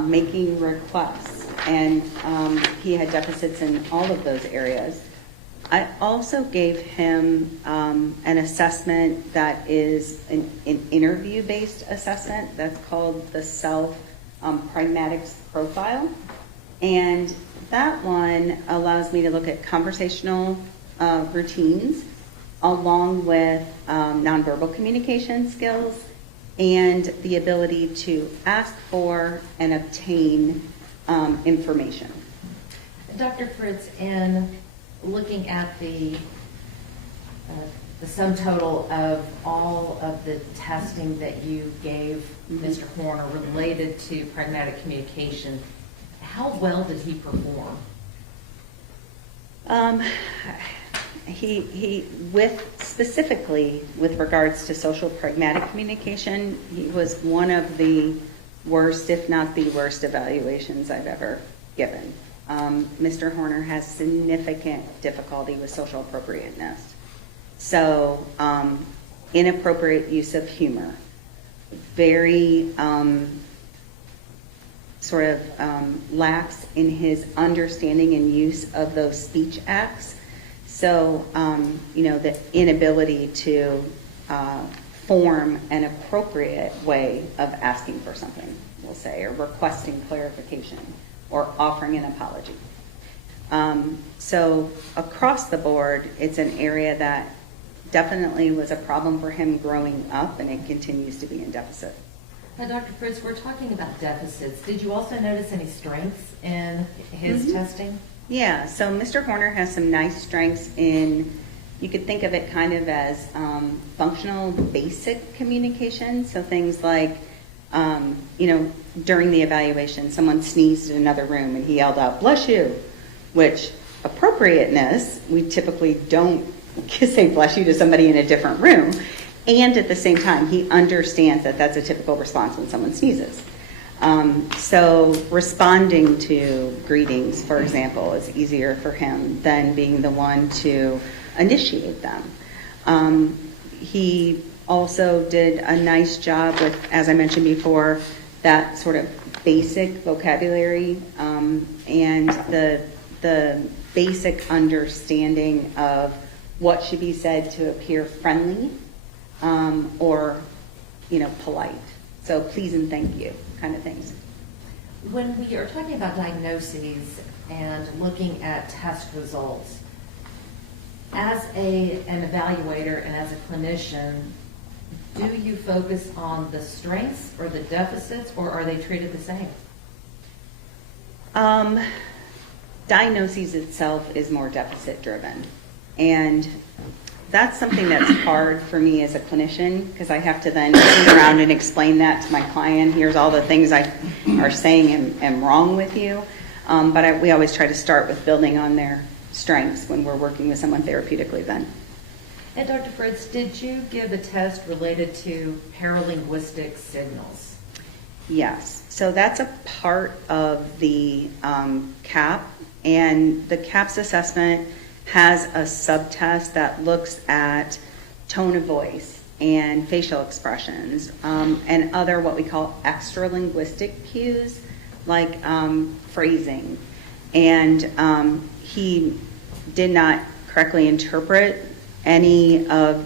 making requests, and he had deficits in all of those areas. I also gave him an assessment that is an interview-based assessment that's called the Self-Pragmatics Profile. And that one allows me to look at conversational routines along with nonverbal communication skills and the ability to ask for and obtain information. Dr. Fritz, in looking at the sum total of all of the testing that you gave Mr. Horner related to pragmatic communication, how well did he perform? He specifically with regards to social pragmatic communication, he was one of the worst, if not the worst, evaluations I've ever given. Mr. Horner has significant difficulty with social appropriateness. So, inappropriate use of humor, very lax in his understanding and use of those speech acts. So, the inability to form an appropriate way of asking for something, we'll say, or requesting clarification, or offering an apology. So across the board, it's an area that definitely was a problem for him growing up, and it continues to be in deficit. Now, Dr. Fritz, we're talking about deficits. Did you also notice any strengths in his testing? Yeah, so Mr. Horner has some nice strengths in, you could think of it kind of as functional basic communication. So things like, during the evaluation, someone sneezed in another room and he yelled out, "Bless you," which appropriateness, we typically don't say bless you to somebody in a different room. And at the same time, he understands that that's a typical response when someone sneezes. So responding to greetings, for example, is easier for him than being the one to initiate them. He also did a nice job with, as I mentioned before, that sort of basic vocabulary and the basic understanding of what should be said to appear friendly or polite. So please and thank you kind of things. When we are talking about diagnoses and looking at test results, as an evaluator and as a clinician, do you focus on the strengths or the deficits, or are they treated the same? Diagnoses itself is more deficit driven, and that's something that's hard for me as a clinician, because I have to then turn around and explain that to my client. Here's all the things I are saying am wrong with you. But we always try to start with building on their strengths when we're working with someone therapeutically then. And Dr. Fritz, did you give a test related to paralinguistic signals? Yes. So that's a part of the CAP, and the CAPS assessment has a subtest that looks at tone of voice and facial expressions and other what we call extra linguistic cues like phrasing. And he did not correctly interpret any of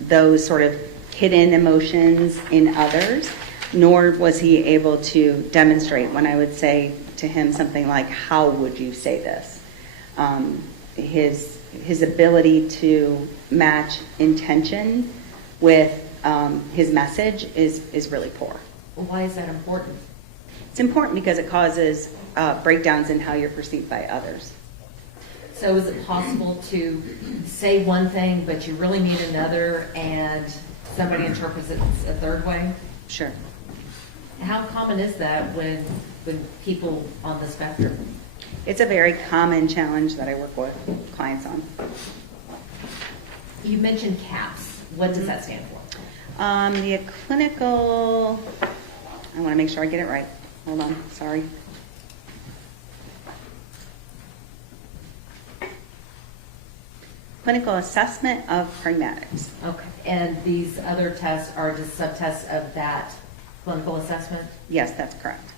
those sort of hidden emotions in others, nor was he able to demonstrate when I would say to him something like, how would you say this? His ability to match intention with his message is really poor. Well, why is that important? It's important because it causes breakdowns in how you're perceived by others. So is it possible to say one thing, but you really mean another, and somebody interprets it a third way? Sure. How common is that when people on the spectrum? It's a very common challenge that I work with clients on. You mentioned CAPS. What does that stand for? The clinical, I want to make sure I get it right. Hold on, sorry. Clinical assessment of pragmatics. Okay. And these other tests are just subtests of that clinical assessment? Yes, that's correct.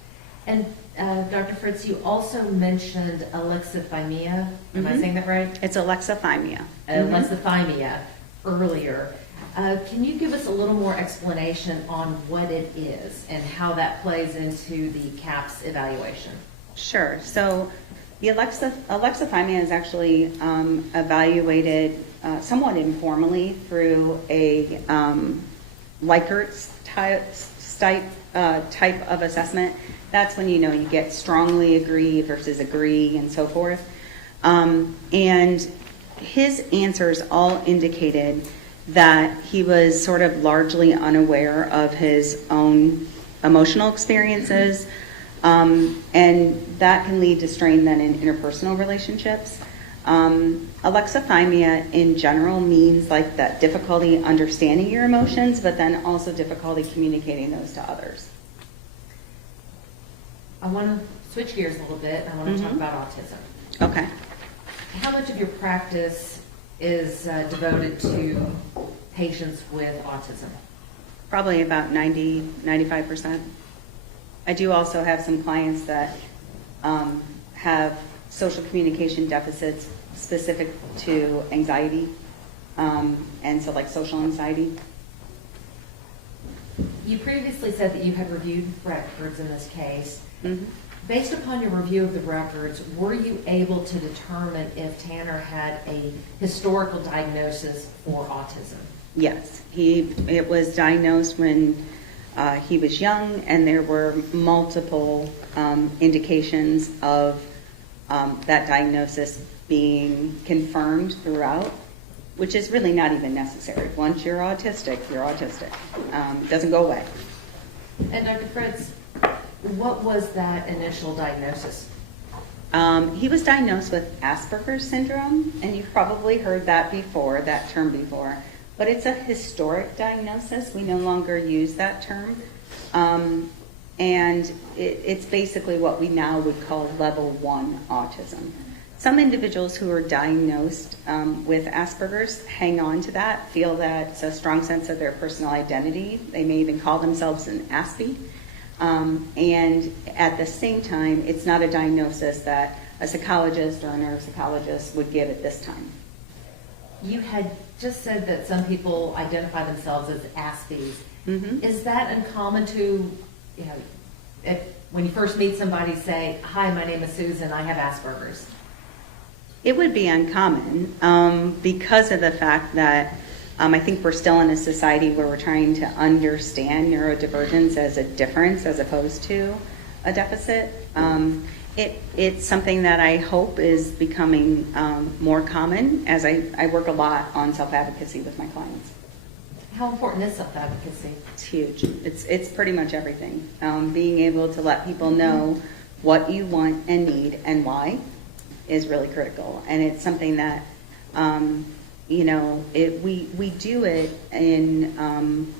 And Dr. Fritz, you also mentioned alexithymia. Am I saying that right? It's alexithymia. Alexithymia earlier. Can you give us a little more explanation on what it is and how that plays into the CAPS evaluation? Sure. So the alexithymia is actually evaluated somewhat informally through a Likert type of assessment. That's when you get strongly agree versus agree and so forth. And his answers all indicated that he was sort of largely unaware of his own emotional experiences, and that can lead to strain then in interpersonal relationships. Alexithymia in general means like that difficulty understanding your emotions, but then also difficulty communicating those to others. I want to switch gears a little bit. I want to talk about autism. Okay. How much of your practice is devoted to patients with autism? Probably about 95%. I do also have some clients that have social communication deficits specific to anxiety, and so like social anxiety. You previously said that you had reviewed records in this case. Mm-hmm. Based upon your review of the records, were you able to determine if Tanner had a historical diagnosis for autism? Yes, it was diagnosed when he was young, and there were multiple indications of that diagnosis being confirmed throughout, which is really not even necessary. Once you're autistic, you're autistic. It doesn't go away. And Dr. Fritz, what was that initial diagnosis? He was diagnosed with Asperger's syndrome, and you've probably heard that term before, but it's a historic diagnosis. We no longer use that term. And it's basically what we now would call level 1 autism. Some individuals who are diagnosed with Asperger's hang on to that, feel that it's a strong sense of their personal identity. They may even call themselves an Aspie. And at the same time, it's not a diagnosis that a psychologist or a neuropsychologist would give at this time. You had just said that some people identify themselves as Aspies. Mm-hmm. Is that uncommon to, when you first meet somebody, say, "Hi, my name is Susan, I have Asperger's"? It would be uncommon because of the fact that I think we're still in a society where we're trying to understand neurodivergence as a difference as opposed to a deficit. It's something that I hope is becoming more common as I work a lot on self-advocacy with my clients. How important is self-advocacy? It's huge. It's pretty much everything. Being able to let people know what you want and need and why is really critical. And it's something that, we do it in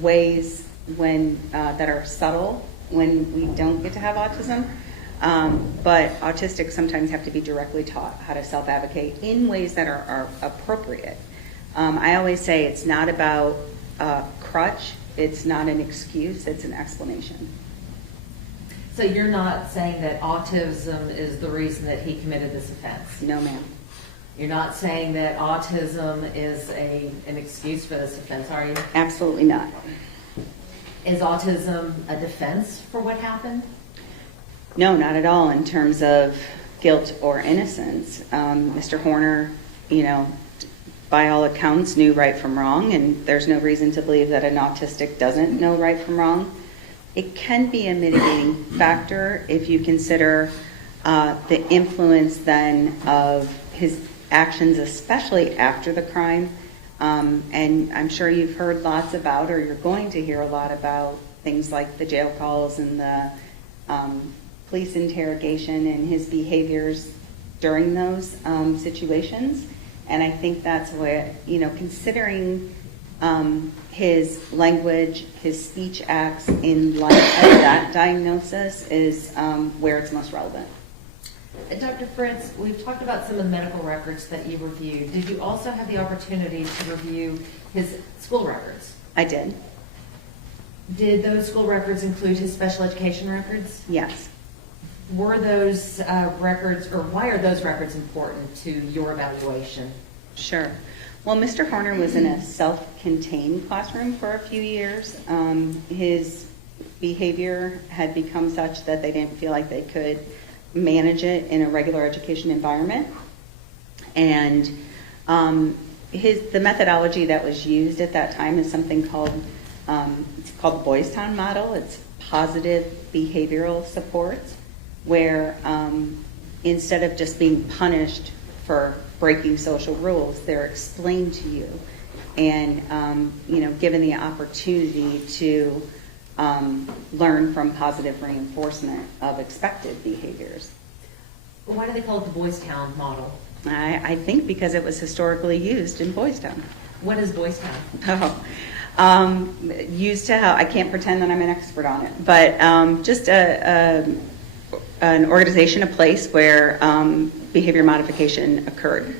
ways that are subtle when we don't get to have autism. But autistics sometimes have to be directly taught how to self-advocate in ways that are appropriate. I always say it's not about crutch, it's not an excuse, it's an explanation. So you're not saying that autism is the reason that he committed this offense? No, ma'am. You're not saying that autism is an excuse for this offense, are you? Absolutely not. Is autism a defense for what happened? No, not at all in terms of guilt or innocence. Mr. Horner, by all accounts, knew right from wrong, and there's no reason to believe that an autistic doesn't know right from wrong. It can be a mitigating factor if you consider the influence then of his actions, especially after the crime. And I'm sure you've heard lots about, or you're going to hear a lot about, things like the jail calls and the police interrogation and his behaviors during those situations. And I think that's where, considering his language, his speech acts in light of that diagnosis is where it's most relevant. Dr. Fritz, we've talked about some of the medical records that you reviewed. Did you also have the opportunity to review his school records? I did. Did those school records include his special education records? Yes. Were those records, or why are those records important to your evaluation? Sure. Well, Mr. Horner was in a self-contained classroom for a few years. His behavior had become such that they didn't feel like they could manage it in a regular education environment. And the methodology that was used at that time is something called, it's called the Boys Town model. It's positive behavioral supports, where instead of just being punished for breaking social rules, they're explained to you and given the opportunity to learn from positive reinforcement of expected behaviors. Why do they call it the Boys Town model? I think because it was historically used in Boys Town. What is Boys Town? Used to how, I can't pretend that I'm an expert on it, but just an organization, a place where behavior modification occurred.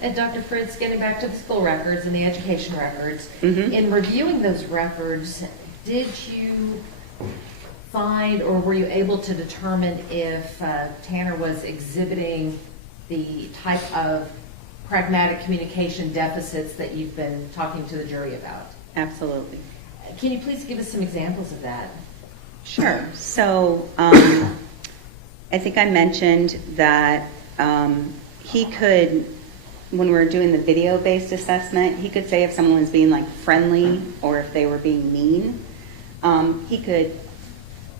And Dr. Fritz, getting back to the school records and the education records, Mm-hmm. in reviewing those records, did you find, or were you able to determine if Tanner was exhibiting the type of pragmatic communication deficits that you've been talking to the jury about? Absolutely. Can you please give us some examples of that? Sure. So I think I mentioned that he could, when we were doing the video-based assessment, he could say if someone was being like friendly or if they were being mean. He could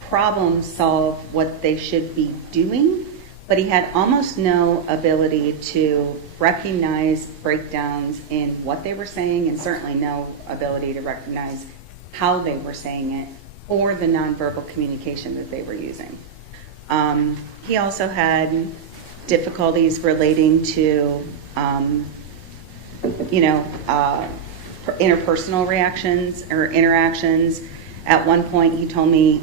problem solve what they should be doing, but he had almost no ability to recognize breakdowns in what they were saying, and certainly no ability to recognize how they were saying it or the nonverbal communication that they were using. He also had difficulties relating to, interpersonal reactions or interactions. At one point, he told me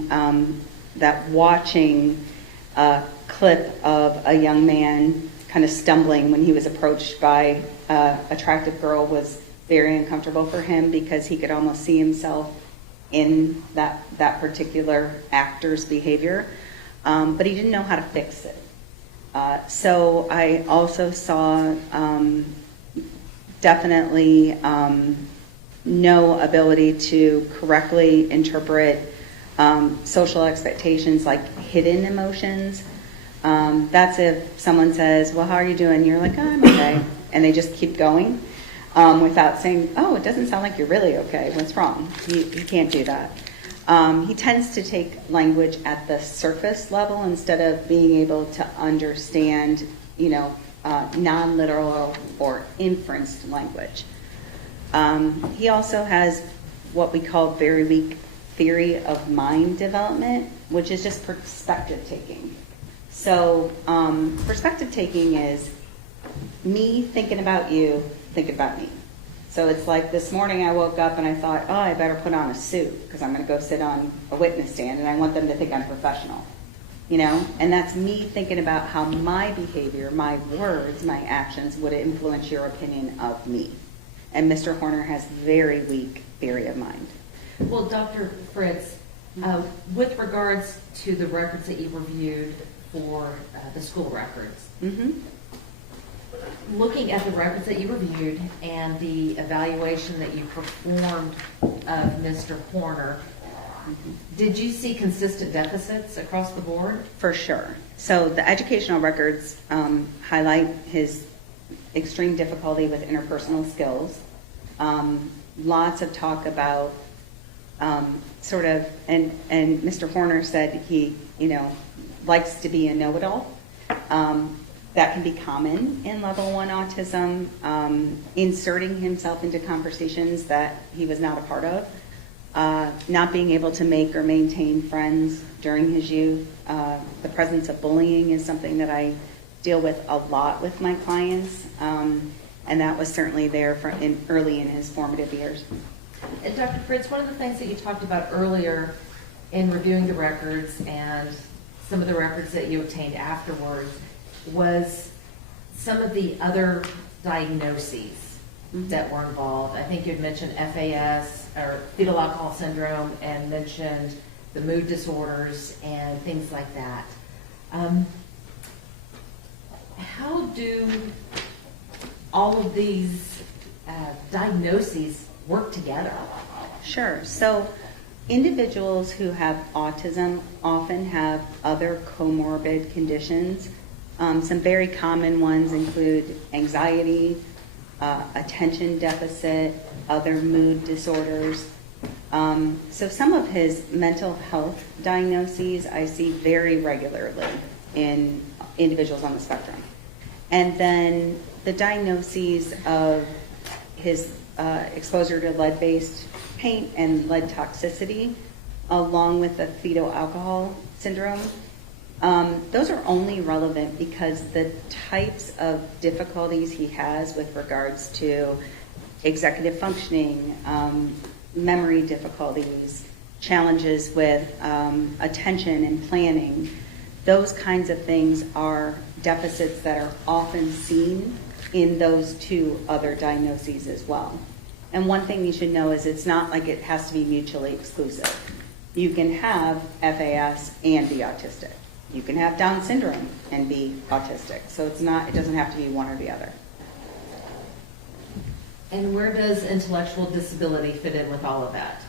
that watching a clip of a young man kind of stumbling when he was approached by an attractive girl was very uncomfortable for him because he could almost see himself in that particular actor's behavior, but he didn't know how to fix it. So I also saw definitely no ability to correctly interpret social expectations like hidden emotions. That's if someone says, well, how are you doing? You're like, oh, I'm okay. And they just keep going without saying, oh, it doesn't sound like you're really okay. What's wrong? You can't do that. He tends to take language at the surface level instead of being able to understand, non-literal or inferenced language. He also has what we call very weak theory of mind development, which is just perspective taking. So perspective taking is me thinking about you, thinking about me. So it's like this morning I woke up and I thought, oh, I better put on a suit because I'm going to go sit on a witness stand and I want them to think I'm professional. And that's me thinking about how my behavior, my words, my actions would influence your opinion of me. And Mr. Horner has very weak theory of mind. Well, Dr. Fritz, With regards to the records that you reviewed for the school records, Mhm. looking at the records that you reviewed and the evaluation that you performed of Mr. Horner, did you see consistent deficits across the board? For sure. So the educational records highlight his extreme difficulty with interpersonal skills. Lots of talk about sort of, and Mr. Horner said he, likes to be a know-it-all. That can be common in level 1 autism, inserting himself into conversations that he was not a part of, not being able to make or maintain friends during his youth. The presence of bullying is something that I deal with a lot with my clients, and that was certainly there early in his formative years. And Dr. Fritz, one of the things that you talked about earlier in reviewing the records and some of the records that you obtained afterwards was some of the other diagnoses that were involved. I think you had mentioned FAS, or fetal alcohol syndrome, and mentioned the mood disorders and things like that. How do all of these diagnoses work together? Sure. So individuals who have autism often have other comorbid conditions. Some very common ones include anxiety, attention deficit, other mood disorders. So some of his mental health diagnoses I see very regularly in individuals on the spectrum. And then the diagnoses of his exposure to lead-based paint and lead toxicity, along with the fetal alcohol syndrome, those are only relevant because the types of difficulties he has with regards to executive functioning, memory difficulties, challenges with attention and planning, those kinds of things are deficits that are often seen in those two other diagnoses as well. And one thing you should know is it's not like it has to be mutually exclusive. You can have FAS and be autistic. You can have Down syndrome and be autistic. So it doesn't have to be one or the other. And where does intellectual disability fit in with all of that?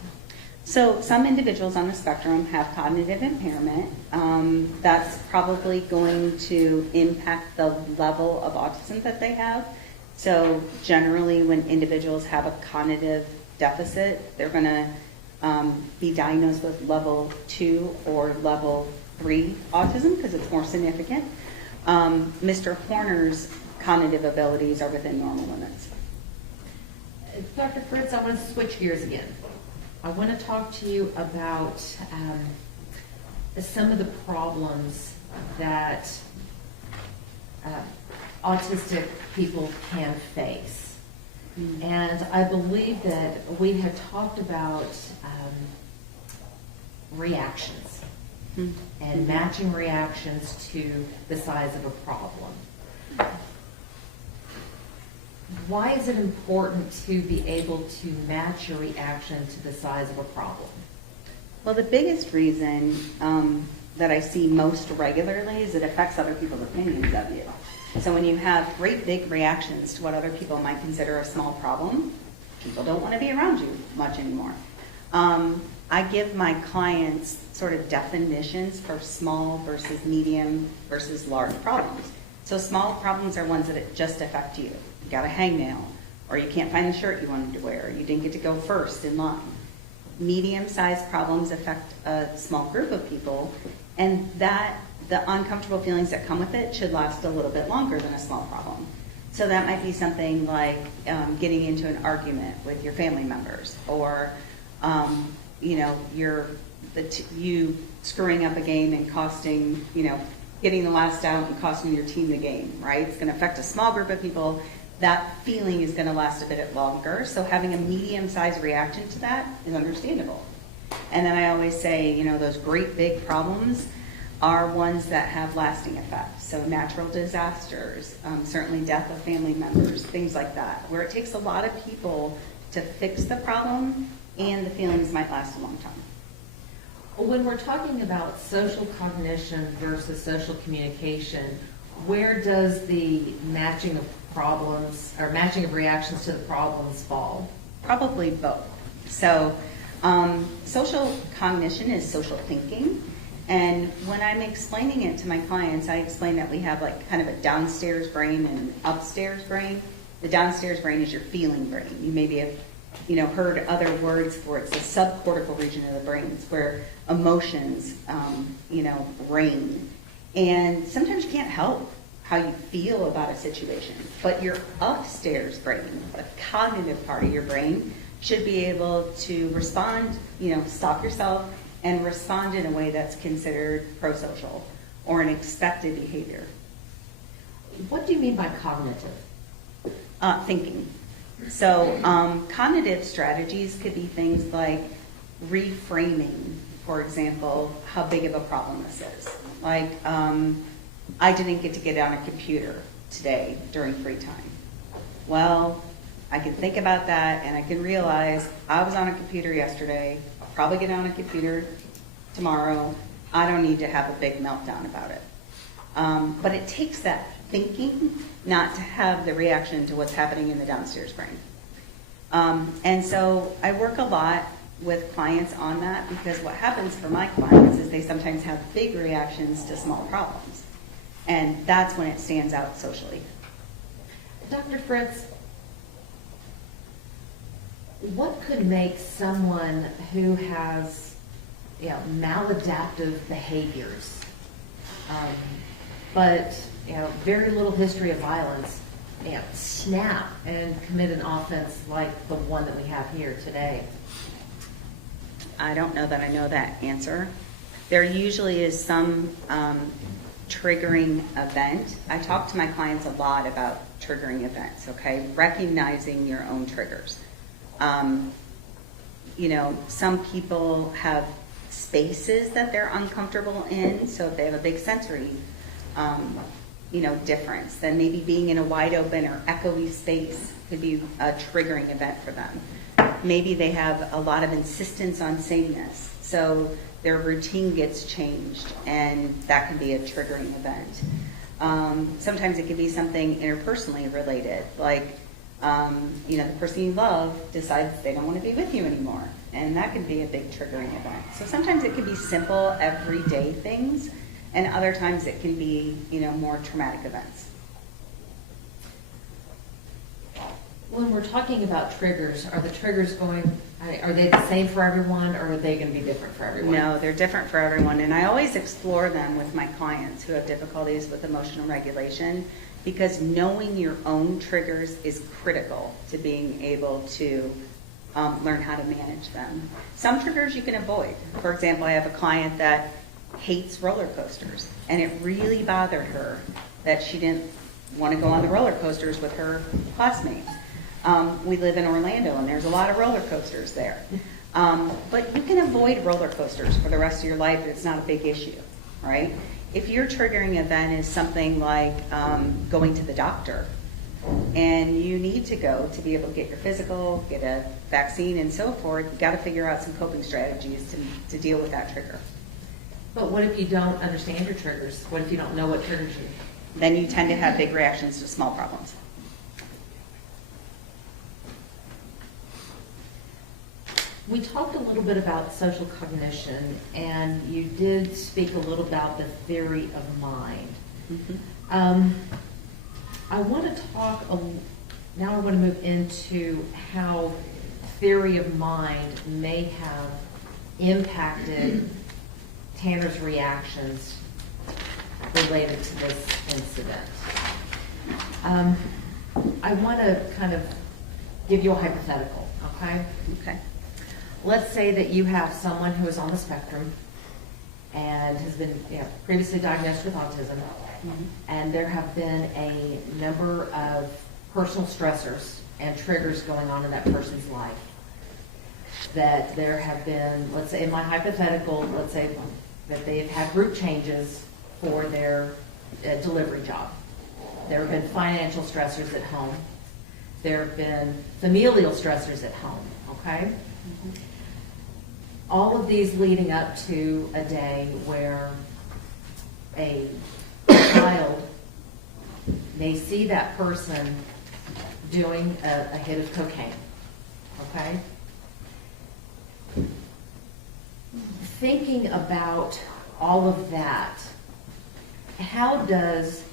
So some individuals on the spectrum have cognitive impairment. That's probably going to impact the level of autism that they have. So generally when individuals have a cognitive deficit, they're going to be diagnosed with level 2 or level 3 autism because it's more significant. Mr. Horner's cognitive abilities are within normal limits. Dr. Fritz, I want to switch gears again. I want to talk to you about some of the problems that autistic people can face. And I believe that we had talked about reactions and matching reactions to the size of a problem. Why is it important to be able to match your reaction to the size of a problem? Well, the biggest reason that I see most regularly is it affects other people's opinions of you. So when you have great big reactions to what other people might consider a small problem, people don't want to be around you much anymore. I give my clients sort of definitions for small versus medium versus large problems. So small problems are ones that just affect you. You got a hangnail, or you can't find the shirt you wanted to wear, or you didn't get to go first in line. Medium-sized problems affect a small group of people, and the uncomfortable feelings that come with it should last a little bit longer than a small problem. So that might be something like getting into an argument with your family members, or you screwing up a game and costing, getting the last out and costing your team the game, right? It's going to affect a small group of people. That feeling is going to last a bit longer. So having a medium-sized reaction to that is understandable. And then I always say, those great big problems are ones that have lasting effects. So natural disasters, certainly death of family members, things like that, where it takes a lot of people to fix the problem and the feelings might last a long time. When we're talking about social cognition versus social communication, where does the matching of problems or matching of reactions to the problems fall? Probably both. So social cognition is social thinking. And when I'm explaining it to my clients, I explain that we have like kind of a downstairs brain and an upstairs brain. The downstairs brain is your feeling brain. You maybe have heard other words for it. It's the subcortical region of the brain. It's where emotions, reign. And sometimes you can't help how you feel about a situation. But your upstairs brain, the cognitive part of your brain, should be able to respond, stop yourself and respond in a way that's considered prosocial or an expected behavior. What do you mean by cognitive? Thinking. So cognitive strategies could be things like reframing, for example, how big of a problem this is. Like, I didn't get on a computer today during free time. Well, I can think about that and I can realize I was on a computer yesterday, I'll probably get on a computer tomorrow. I don't need to have a big meltdown about it. But it takes that thinking not to have the reaction to what's happening in the downstairs brain. And so I work a lot with clients on that because what happens for my clients is they sometimes have big reactions to small problems. And that's when it stands out socially. Dr. Fritz, what could make someone who has maladaptive behaviors, but very little history of violence, snap and commit an offense like the one that we have here today? I don't know that I know that answer. There usually is some triggering event. I talk to my clients a lot about triggering events, okay? Recognizing your own triggers. Some people have spaces that they're uncomfortable in, so if they have a big sensory difference, then maybe being in a wide open or echoey space could be a triggering event for them. Maybe they have a lot of insistence on sameness, so their routine gets changed, and that can be a triggering event. Sometimes it can be something interpersonally related, like the person you love decides they don't want to be with you anymore, and that can be a big triggering event. So sometimes it can be simple, everyday things, and other times it can be, more traumatic events. When we're talking about triggers, are the triggers are they the same for everyone, or are they going to be different for everyone? No, they're different for everyone, and I always explore them with my clients who have difficulties with emotional regulation, because knowing your own triggers is critical to being able to learn how to manage them. Some triggers you can avoid. For example, I have a client that hates roller coasters, and it really bothered her that she didn't want to go on the roller coasters with her classmates. We live in Orlando, and there's a lot of roller coasters there. But you can avoid roller coasters for the rest of your life. It's not a big issue, right? If your triggering event is something like going to the doctor, and you need to go to be able to get your physical, get a vaccine, and so forth, you've got to figure out some coping strategies to deal with that trigger. But what if you don't understand your triggers? What if you don't know what triggers you? Then you tend to have big reactions to small problems. We talked a little bit about social cognition, and you did speak a little about the theory of mind. Mm-hmm. I want to talk, now I want to move into how theory of mind may have impacted Tanner's reactions related to this incident. I want to kind of give you a hypothetical, okay? Okay. Let's say that you have someone who is on the spectrum and has been previously diagnosed with autism, and there have been a number of personal stressors and triggers going on in that person's life. That there have been, let's say in my hypothetical, let's say that they've had group changes for their delivery job. There have been financial stressors at home. There have been familial stressors at home, okay? all of these leading up to a day where a child may see that person doing a hit of cocaine, okay? Thinking about all of that, how does,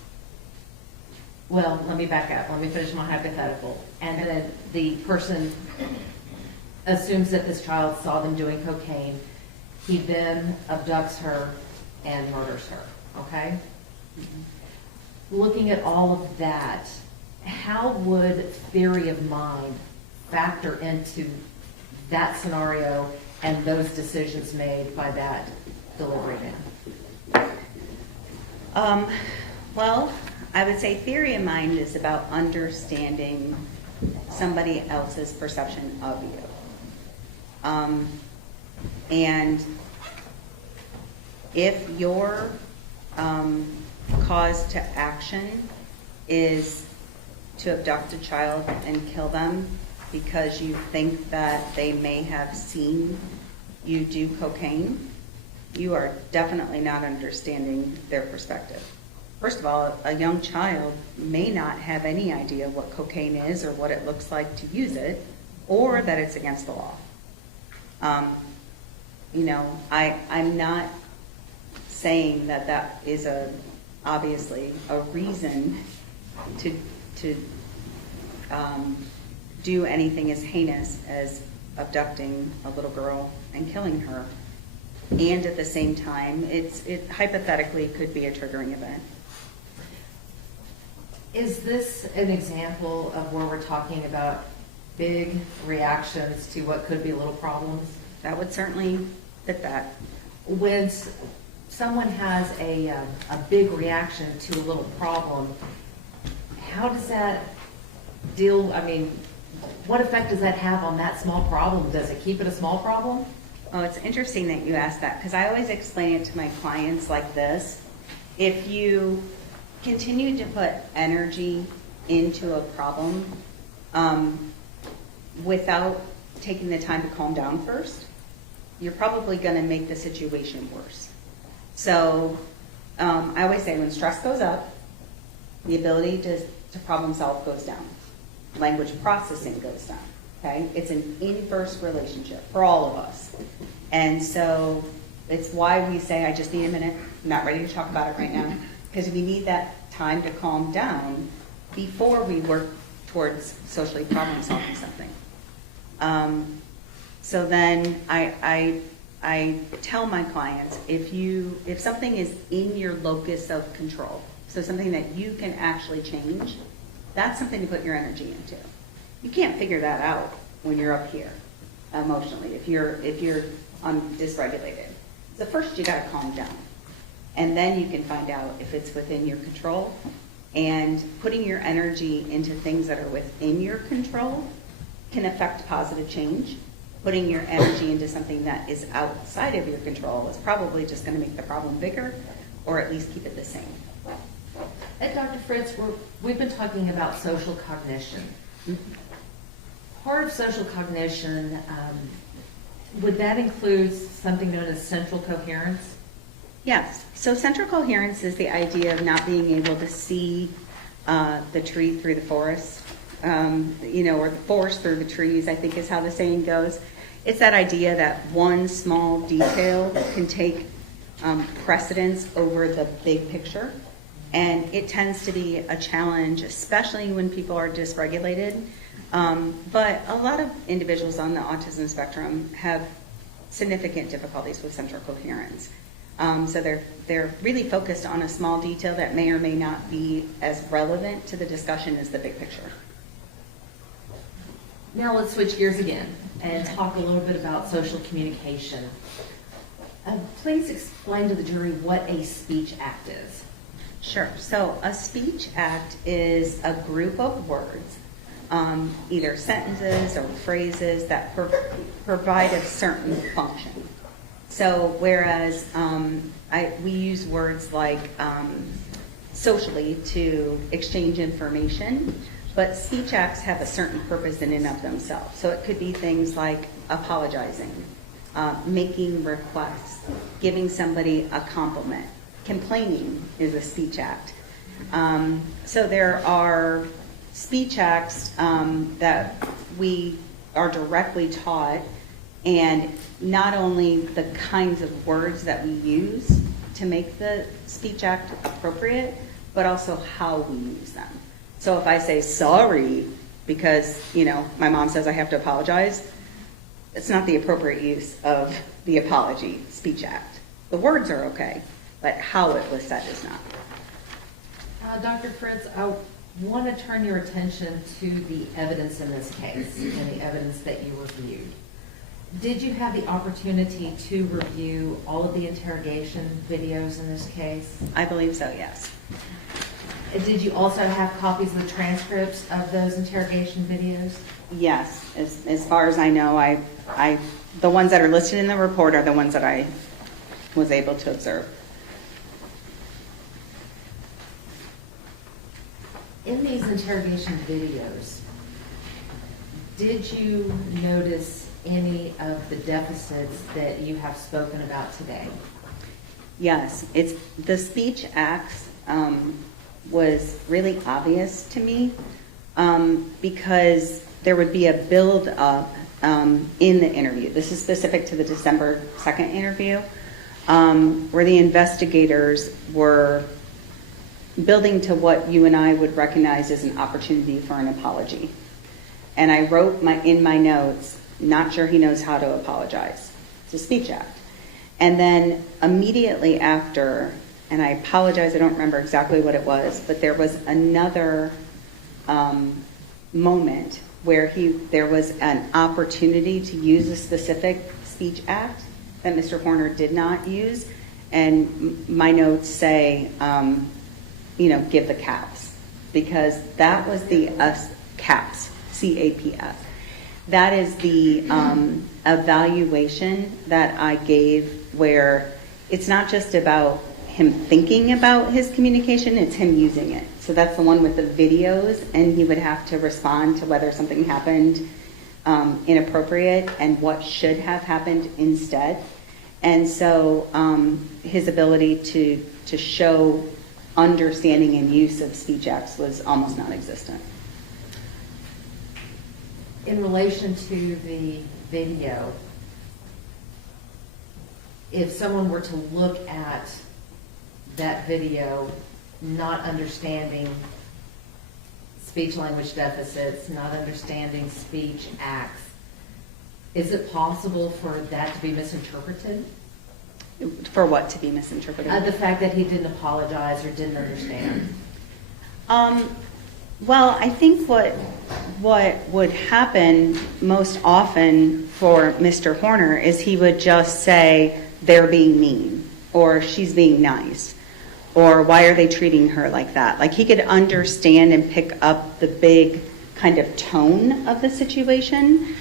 well, let me back up, let me finish my hypothetical. And then the person assumes that this child saw them doing cocaine. He then abducts her and murders her, okay? Looking at all of that, how would theory of mind factor into that scenario and those decisions made by that delivery man? Well, I would say theory of mind is about understanding somebody else's perception of you. And if your cause to action is to abduct a child and kill them because you think that they may have seen you do cocaine, you are definitely not understanding their perspective. First of all, a young child may not have any idea what cocaine is or what it looks like to use it, or that it's against the law. I'm not saying that that is obviously a reason to do anything as heinous as abducting a little girl and killing her. And at the same time, it hypothetically could be a triggering event. Is this an example of where we're talking about big reactions to what could be little problems? That would certainly fit that. When someone has a big reaction to a little problem, how does that deal, what effect does that have on that small problem? Does it keep it a small problem? Oh, it's interesting that you asked that, because I always explain it to my clients like this. If you continue to put energy into a problem without taking the time to calm down first, you're probably going to make the situation worse. So I always say when stress goes up, the ability to problem solve goes down. Language processing goes down. Okay? It's an inverse relationship for all of us. And so it's why we say, I just need a minute, I'm not ready to talk about it right now, because we need that time to calm down before we work towards socially problem solving something. So then I tell my clients, if something is in your locus of control, so something that you can actually change, that's something to put your energy into. You can't figure that out when you're up here emotionally, if you're dysregulated. So first you got to calm down, and then you can find out if it's within your control. And putting your energy into things that are within your control can affect positive change. Putting your energy into something that is outside of your control is probably just going to make the problem bigger, or at least keep it the same. Dr. Fritz, we've been talking about social cognition. Part of social cognition, would that include something known as central coherence? Yes. So central coherence is the idea of not being able to see the tree through the forest, or the forest through the trees, I think is how the saying goes. It's that idea that one small detail can take precedence over the big picture. And it tends to be a challenge, especially when people are dysregulated. But a lot of individuals on the autism spectrum have significant difficulties with central coherence. So they're really focused on a small detail that may or may not be as relevant to the discussion as the big picture. Now let's switch gears again and talk a little bit about social communication. Please explain to the jury what a speech act is. Sure. So a speech act is a group of words, either sentences or phrases that provide a certain function. So whereas we use words like socially to exchange information, but speech acts have a certain purpose in and of themselves. So it could be things like apologizing, making requests, giving somebody a compliment. Complaining is a speech act. So there are speech acts that we are directly taught, and not only the kinds of words that we use to make the speech act appropriate, but also how we use them. So if I say sorry because, my mom says I have to apologize, it's not the appropriate use of the apology speech act. The words are okay, but how it was said is not. Dr. Fritz, I want to turn your attention to the evidence in this case and the evidence that you reviewed. Did you have the opportunity to review all of the interrogation videos in this case? I believe so, yes. Did you also have copies of the transcripts of those interrogation videos? Yes, as far as I know, I the ones that are listed in the report are the ones that I was able to observe. In these interrogation videos, did you notice any of the deficits that you have spoken about today? Yes, it's the speech acts was really obvious to me because there would be a build up in the interview. This is specific to the December 2nd interview, where the investigators were building to what you and I would recognize as an opportunity for an apology. And I wrote in my notes, not sure he knows how to apologize. It's a speech act. And then immediately after, and I apologize, I don't remember exactly what it was, but there was another moment where there was an opportunity to use a specific speech act that Mr. Horner did not use. And my notes say, give the caps, because that was the caps, C-A-P-S. That is the evaluation that I gave, where it's not just about him thinking about his communication, it's him using it. So that's the one with the videos, and he would have to respond to whether something happened inappropriate and what should have happened instead. And so his ability to show understanding and use of speech acts was almost non-existent. In relation to the video, if someone were to look at that video, not understanding speech language deficits, not understanding speech acts, is it possible for that to be misinterpreted? For what to be misinterpreted? The fact that he didn't apologize or didn't understand. Well, I think what would happen most often for Mr. Horner is he would just say, they're being mean, or she's being nice, or why are they treating her like that? Like, he could understand and pick up the big kind of tone of the situation,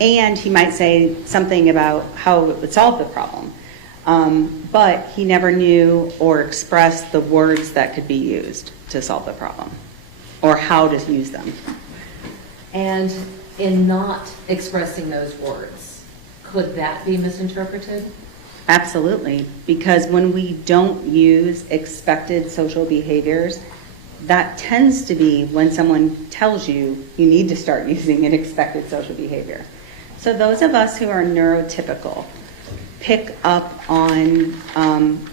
and he might say something about how it would solve the problem. But he never knew or expressed the words that could be used to solve the problem, or how to use them. And in not expressing those words, could that be misinterpreted? Absolutely, because when we don't use expected social behaviors, that tends to be when someone tells you you need to start using an expected social behavior. So those of us who are neurotypical pick up on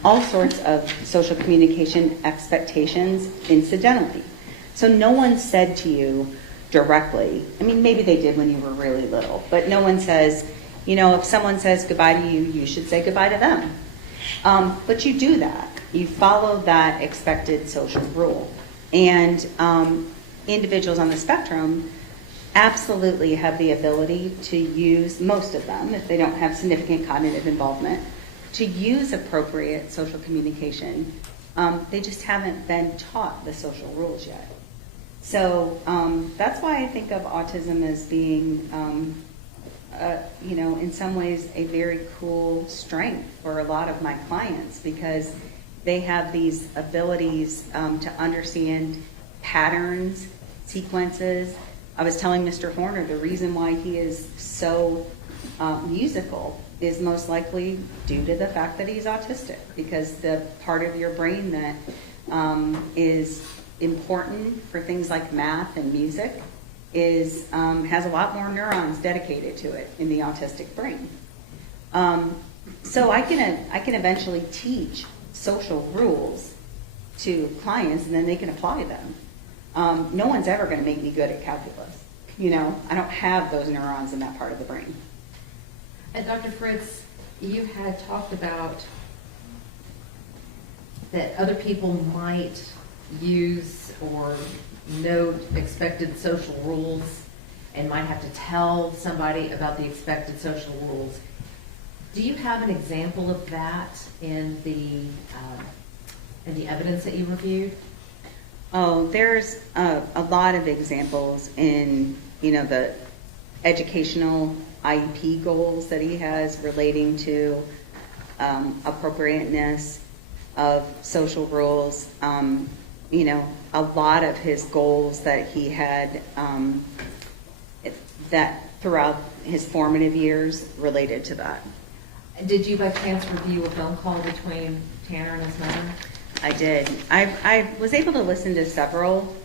all sorts of social communication expectations incidentally. So no one said to you directly, I mean, maybe they did when you were really little, but no one says, if someone says goodbye to you, you should say goodbye to them. But you do that. You follow that expected social rule. And individuals on the spectrum absolutely have the ability to use, most of them, if they don't have significant cognitive involvement, to use appropriate social communication. They just haven't been taught the social rules yet. So that's why I think of autism as being, in some ways a very cool strength for a lot of my clients, because they have these abilities to understand patterns, sequences. I was telling Mr. Horner the reason why he is so musical is most likely due to the fact that he's autistic, because the part of your brain that is important for things like math and music is has a lot more neurons dedicated to it in the autistic brain. So I can eventually teach social rules to clients, and then they can apply them. No one's ever going to make me good at calculus. You know, I don't have those neurons in that part of the brain. And Dr. Fritz, you had talked about that other people might use or note expected social rules and might have to tell somebody about the expected social rules. Do you have an example of that in the evidence that you reviewed? Oh, there's a lot of examples in, you know, the educational IEP goals that he has relating to appropriateness of social rules. You know, a lot of his goals that he had that throughout his formative years related to that. Did you by chance review a phone call between Tanner and his mother? I did. I was able to listen to several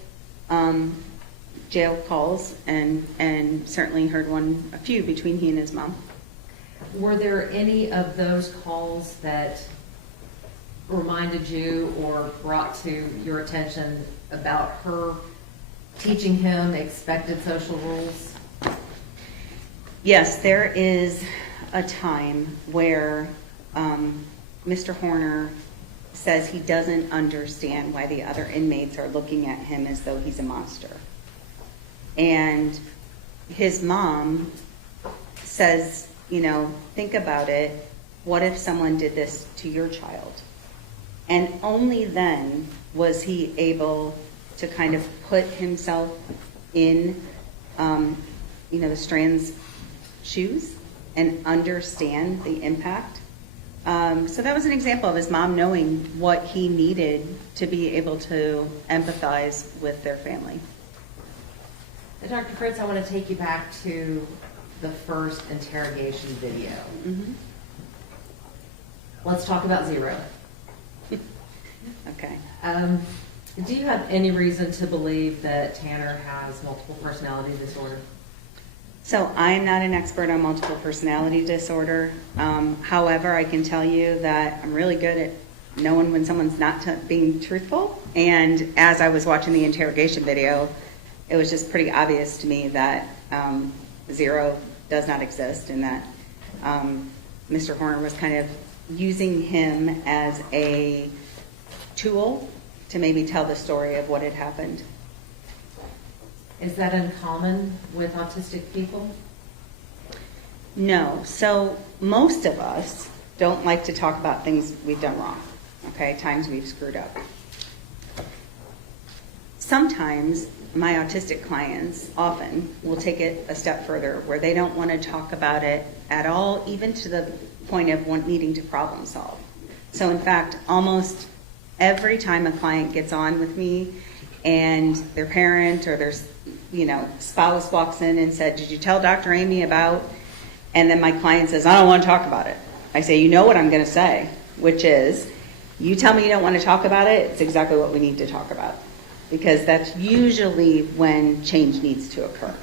jail calls and certainly heard a few between he and his mom. Were there any of those calls that reminded you or brought to your attention about her teaching him expected social rules? Yes, there is a time where Mr. Horner says he doesn't understand why the other inmates are looking at him as though he's a monster. And his mom says, you know, think about it. What if someone did this to your child? And only then was he able to kind of put himself in, you know, the Strand's shoes and understand the impact. So that was an example of his mom knowing what he needed to be able to empathize with their family. Dr. Fritz, I want to take you back to the first interrogation video. Mm-hmm. Let's talk about Zero. Okay. Do you have any reason to believe that Tanner has multiple personality disorder? So I'm not an expert on multiple personality disorder. However, I can tell you that I'm really good at knowing when someone's not being truthful. And as I was watching the interrogation video, it was just pretty obvious to me that Zero does not exist, and that Mr. Horner was kind of using him as a tool to maybe tell the story of what had happened. Is that uncommon with autistic people? No. So most of us don't like to talk about things we've done wrong, okay, times we've screwed up. Sometimes my autistic clients often will take it a step further, where they don't want to talk about it at all, even to the point of needing to problem solve. So in fact, almost every time a client gets on with me and their parent or their spouse walks in and said, "Did you tell Dr. Amy about?" And then my client says, "I don't want to talk about it." I say, "You know what I'm going to say, which is, you tell me you don't want to talk about it, it's exactly what we need to talk about." Because that's usually when change needs to occur.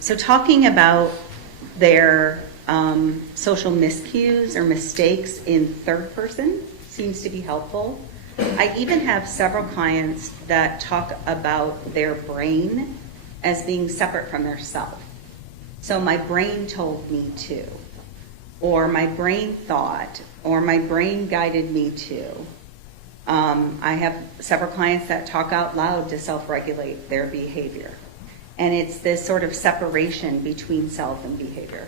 So talking about their social miscues or mistakes in third person seems to be helpful. I even have several clients that talk about their brain as being separate from their self. So my brain told me to, or my brain thought, or my brain guided me to. I have several clients that talk out loud to self-regulate their behavior. And it's this sort of separation between self and behavior.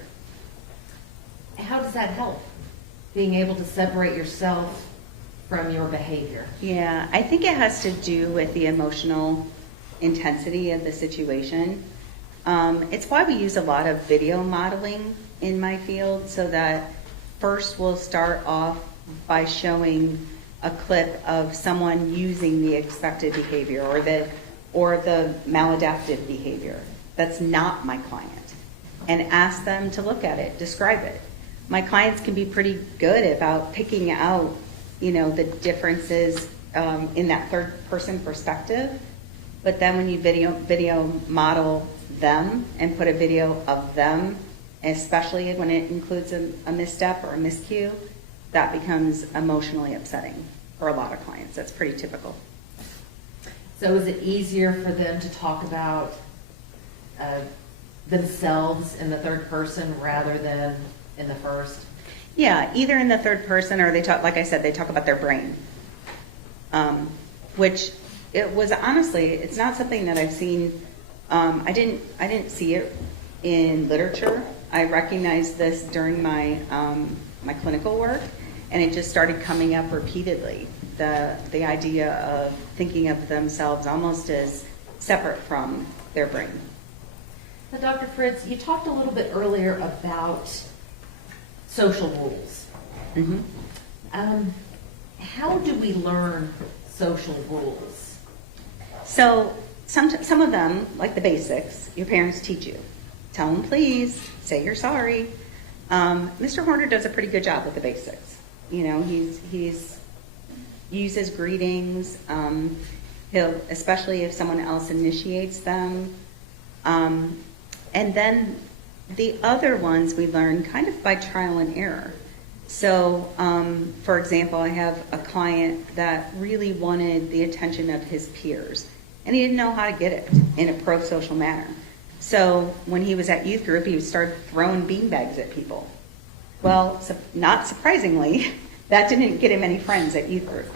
How does that help? Being able to separate yourself from your behavior? Yeah, I think it has to do with the emotional intensity of the situation. It's why we use a lot of video modeling in my field, so that first we'll start off by showing a clip of someone using the expected behavior or the maladaptive behavior. That's not my client. and ask them to look at it, describe it. My clients can be pretty good about picking out, the differences in that third person perspective. But then when you video model them and put a video of them, especially when it includes a misstep or a miscue, that becomes emotionally upsetting for a lot of clients. That's pretty typical. So is it easier for them to talk about themselves in the third person rather than in the first? Yeah, either in the third person or they talk, like I said, they talk about their brain. Which it was honestly, it's not something that I've seen. I didn't see it in literature. I recognized this during my my clinical work, and it just started coming up repeatedly. The idea of thinking of themselves almost as separate from their brain. Now, Dr. Fritz, you talked a little bit earlier about social rules. Mm-hmm. How do we learn social rules? So some of them, like the basics, your parents teach you. Tell them please, say you're sorry. Mr. Horner does a pretty good job with the basics. He's uses greetings. He'll, especially if someone else initiates them. And then the other ones we learn kind of by trial and error. So, for example, I have a client that really wanted the attention of his peers, and he didn't know how to get it in a pro-social manner. So when he was at youth group, he would start throwing beanbags at people. Well, not surprisingly, that didn't get him any friends at youth group.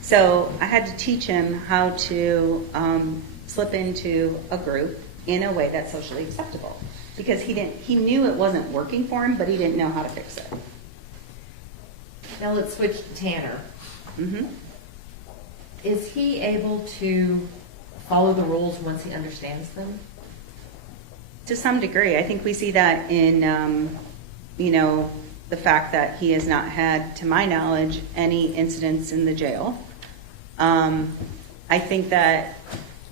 So I had to teach him how to slip into a group in a way that's socially acceptable, because he knew it wasn't working for him, but he didn't know how to fix it. Now let's switch to Tanner. Mm-hmm. Is he able to follow the rules once he understands them? To some degree. I think we see that in, the fact that he has not had, to my knowledge, any incidents in the jail. I think that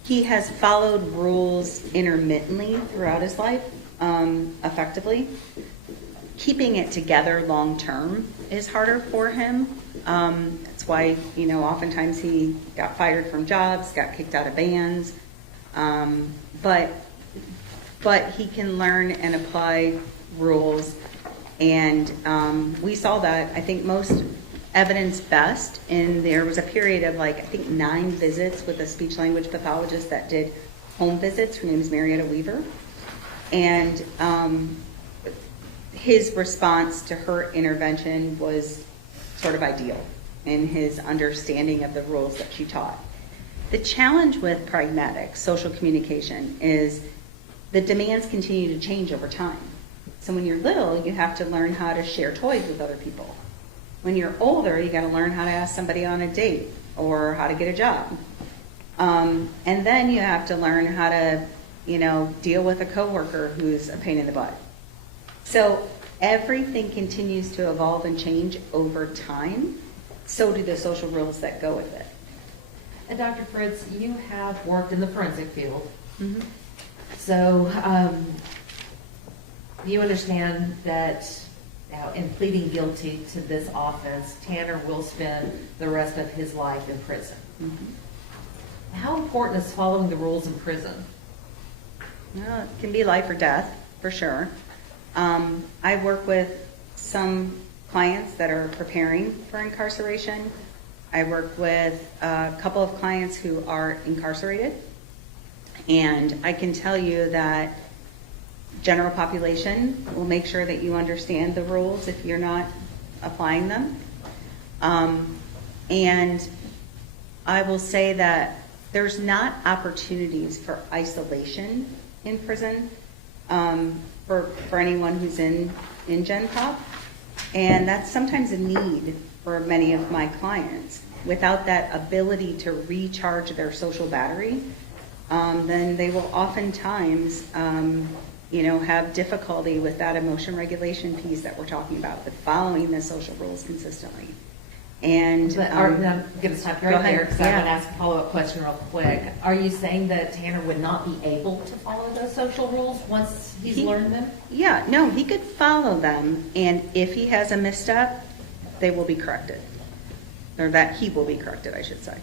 he has followed rules intermittently throughout his life, effectively. Keeping it together long term is harder for him. That's why, oftentimes he got fired from jobs, got kicked out of bands. But he can learn and apply rules. And we saw that, I think, most evidence best. And there was a period of 9 visits with a speech language pathologist that did home visits. Her name is Marietta Weaver. And his response to her intervention was sort of ideal in his understanding of the rules that she taught. The challenge with pragmatic social communication is the demands continue to change over time. So when you're little, you have to learn how to share toys with other people. When you're older, you got to learn how to ask somebody on a date or how to get a job. And then you have to learn how to, deal with a coworker who's a pain in the butt. So everything continues to evolve and change over time. So do the social rules that go with it. And Dr. Fritz, you have worked in the forensic field. Mm-hmm. So you understand that in pleading guilty to this offense, Tanner will spend the rest of his life in prison. Mm-hmm. How important is following the rules in prison? Well, it can be life or death, for sure. I work with some clients that are preparing for incarceration. I work with a couple of clients who are incarcerated. And I can tell you that general population will make sure that you understand the rules if you're not applying them. And I will say that there's not opportunities for isolation in prison for anyone who's in Gen Pop. And that's sometimes a need for many of my clients. Without that ability to recharge their social battery, then they will oftentimes, have difficulty with that emotion regulation piece that we're talking about, with following the social rules consistently. And But I'm going to stop you go right ahead. there because I Yeah. want to ask a follow-up question real quick. Are you saying that Tanner would not be able to follow those social rules once he's learned them? Yeah, no, he could follow them, and if he has a misstep, they will be corrected. Or that he will be corrected, I should say.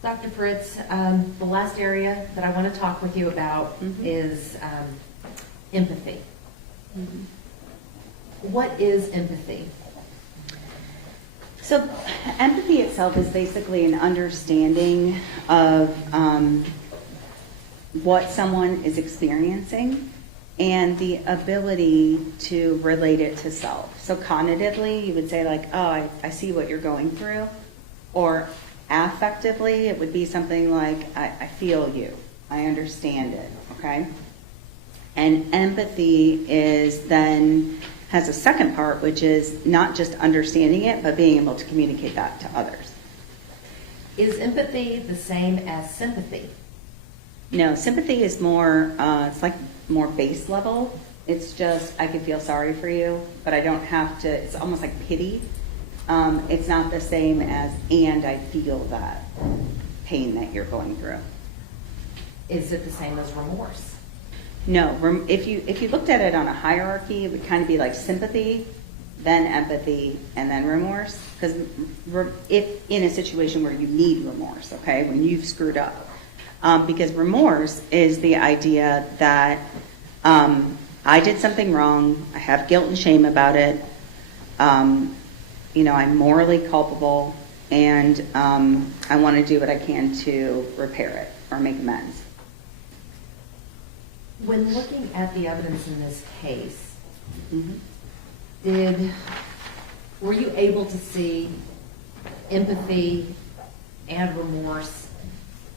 Dr. Fritz, the last area that I want to talk with you about is empathy. What is empathy? So empathy itself is basically an understanding of what someone is experiencing and the ability to relate it to self. So cognitively, you would say like, oh, I see what you're going through. Or affectively, it would be something like, I feel you. I understand it, okay? And empathy is then has a second part, which is not just understanding it, but being able to communicate that to others. Is empathy the same as sympathy? No, sympathy is more, it's like more base level. It's just, I can feel sorry for you, but I don't have to, it's almost like pity. It's not the same as, and I feel that pain that you're going through. Is it the same as remorse? No, if you looked at it on a hierarchy, it would kind of be like sympathy, then empathy, and then remorse. Because if in a situation where you need remorse, okay, when you've screwed up. Because remorse is the idea that I did something wrong, I have guilt and shame about it, I'm morally culpable, and I want to do what I can to repair it or make amends. When looking at the evidence in this case, were you able to see empathy and remorse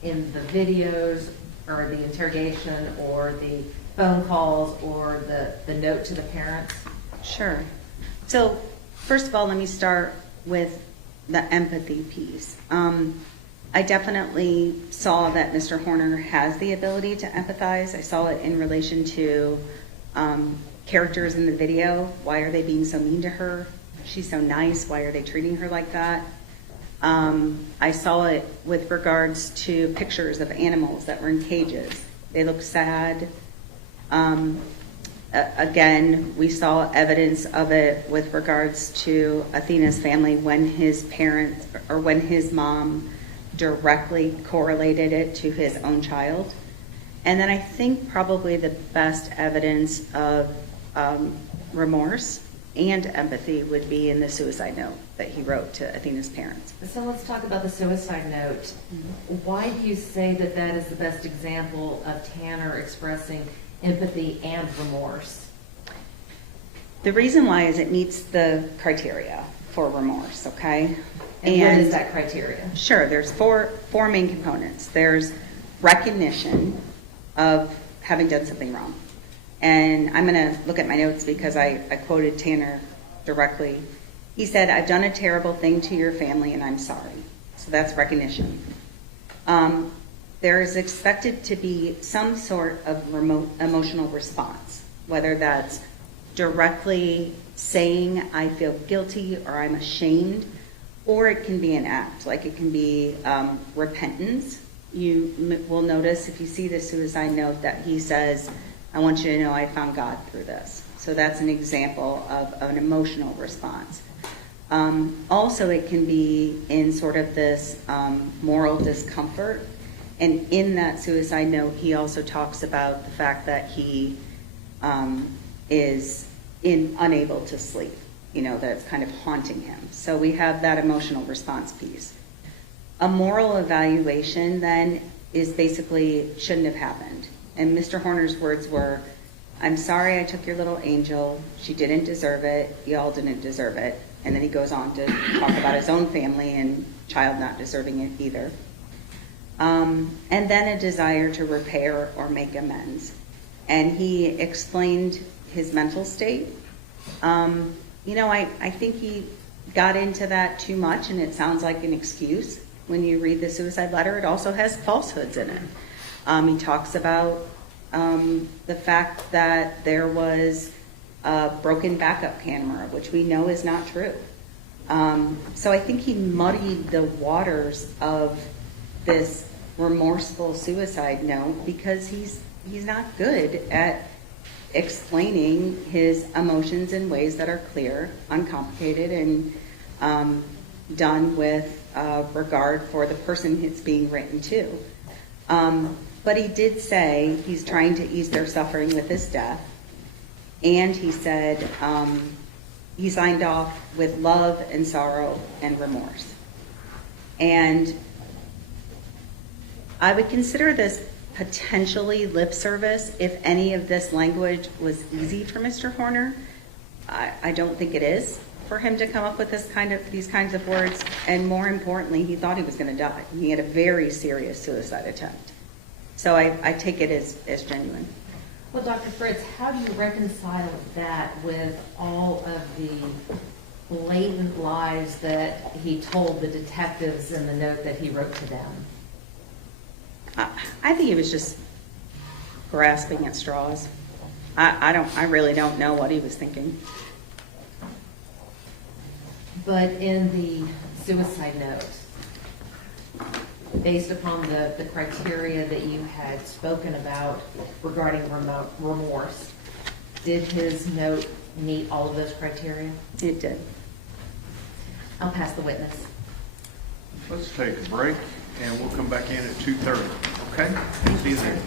in the videos or the interrogation or the phone calls or the note to the parents? Sure. So first of all, let me start with the empathy piece. I definitely saw that Mr. Horner has the ability to empathize. I saw it in relation to characters in the video. Why are they being so mean to her? She's so nice. Why are they treating her like that? I saw it with regards to pictures of animals that were in cages. They look sad. Again, we saw evidence of it with regards to Athena's family when his parents or when his mom directly correlated it to his own child. And then I think probably the best evidence of remorse and empathy would be in the suicide note that he wrote to Athena's parents. So let's talk about the suicide note. Why do you say that that is the best example of Tanner expressing empathy and remorse? The reason why is it meets the criteria for remorse, okay? And what is that criteria? Sure, there's four main components. There's recognition of having done something wrong. And I'm going to look at my notes because I quoted Tanner directly. He said, I've done a terrible thing to your family and I'm sorry. So that's recognition. There is expected to be some sort of remote emotional response, whether that's directly saying I feel guilty or I'm ashamed, or it can be an act, like it can be repentance. You will notice if you see the suicide note that he says, I want you to know I found God through this. So that's an example of an emotional response. Also, it can be in sort of this moral discomfort. And in that suicide note, he also talks about the fact that he is unable to sleep, that it's kind of haunting him. So we have that emotional response piece. A moral evaluation then is basically shouldn't have happened. And Mr. Horner's words were, I'm sorry I took your little angel. She didn't deserve it. Y'all didn't deserve it. And then he goes on to talk about his own family and child not deserving it either. And then a desire to repair or make amends. And he explained his mental state. I think he got into that too much, and it sounds like an excuse. When you read the suicide letter, it also has falsehoods in it. He talks about the fact that there was a broken backup camera, which we know is not true. So I think he muddied the waters of this remorseful suicide note because he's not good at explaining his emotions in ways that are clear, uncomplicated, and done with regard for the person it's being written to. But he did say he's trying to ease their suffering with his death, and he said he signed off with love and sorrow and remorse. And I would consider this potentially lip service if any of this language was easy for Mr. Horner. I don't think it is for him to come up with these kinds of words. And more importantly, he thought he was going to die. He had a very serious suicide attempt. So I take it as genuine. Well, Dr. Fritz, how do you reconcile that with all of the blatant lies that he told the detectives in the note that he wrote to them? I think he was just grasping at straws. I really don't know what he was thinking. But in the suicide note, based upon the criteria that you had spoken about regarding remorse, did his note meet all of those criteria? It did. I'll pass the witness. Let's take a break, and we'll come back in at 2:30, okay? See you there.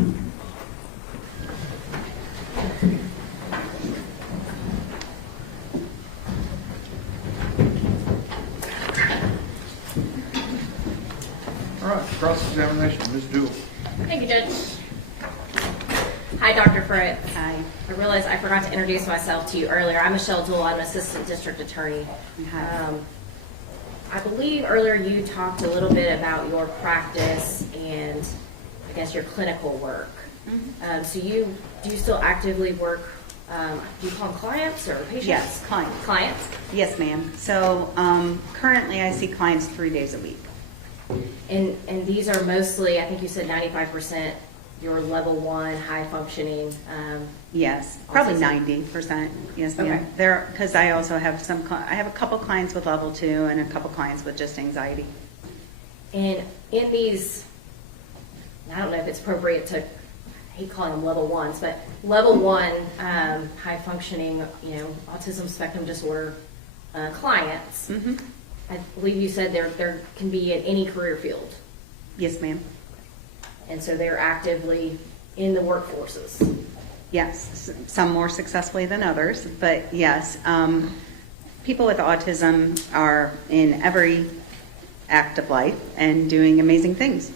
All right, cross-examination, Ms. Jewell. Thank you, Judge. Hi, Dr. Fritz. Hi. I realized I forgot to introduce myself to you earlier. I'm Michelle Duell. I'm an assistant district attorney. Hi. I believe earlier you talked a little bit about your practice and I guess your clinical work. So do you still actively work, do you call them clients or patients? Yes, clients. Clients? Yes, ma'am. So currently I see clients 3 days a week. And these are mostly, I think you said 95% your level 1 high functioning. Yes, probably Autism. 90%. Yes, Okay. ma'am. There, because I also have I have a couple clients with level 2 and a couple clients with just anxiety. And in these, I don't know if it's appropriate to, I hate calling them level 1s, but level 1 high functioning, autism spectrum disorder clients. Mm-hmm. I believe you said there can be in any career field. Yes, ma'am. And so they're actively in the workforces. Yes, some more successfully than others, but yes, people with autism are in every act of life and doing amazing things.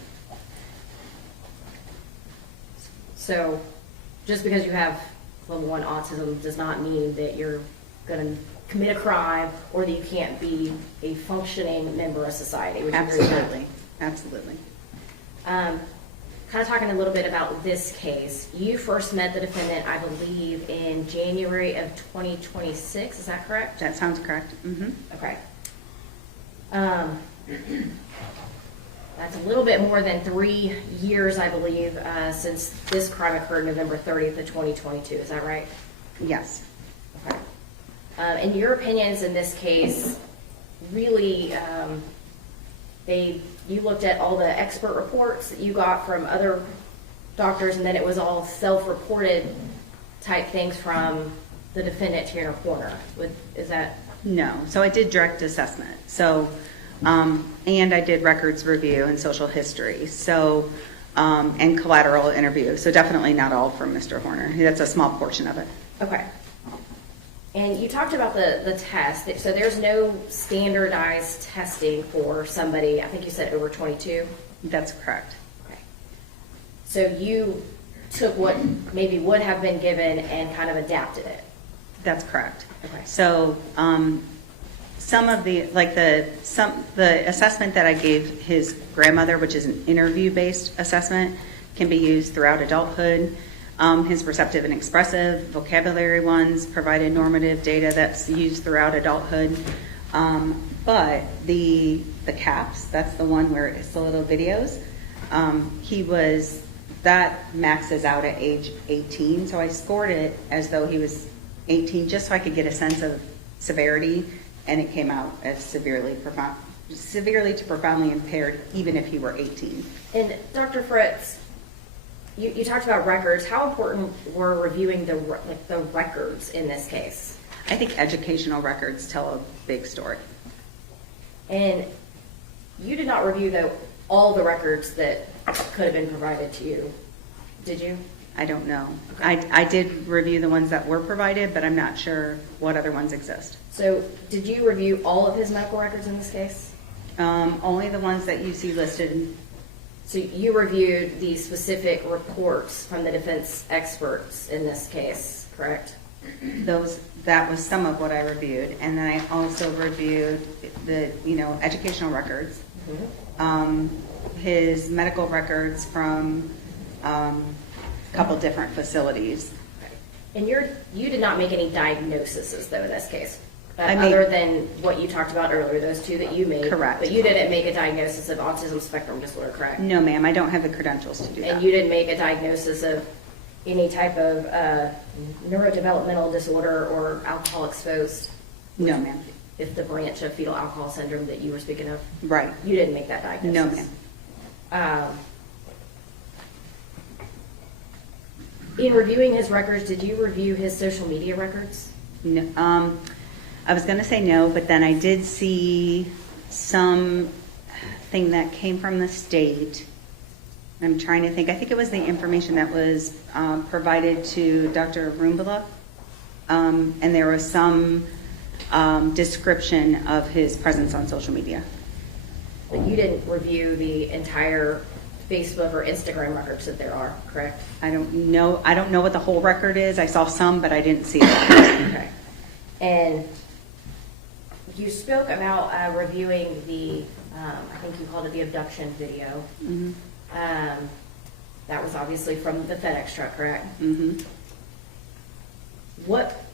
So just because you have level 1 autism does not mean that you're going to commit a crime or that you can't be a functioning member of society. Would you agree with that? Absolutely, absolutely. Kind of talking a little bit about this case. You first met the defendant, I believe, in January of 2026. Is that correct? That sounds correct. Mm-hmm. Okay. That's a little bit more than 3 years, I believe, since this crime occurred November 30th of 2022. Is that right? Yes. Okay. And your opinions in this case, really, you looked at all the expert reports that you got from other doctors, and then it was all self-reported type things from the defendant to your corner. Is that? No. So I did direct assessment. So, and I did records review and social history. So, and collateral interview. So definitely not all from Mr. Horner. That's a small portion of it. Okay. And you talked about the test. So there's no standardized testing for somebody, I think you said over 22? That's correct. Okay. So you took what maybe would have been given and kind of adapted it? That's correct. Okay. So some of the assessment that I gave his grandmother, which is an interview-based assessment, can be used throughout adulthood. His receptive and expressive vocabulary ones provided normative data that's used throughout adulthood. But the CAPS, that's the one where it's the little videos, that maxes out at age 18. So I scored it as though he was 18 just so I could get a sense of severity, and it came out as severely to profoundly impaired even if he were 18. And Dr. Fritz, you talked about records. How important were reviewing the records in this case? I think educational records tell a big story. And you did not review all the records that could have been provided to you, did you? I don't know. I did review the ones that were provided, but I'm not sure what other ones exist. So did you review all of his medical records in this case? Only the ones that you see listed. So you reviewed the specific reports from the defense experts in this case, correct? That was some of what I reviewed, and then I also reviewed the educational records, his medical records from a couple different facilities. And you did not make any diagnoses though in this case, I other than what you talked about earlier, those two that you made. Correct. But you didn't make a diagnosis of autism spectrum disorder, correct? No, ma'am, I don't have the credentials to do that. And you didn't make a diagnosis of any type of neurodevelopmental disorder or alcohol exposed? No, ma'am. If the branch of fetal alcohol syndrome that you were speaking of? Right. You didn't make that diagnosis? No, ma'am. In reviewing his records, did you review his social media records? No, I was going to say no, but then I did see some thing that came from the state I'm trying to think. I think it was the information that was provided to Dr. Roombala, and there was some description of his presence on social media. But you didn't review the entire Facebook or Instagram records that there are, correct? I don't know what the whole record is. I saw some, but I didn't see it. Okay. And you spoke about reviewing the, I think you called it the abduction video. Mm-hmm. That was obviously from the FedEx truck, correct? Mm-hmm.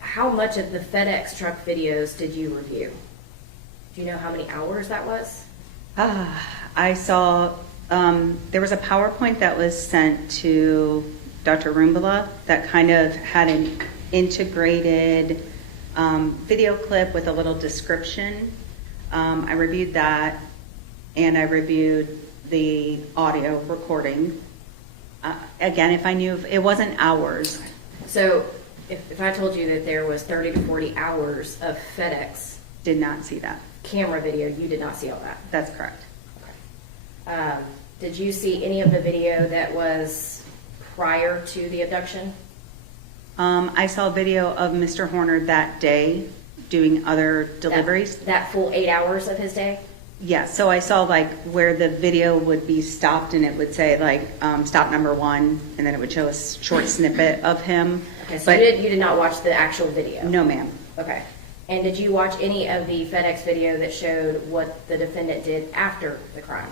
How much of the FedEx truck videos did you review? Do you know how many hours that was? I saw, there was a PowerPoint that was sent to Dr. Roombala that kind of had an integrated video clip with a little description. I reviewed that, and I reviewed the audio recording. Again, if I knew, it wasn't hours. So if I told you that there was 30 to 40 hours of FedEx Did not see that. camera video, you did not see all that? That's correct. Did you see any of the video that was prior to the abduction? I saw a video of Mr. Horner that day doing other deliveries. That full 8 hours of his day? Yeah, so I saw like where the video would be stopped and it would say like stop number 1, and then it would show a short snippet of him. Okay, so But you did not watch the actual video? no, ma'am. Okay. And did you watch any of the FedEx video that showed what the defendant did after the crime?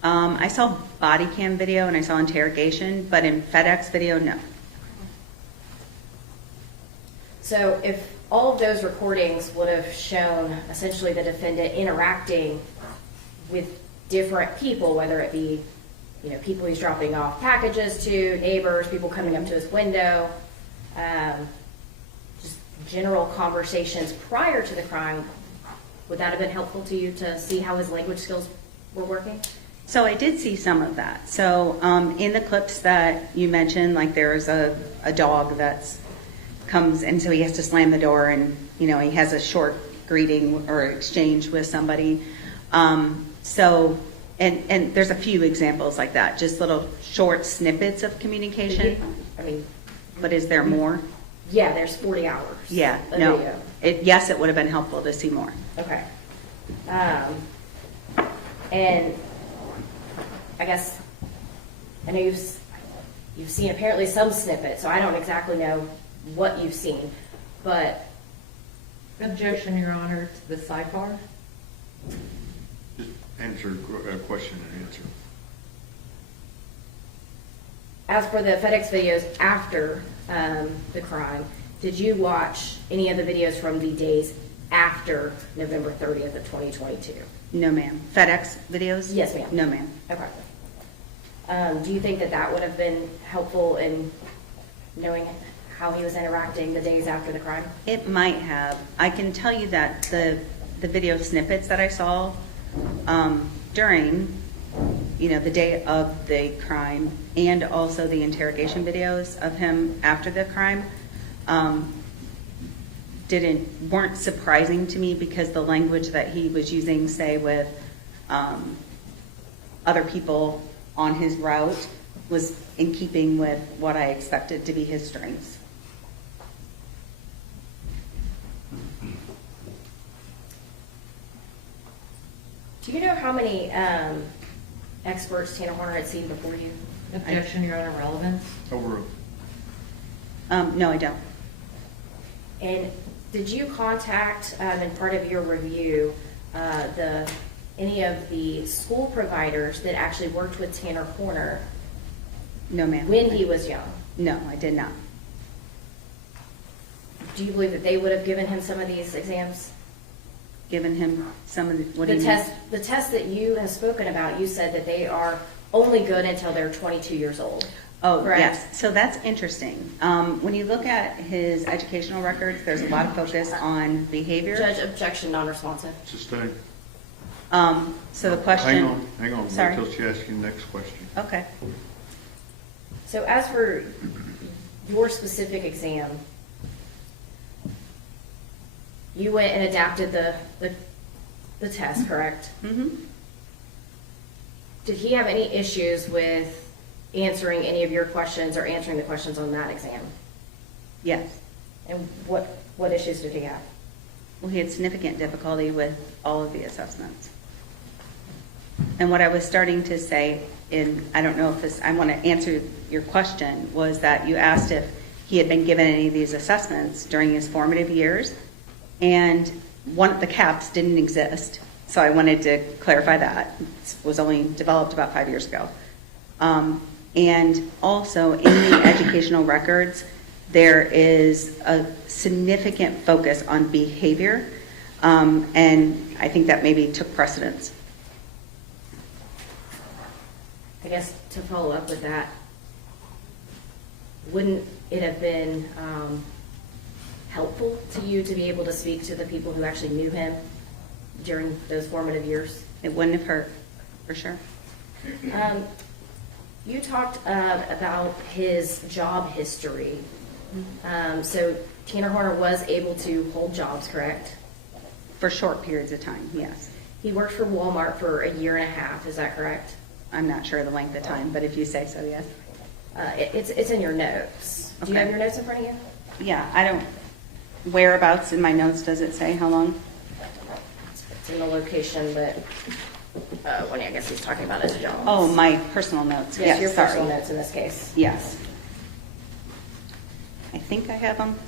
I saw body cam video and I saw interrogation, but in FedEx video, no. So if all of those recordings would have shown essentially the defendant interacting with different people, whether it be, people he's dropping off packages to, neighbors, people coming up to his window, just general conversations prior to the crime, would that have been helpful to you to see how his language skills were working? So I did see some of that. So in the clips that you mentioned, like there's a dog that's comes, and so he has to slam the door, and he has a short greeting or exchange with somebody. So there's a few examples like that, just little short snippets of communication. But is there more? Yeah, there's 40 hours. Yeah, of no. video. Yes, it would have been helpful to see more. Okay. And I guess, I know you've seen apparently some snippets, so I don't exactly know what you've seen, but. Objection, Your Honor, to the sidebar. Just answer question and answer. As for the FedEx videos after the crime, did you watch any of the videos from the days after November 30th of 2022? No, ma'am. FedEx videos? Yes, ma'am. No, ma'am. Okay. Do you think that would have been helpful in knowing how he was interacting the days after the crime? It might have. I can tell you that the video snippets that I saw during, the day of the crime, and also the interrogation videos of him after the crime, weren't surprising to me, because the language that he was using, say with other people on his route, was in keeping with what I expected to be his strengths. Do you know how many experts Tanner Horner had seen before you? Objection, Your Honor, relevance. Over. No, I don't. And did you contact, in part of your review, any of the school providers that actually worked with Tanner Horner No, ma'am. when he was young? No, I did not. Do you believe that they would have given him some of these exams? Given him some of what do you mean? The test that you have spoken about, you said that they are only good until they're 22 years old. Oh, correct? yes. So that's interesting. When you look at his educational records, there's a lot of focus on behavior. Judge, objection, non-responsive. Sustain. So the question. Hang on. Sorry. Wait till she asks you the next question. Okay. So as for your specific exam, you went and adapted the test, correct? Mm-hmm. Did he have any issues with answering any of your questions or answering the questions on that exam? Yes. And what issues did he have? Well, he had significant difficulty with all of the assessments. And what I was starting to say, and I don't know if this, I want to answer your question, was that you asked if he had been given any of these assessments during his formative years, and one of the CAPS didn't exist. So I wanted to clarify that. It was only developed about 5 years ago. And also in the educational records, there is a significant focus on behavior, and I think that maybe took precedence. I guess to follow up with that, wouldn't it have been helpful to you to be able to speak to the people who actually knew him during those formative years? It wouldn't have hurt, for sure. You talked about his job history. So Tanner Horner was able to hold jobs, correct? For short periods of time, yes. He worked for Walmart for a year and a half, is that correct? I'm not sure the length of time, but if you say so, yes. It's in your notes. Do you Okay. have your notes in front of you? Yeah, I don't, whereabouts in my notes does it say how long? It's in the location, but when I guess he's talking about his job. Oh, my personal notes. Yes, your sorry. personal notes in this case. Yes. I think I have them.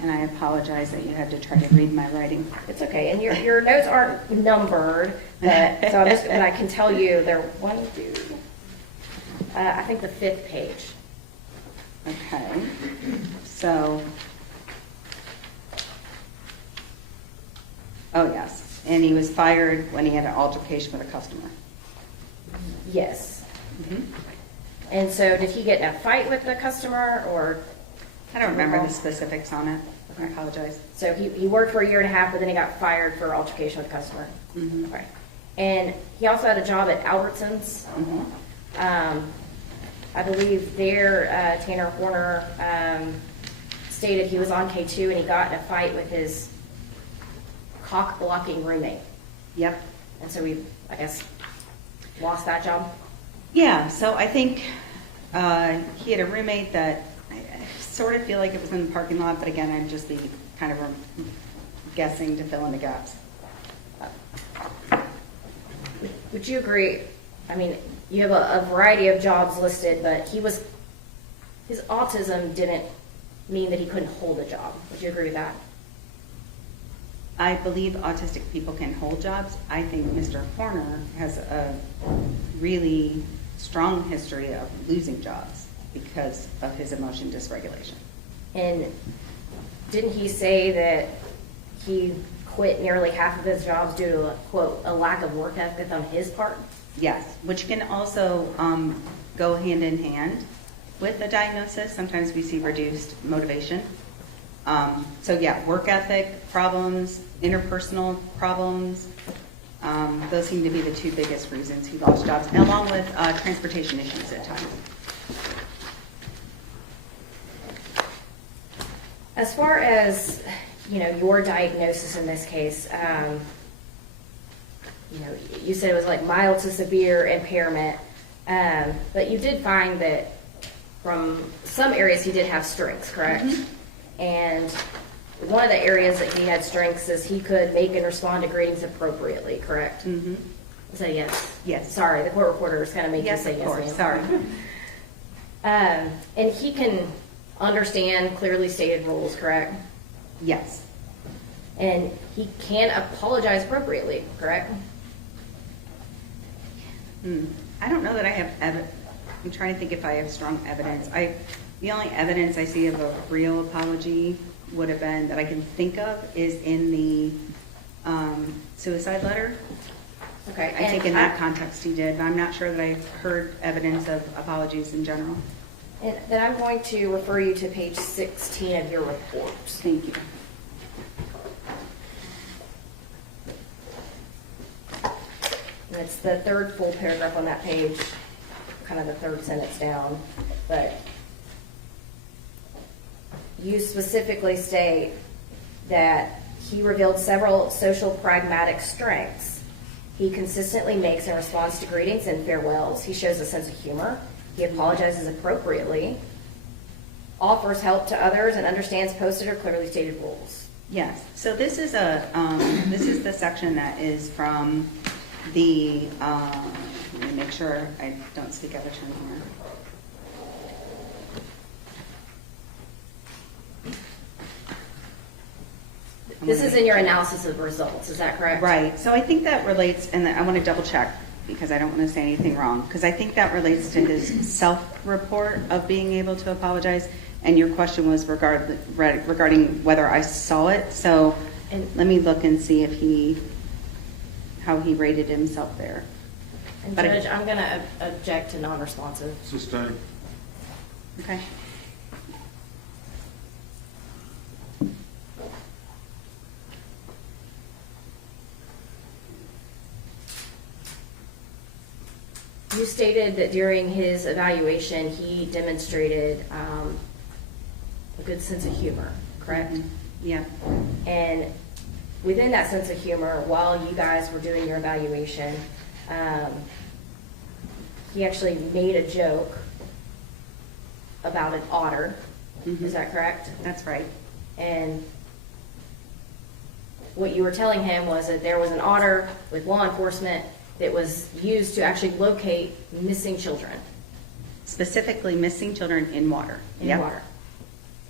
And I apologize that you had to try to read my writing. It's okay, and your notes aren't numbered, but, so I'm just, and I can tell you they're one, two, I think the 5th page. Okay, so, oh yes, and he was fired when he had an altercation with a customer. Yes. Mhm. And so did he get in a fight with the customer, or? I don't remember the specifics on it. I apologize. So he worked for a year and a half, but then he got fired for altercation with a customer. Mhm. Okay. And he also had a job at Albertsons. Mhm. I believe there, Tanner Horner stated he was on K2 and he got in a fight with his cock-blocking roommate. Yep. And so we, I guess, lost that job. Yeah, so I think he had a roommate that I sort of feel like it was in the parking lot, but again, I'd just be kind of guessing to fill in the gaps. Would you agree? I mean, you have a variety of jobs listed, but his autism didn't mean that he couldn't hold a job. Would you agree with that? I believe autistic people can hold jobs. I think Mr. Horner has a really strong history of losing jobs because of his emotion dysregulation. And didn't he say that he quit nearly half of his jobs due to, quote, a lack of work ethic on his part? Yes, which can also go hand in hand with a diagnosis. Sometimes we see reduced motivation. So yeah, work ethic problems, interpersonal problems, those seem to be the two biggest reasons he lost jobs, along with transportation issues at times. As far as, your diagnosis in this case, you said it was like mild to severe impairment, but you did find that from some areas he did have strengths, correct? Mm-hmm. And one of the areas that he had strengths is he could make and respond to greetings appropriately, correct? Mm-hmm. So yes. Yes. Sorry, the court reporter is going to make you say of yes, course. ma'am. Sorry. And he can understand clearly stated rules, correct? Yes. And he can apologize appropriately, correct? I don't know that I have I'm trying to think if I have strong evidence. The only evidence I see of a real apology would have been, that I can think of, is in the suicide letter. Okay. I think in that context he did, but I'm not sure that I've heard evidence of apologies in general. And then I'm going to refer you to page 16 of your report. Thank you. And it's the third full paragraph on that page, kind of the third sentence down. But you specifically state that he revealed several social pragmatic strengths. He consistently makes in response to greetings and farewells. He shows a sense of humor. He apologizes appropriately, offers help to others, and understands posted or clearly stated rules. Yes, so this is this is the section that is from the, let me make sure I don't speak out of turn here. This is in your analysis of results, is that correct? Right, so I think that relates, and I want to double check because I don't want to say anything wrong, because I think that relates to his self-report of being able to apologize, and your question was regarding whether I saw it, so let me look and see if how he rated himself there. And But Judge, I'm going to object to non-responsive. Sustained. Okay. You stated that during his evaluation, he demonstrated a good sense of humor, correct? Yeah. And within that sense of humor, while you guys were doing your evaluation, he actually made a joke about an otter. Is that correct? That's right. And what you were telling him was that there was an otter with law enforcement that was used to actually locate missing children. Specifically missing children in water. In Yep. water.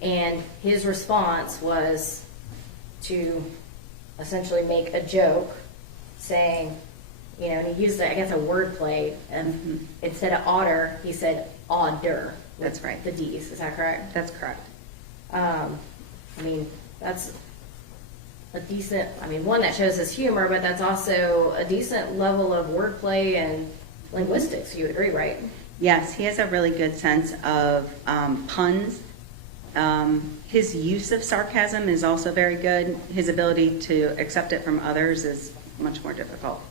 And his response was to essentially make a joke saying, you know, and he used, I guess, a word play, and instead of otter, he said odder. That's right. The D's, is that correct? That's correct. I mean, that's a decent, I mean, one that shows his humor, but that's also a decent level of wordplay and linguistics, you would agree, right? Yes, he has a really good sense of puns. His use of sarcasm is also very good. His ability to accept it from others is much more difficult.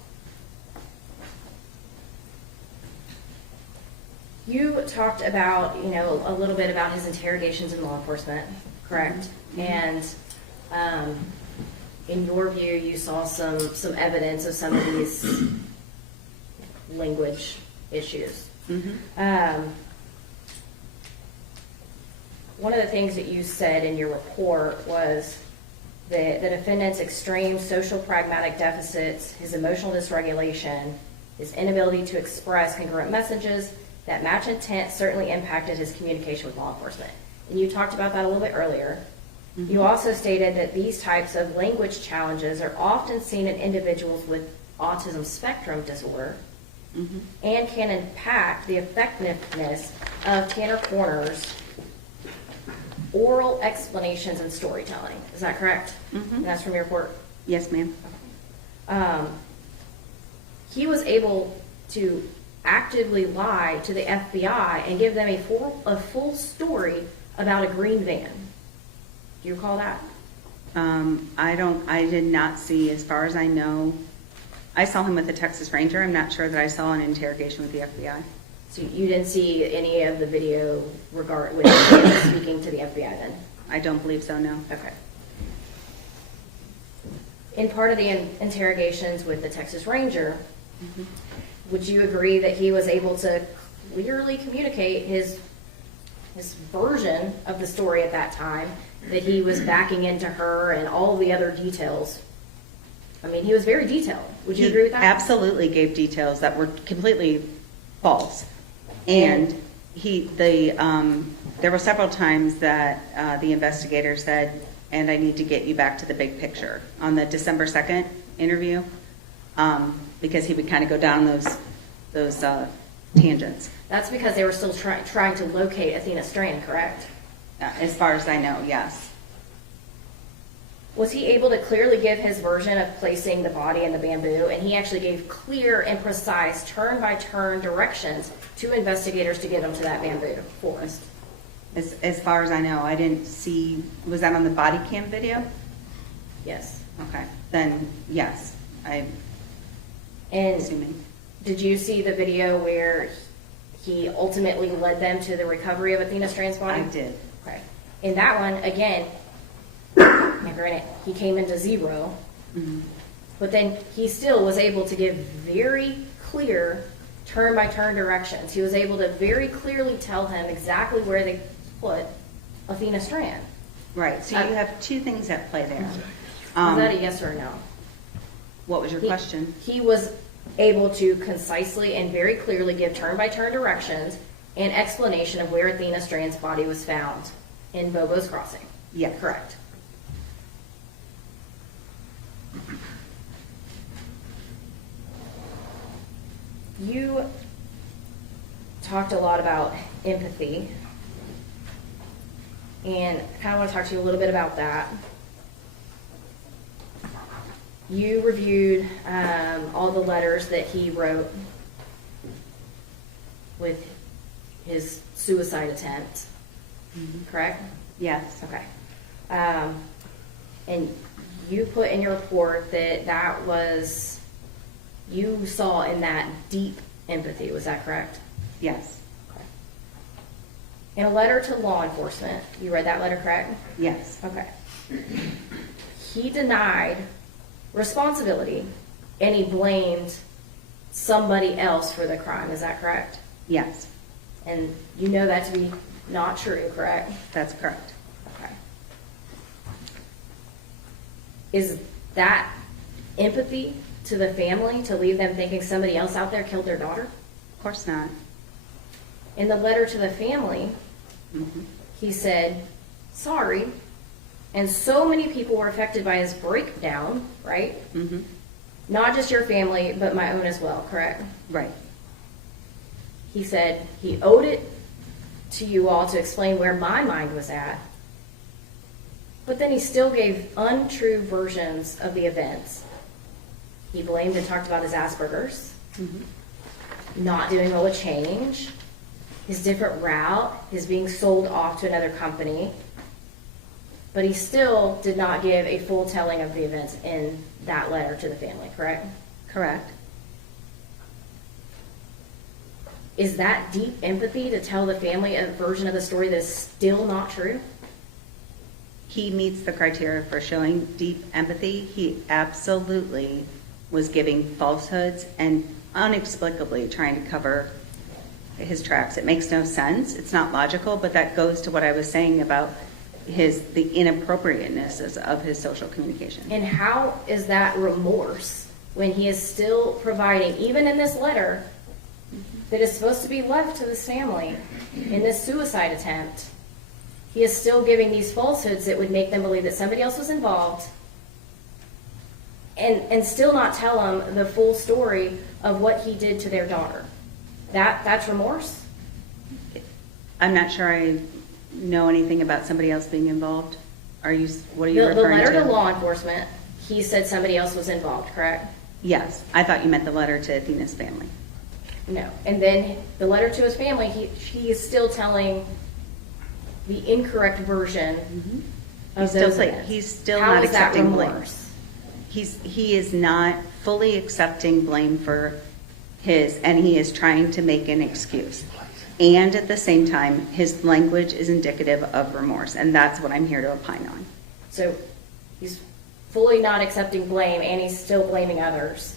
You talked about, you know, a little bit about his interrogations in law enforcement, correct? And in your view, you saw some evidence of some of these language issues. One of the things that you said in your report was that the defendant's extreme social pragmatic deficits, his emotional dysregulation, his inability to express congruent messages that match intent certainly impacted his communication with law enforcement. And you talked about that a little bit earlier. You also stated that these types of language challenges are often seen in individuals with autism spectrum disorder and can impact the effectiveness of Tanner Corner's oral explanations and storytelling. Is that correct? And that's from your report? Yes, ma'am. He was able to actively lie to the FBI and give them a full story about a green van. Do you recall that? I did not see, as far as I know, I saw him with the Texas Ranger. I'm not sure that I saw an interrogation with the FBI. So you didn't see any of the video when he was speaking to the FBI then? I don't believe so, no. Okay. In part of the interrogations with the Texas Ranger, would you agree that he was able to clearly communicate his version of the story at that time, that he was backing into her and all the other details? I mean, he was very detailed. Would you agree with that? Absolutely gave details that were completely false. And there were several times that the investigator said, and I need to get you back to the big picture, on the December 2nd interview, because he would kind of go down those tangents. That's because they were still trying to locate Athena Strand, correct? As far as I know, yes. Was he able to clearly give his version of placing the body in the bamboo? And he actually gave clear and precise turn-by-turn directions to investigators to get them to that bamboo forest. As far as I know, I didn't see, was that on the body cam video? Yes. Okay, then yes, I'm assuming. Did you see the video where he ultimately led them to the recovery of Athena Strand's body? I did. Okay. In that one, again, now granted, he came into 0, but then he still was able to give very clear turn-by-turn directions. He was able to very clearly tell him exactly where they put Athena Strand. Right, so you have two things at play there. Was that a yes or a no? What was your question? He was able to concisely and very clearly give turn-by-turn directions and explanation of where Athena Strand's body was found in Bobo's Crossing. Yes. Correct. You talked a lot about empathy, and I kind of want to talk to you a little bit about that. You reviewed all the letters that he wrote with his suicide attempt, correct? Yes. Okay. And you put in your report that that was, you saw in that deep empathy, was that correct? Yes. Okay. In a letter to law enforcement, you read that letter, correct? Yes. Okay. He denied responsibility and he blamed somebody else for the crime, is that correct? Yes. And you know that to be not true, correct? That's correct. Okay. Is that empathy to the family to leave them thinking somebody else out there killed their daughter? Of course not. In the letter to the family, Mm-hmm. he said, sorry, and so many people were affected by his breakdown, right? Mm-hmm. Not just your family, but my own as well, correct? Right. He said he owed it to you all to explain where my mind was at, but then he still gave untrue versions of the events. He blamed and talked about his Asperger's, not doing well with change, his different route, his being sold off to another company, but he still did not give a full telling of the events in that letter to the family, correct? Correct. Is that deep empathy to tell the family a version of the story that is still not true? He meets the criteria for showing deep empathy. He absolutely was giving falsehoods and inexplicably trying to cover his tracks. It makes no sense. It's not logical, but that goes to what I was saying about the inappropriateness of his social communication. And how is that remorse when he is still providing, even in this letter, that is supposed to be left to this family in this suicide attempt, he is still giving these falsehoods that would make them believe that somebody else was involved and still not tell them the full story of what he did to their daughter. That's remorse? I'm not sure I know anything about somebody else being involved. What are you The referring letter to? to law enforcement, he said somebody else was involved, correct? Yes. I thought you meant the letter to Athena's family. No. And then the letter to his family, he is still telling the incorrect version of those events. He's still How not is that accepting blame. remorse? He is not fully accepting blame for and he is trying to make an excuse. And at the same time, his language is indicative of remorse, and that's what I'm here to opine on. So he's fully not accepting blame and he's still blaming others.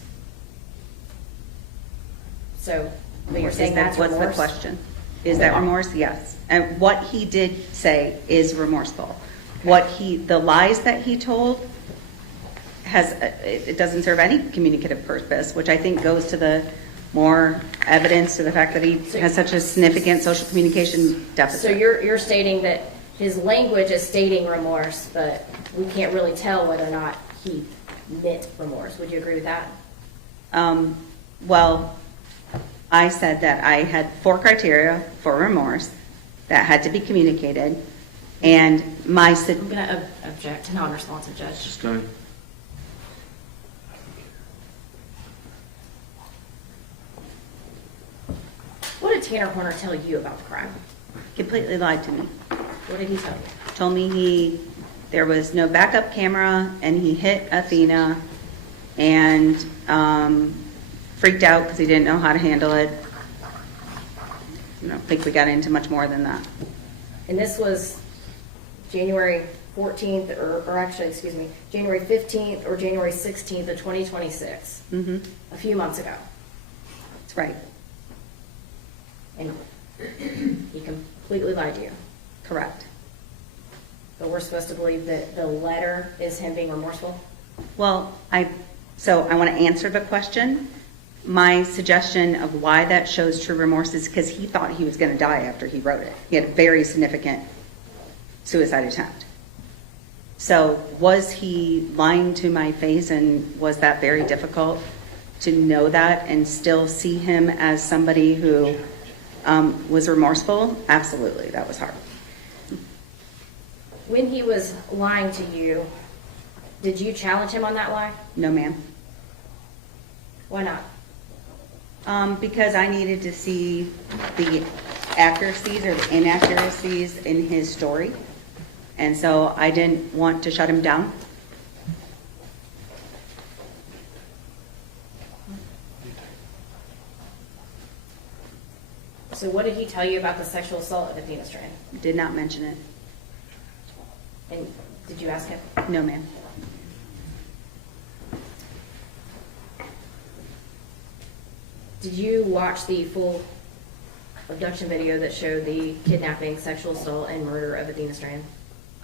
So, but you're saying that's What's remorse? the question? Is that remorse? Yes. And what he did say is remorseful. The lies that he told it doesn't serve any communicative purpose, which I think goes to the more evidence to the fact that he has such a significant social communication deficit. So you're stating that his language is stating remorse, but we can't really tell whether or not he meant remorse. Would you agree with that? Well, I said that I had 4 criteria for remorse that had to be communicated, and I'm going to object to non-responsive, Judge. Just time. What did Tanner Horner tell you about the crime? completely lied to me. What did he tell you? Told me there was no backup camera, and he hit Athena, and freaked out because he didn't know how to handle it. I don't think we got into much more than that. And this was January 14th, or actually, excuse me, January 15th or January 16th of 2026, Mm-hmm. a few months ago. That's right. And he completely lied to you. Correct. But we're supposed to believe that the letter is him being remorseful? Well, so I want to answer the question. My suggestion of why that shows true remorse is because he thought he was going to die after he wrote it. He had a very significant suicide attempt. So was he lying to my face, and was that very difficult to know that and still see him as somebody who was remorseful? Absolutely, that was hard. When he was lying to you, did you challenge him on that lie? No, ma'am. Why not? Because I needed to see the accuracies or the inaccuracies in his story. And so I didn't want to shut him down. So what did he tell you about the sexual assault of Athena Strand? Did not mention it. And did you ask him? No, ma'am. Did you watch the full abduction video that showed the kidnapping, sexual assault, and murder of Athena Strand?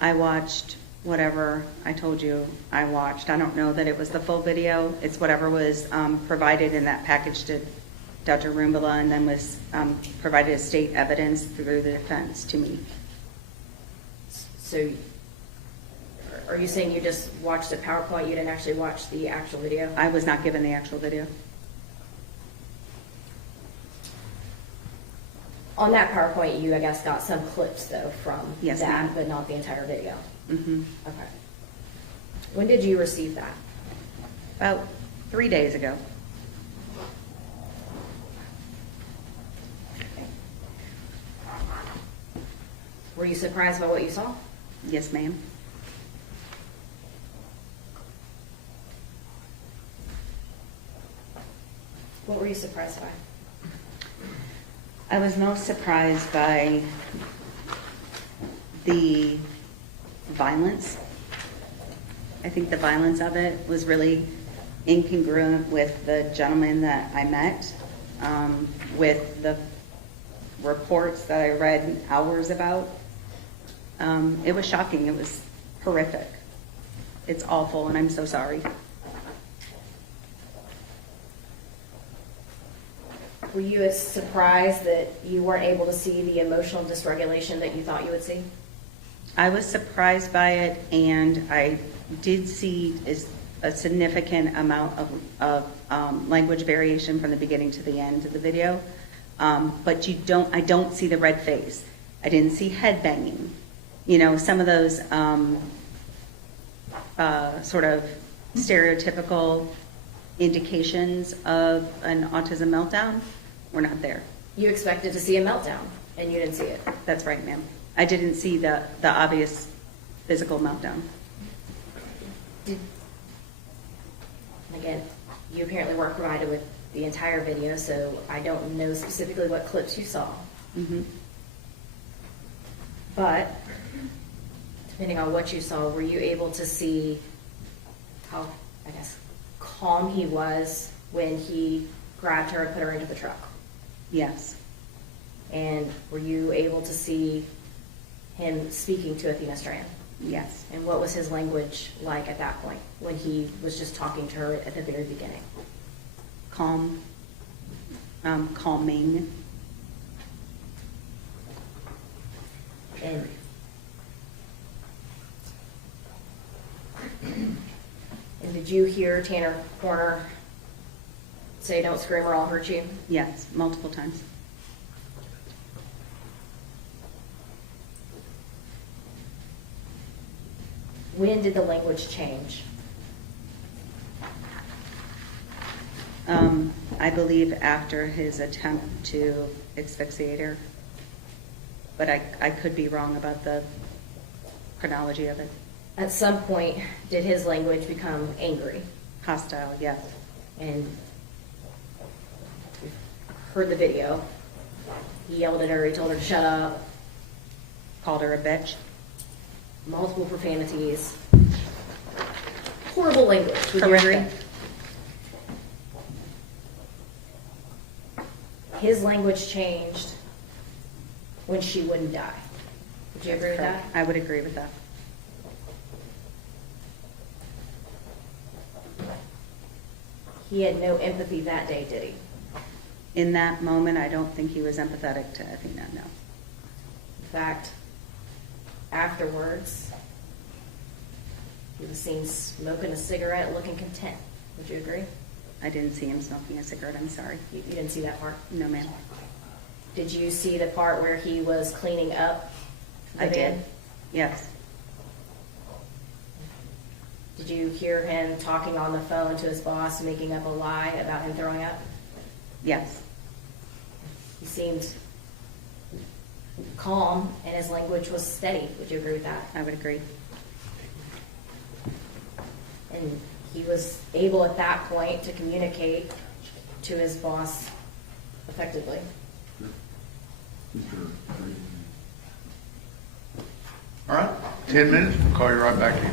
I watched whatever I told you I watched. I don't know that it was the full video. It's whatever was provided in that package to Dr. Roombala, and then was provided as state evidence through the defense to me. So are you saying you just watched a PowerPoint, you didn't actually watch the actual video? I was not given the actual video. On that PowerPoint, you, I guess, got some clips, though, from Yes, that, ma'am. but not the entire video. Mm-hmm. Okay. When did you receive that? About 3 days ago. Were you surprised by what you saw? Yes, ma'am. What were you surprised by? I was most surprised by the violence. I think the violence of it was really incongruent with the gentleman that I met, with the reports that I read hours about. It was shocking. It was horrific. It's awful, and I'm so sorry. Were you as surprised that you weren't able to see the emotional dysregulation that you thought you would see? I was surprised by it, and I did see a significant amount of language variation from the beginning to the end of the video. But I don't see the red face. I didn't see head banging. You know, some of those sort of stereotypical indications of an autism meltdown were not there. You expected to see a meltdown, and you didn't see it. That's right, ma'am. I didn't see the obvious physical meltdown. Again, you apparently weren't provided with the entire video, so I don't know specifically what clips you saw. Mm-hmm. But depending on what you saw, were you able to see how, I guess, calm he was when he grabbed her and put her into the truck? Yes. And were you able to see him speaking to Athena Strand? Yes. And what was his language like at that point when he was just talking to her at the very beginning? Calm. Calming. And did you hear Tanner Horner say, "Don't scream or I'll hurt you"? Yes, multiple times. When did the language change? I believe after his attempt to asphyxiate her, but I could be wrong about the chronology of it. At some point, did his language become angry? Hostile, yes. And we heard the video. He yelled at her, he told her to shut up. Called her a bitch. multiple profanities, horrible language. Would you agree? Horrific. His language changed when she wouldn't die. Would you agree with that? I would agree with that. He had no empathy that day, did he? In that moment, I don't think he was empathetic to Athena, no. In fact, afterwards, he was seen smoking a cigarette, looking content. Would you agree? I didn't see him smoking a cigarette, I'm sorry. You didn't see that part? No, ma'am. Did you see the part where he was cleaning up the I van? did, yes. Did you hear him talking on the phone to his boss, making up a lie about him throwing up? Yes, He seemed calm, and his language was steady. Would you agree with that? I would agree. And he was able at that point to communicate to his boss effectively. All right, 10 minutes, we'll call you right back in.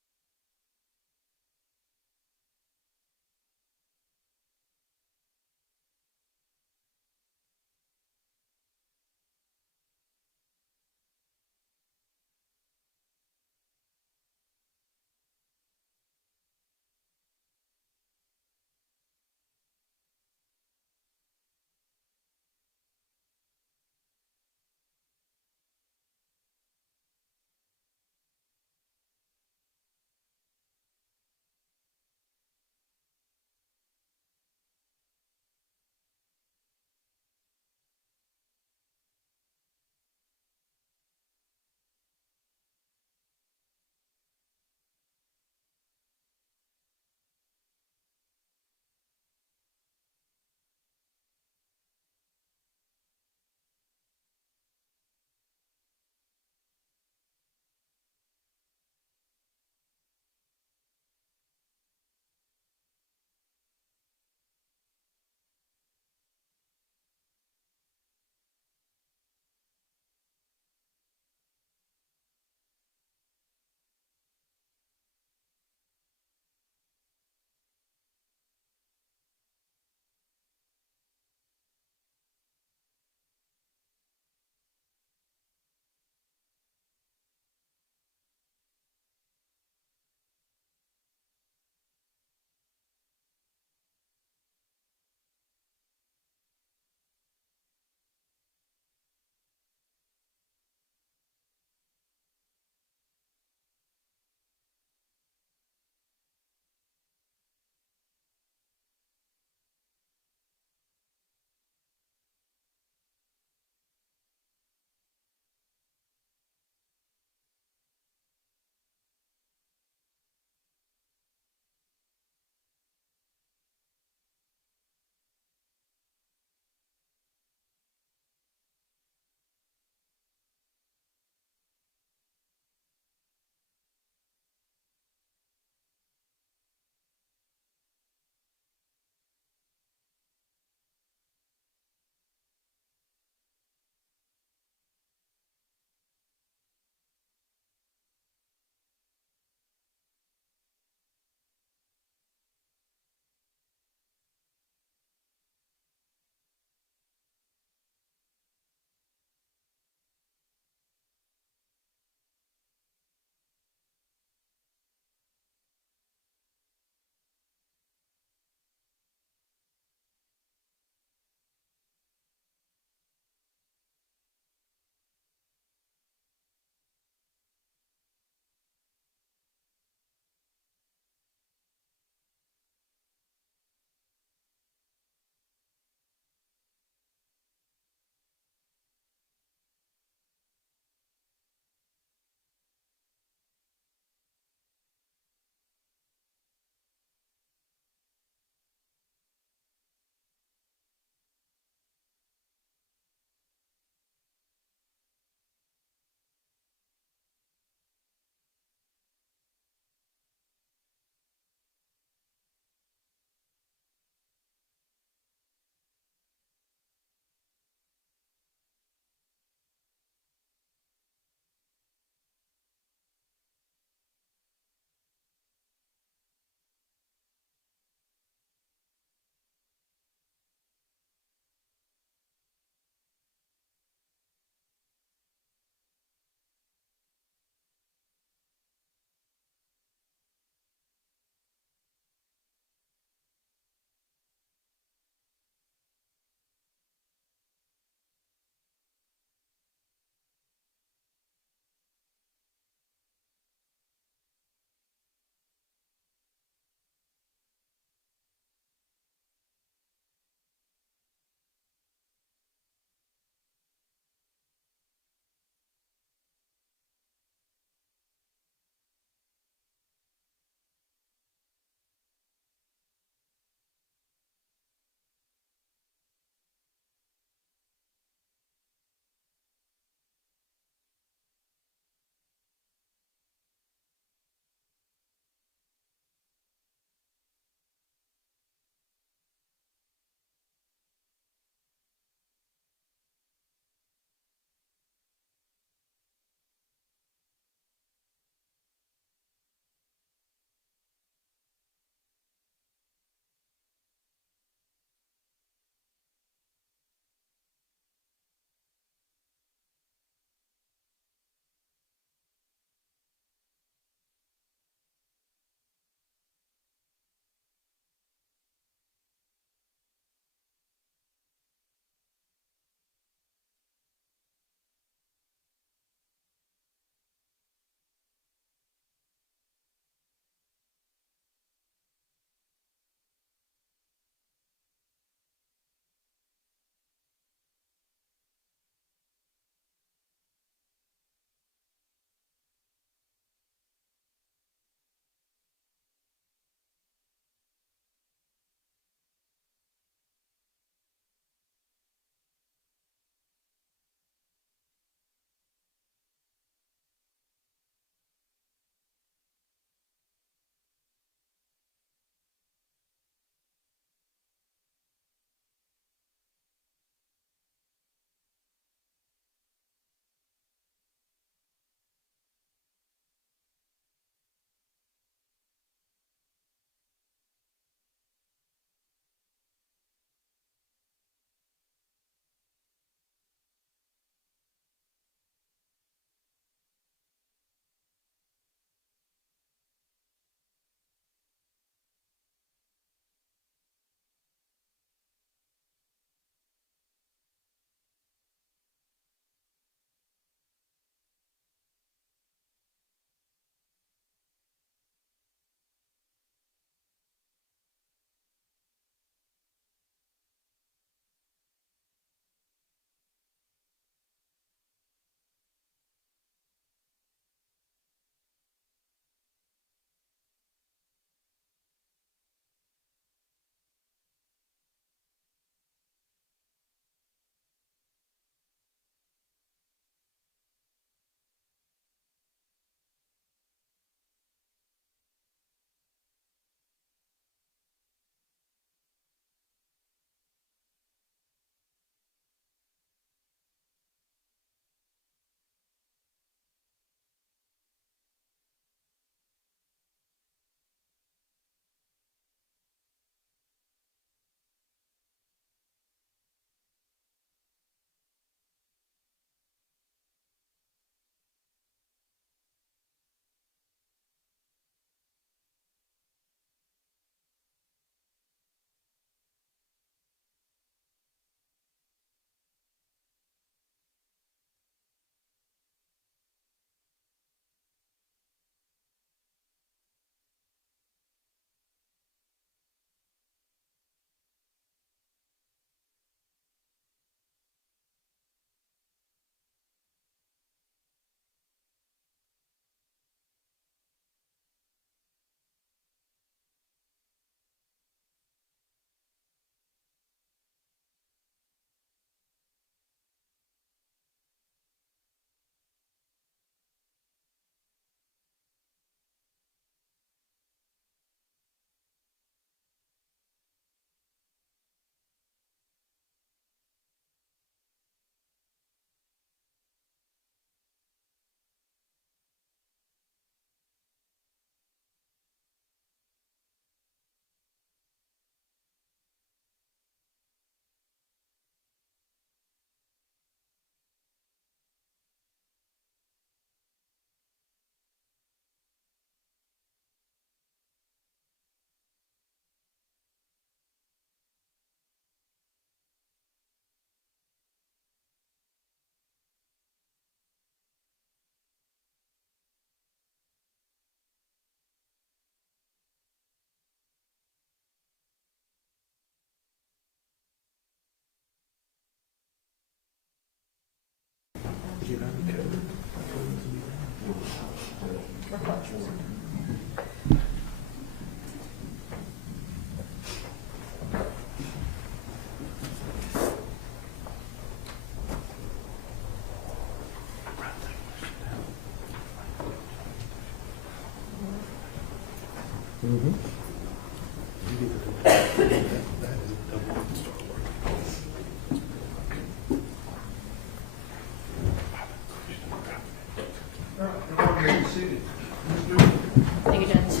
Thank you, Judge.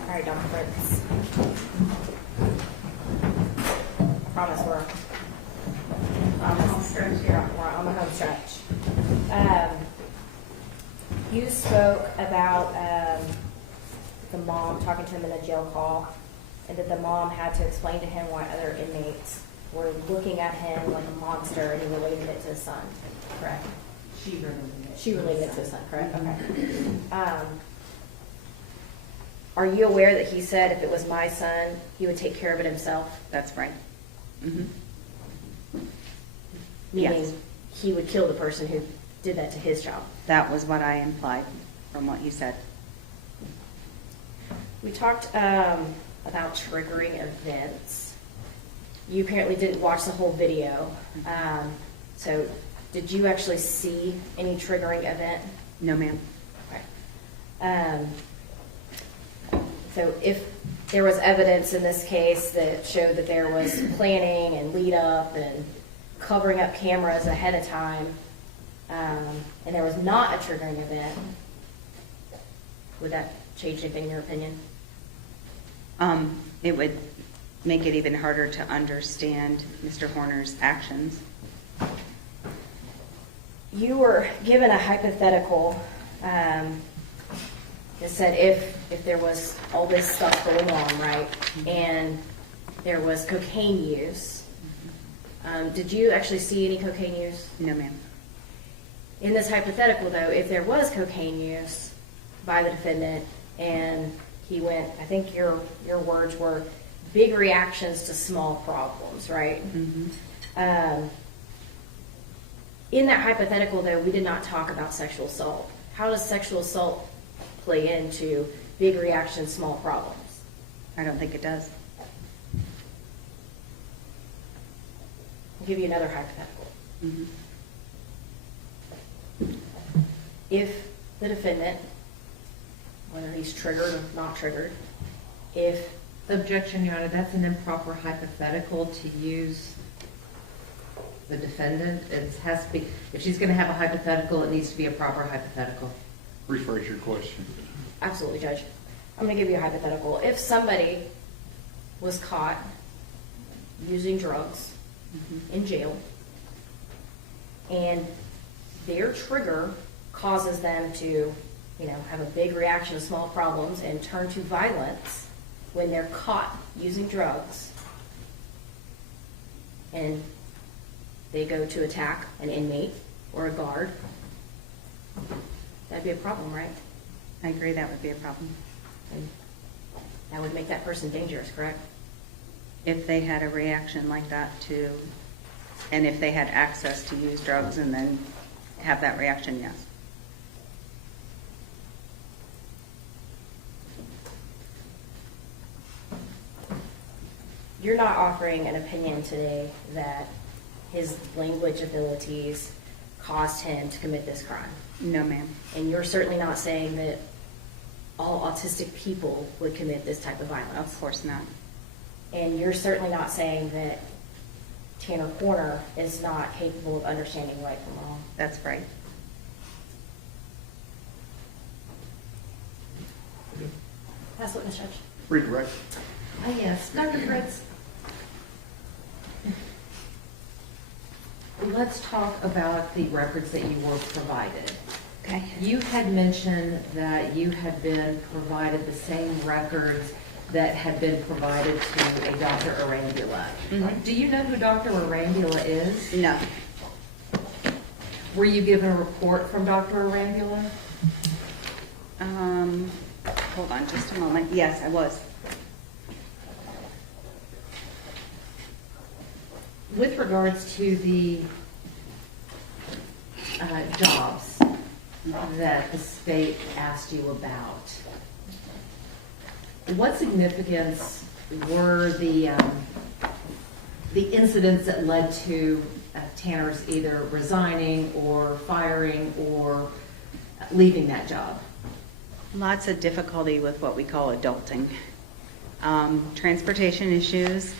All right, Dr. Fritz. I promise we're on the home stretch. You spoke about the mom talking to him in a jail call, and that the mom had to explain to him why other inmates were looking at him like a monster, and he related it to his son, correct? She related it to his son, correct? Okay. Are you aware that he said if it was my son, he would take care of it himself? That's right. Mhm. Meaning Yes. he would kill the person who did that to his job. That was what I implied from what he said. We talked about triggering events. You apparently didn't watch the whole video. So did you actually see any triggering event? No, ma'am. Okay. So if there was evidence in this case that showed that there was planning and lead up and covering up cameras ahead of time, and there was not a triggering event, would that change anything in your opinion? It would make it even harder to understand Mr. Horner's actions. You were given a hypothetical that said if there was all this stuff going on, right, and there was cocaine use, did you actually see any cocaine use? No, ma'am. In this hypothetical, though, if there was cocaine use by the defendant and he went, I think your words were big reactions to small problems, right? Mm-hmm. In that hypothetical, though, we did not talk about sexual assault. How does sexual assault play into big reactions, small problems? I don't think it does. I'll give you another hypothetical. Mm-hmm. If the defendant, whether he's triggered or not triggered, if Objection, Your Honor, that's an improper hypothetical to use the defendant. It has to be, if she's going to have a hypothetical, it needs to be a proper hypothetical. Rephrase your question. Absolutely, Judge. I'm going to give you a hypothetical. If somebody was caught using drugs in jail, and their trigger causes them to, have a big reaction to small problems and turn to violence when they're caught using drugs, and they go to attack an inmate or a guard, that'd be a problem, right? I agree that would be a problem. And that would make that person dangerous, correct? If they had a reaction like that and if they had access to use drugs and then have that reaction, yes. You're not offering an opinion today that his language abilities caused him to commit this crime. No, ma'am. And you're certainly not saying that all autistic people would commit this type of violence. Of course not. And you're certainly not saying that Tanner Corner is not capable of understanding right from wrong. That's right. Pass witness, Judge. Redirect. Yes, Dr. Fritz. Let's talk about the records that you were provided. Okay. You had mentioned that you had been provided the same records that had been provided to a Dr. Arambula. Mhm. Do you know who Dr. Arambula is? No. Were you given a report from Dr. Arambula? Hold on just a moment. Yes, I was. With regards to the jobs that the state asked you about, what significance were the incidents that led to Tanner's either resigning or firing or leaving that job? Lots of difficulty with what we call adulting. Transportation issues,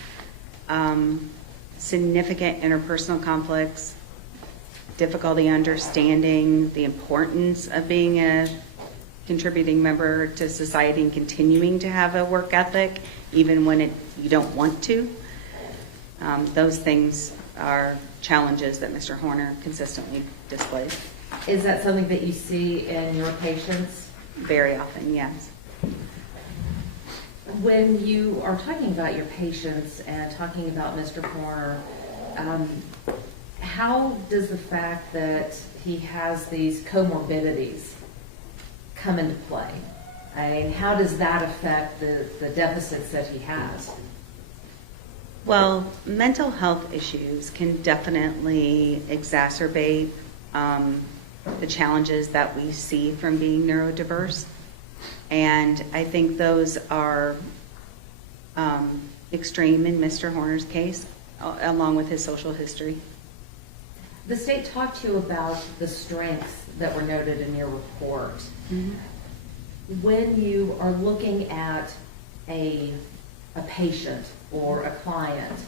significant interpersonal conflicts, difficulty understanding the importance of being a contributing member to society and continuing to have a work ethic, even when you don't want to. Those things are challenges that Mr. Horner consistently displays. Is that something that you see in your patients? Very often, yes. When you are talking about your patients and talking about Mr. Horner, how does the fact that he has these comorbidities come into play? I mean, how does that affect the deficits that he has? Well, mental health issues can definitely exacerbate the challenges that we see from being neurodiverse. And I think those are extreme in Mr. Horner's case, along with his social history. The state talked to you about the strengths that were noted in your report. Mm-hmm. When you are looking at a patient or a client,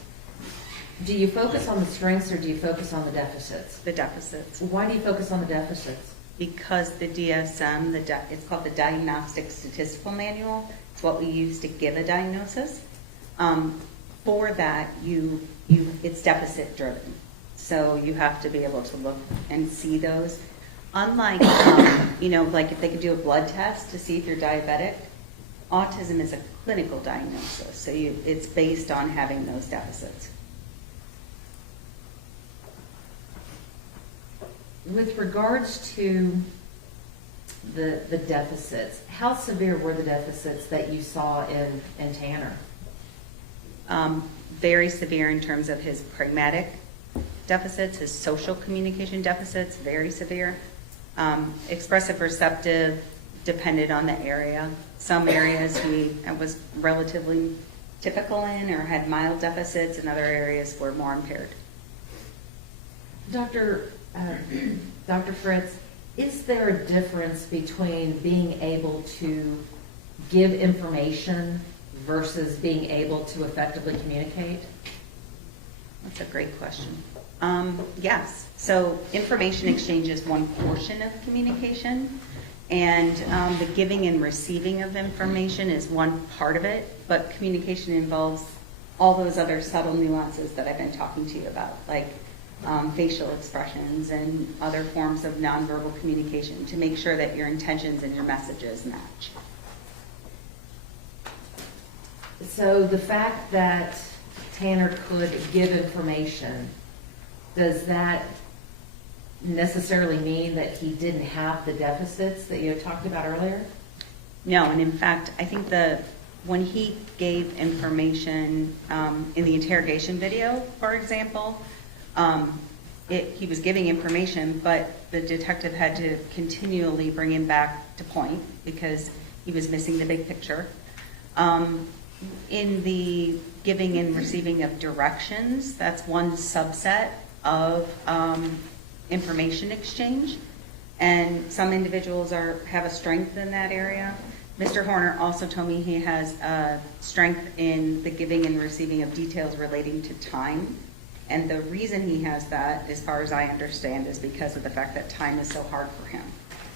do you focus on the strengths or do you focus on the deficits? The deficits. Why do you focus on the deficits? Because the DSM, it's called the Diagnostic Statistical Manual. It's what we use to give a diagnosis. For that, it's deficit driven. So you have to be able to look and see those. Unlike, like if they could do a blood test to see if you're diabetic, autism is a clinical diagnosis. So it's based on having those deficits. With regards to the deficits, how severe were the deficits that you saw in Tanner? Very severe in terms of his pragmatic deficits, his social communication deficits, very severe. Expressive receptive depended on the area. Some areas he was relatively typical in or had mild deficits, and other areas were more impaired. Dr. Fritz, is there a difference between being able to give information versus being able to effectively communicate? That's a great question. Yes. So information exchange is one portion of communication, and the giving and receiving of information is one part of it, but communication involves all those other subtle nuances that I've been talking to you about, like facial expressions and other forms of nonverbal communication to make sure that your intentions and your messages match. So the fact that Tanner could give information, does that necessarily mean that he didn't have the deficits that you had talked about earlier? No, and in fact, I think when he gave information in the interrogation video, for example, he was giving information, but the detective had to continually bring him back to point because he was missing the big picture. In the giving and receiving of directions, that's one subset of information exchange, and some individuals have a strength in that area. Mr. Horner also told me he has a strength in the giving and receiving of details relating to time. And the reason he has that, as far as I understand, is because of the fact that time is so hard for him.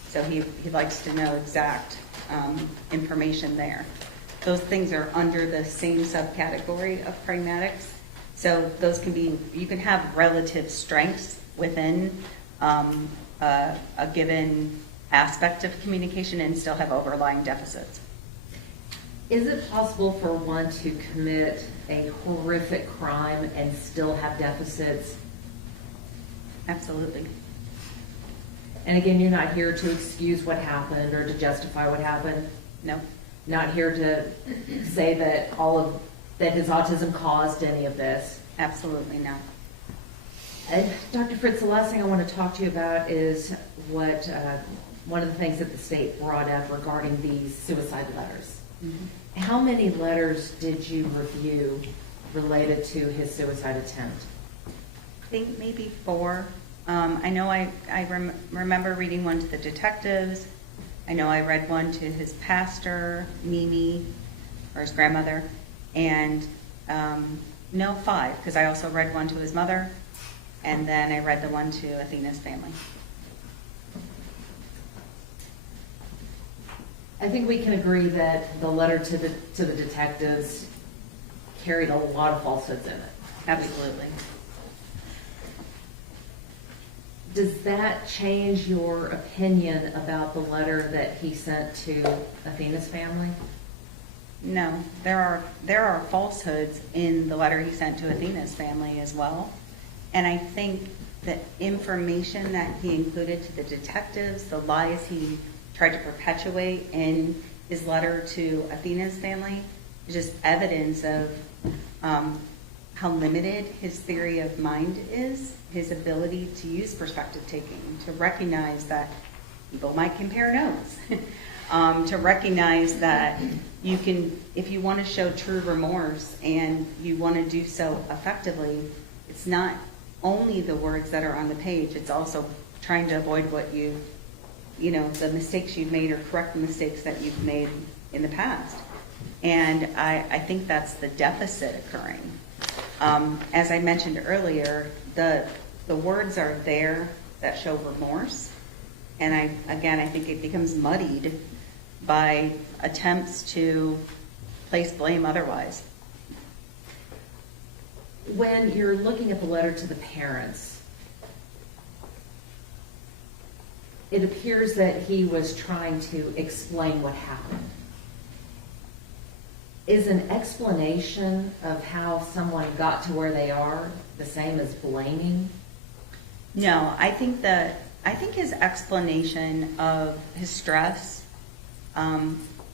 So he likes to know exact information there. Those things are under the same subcategory of pragmatics. So those you can have relative strengths within a given aspect of communication and still have overlying deficits. Is it possible for one to commit a horrific crime and still have deficits? Absolutely. And again, you're not here to excuse what happened or to justify what happened? No. Not here to say that that his autism caused any of this? Absolutely not. Dr. Fritz, the last thing I want to talk to you about is what, one of the things that the state brought up regarding these suicide letters. How many letters did you review related to his suicide attempt? I think maybe 4. I know I remember reading one to the detectives. I know I read one to his pastor, Mimi, or his grandmother, and no, 5, because I also read one to his mother, and then I read the one to Athena's family. I think we can agree that the letter to the detectives carried a lot of falsehoods in it. Absolutely. Does that change your opinion about the letter that he sent to Athena's family? No, there are falsehoods in the letter he sent to Athena's family as well. And I think the information that he included to the detectives, the lies he tried to perpetuate in his letter to Athena's family, is just evidence of how limited his theory of mind is, his ability to use perspective taking, to recognize that people might compare notes, to recognize that you can, if you want to show true remorse and you want to do so effectively, it's not only the words that are on the page, it's also trying to avoid what the mistakes you've made or correct the mistakes that you've made in the past. And I think that's the deficit occurring. As I mentioned earlier, the words are there that show remorse. And I think it becomes muddied by attempts to place blame otherwise. When you're looking at the letter to the parents, it appears that he was trying to explain what happened. Is an explanation of how someone got to where they are the same as blaming? No, I think his explanation of his stress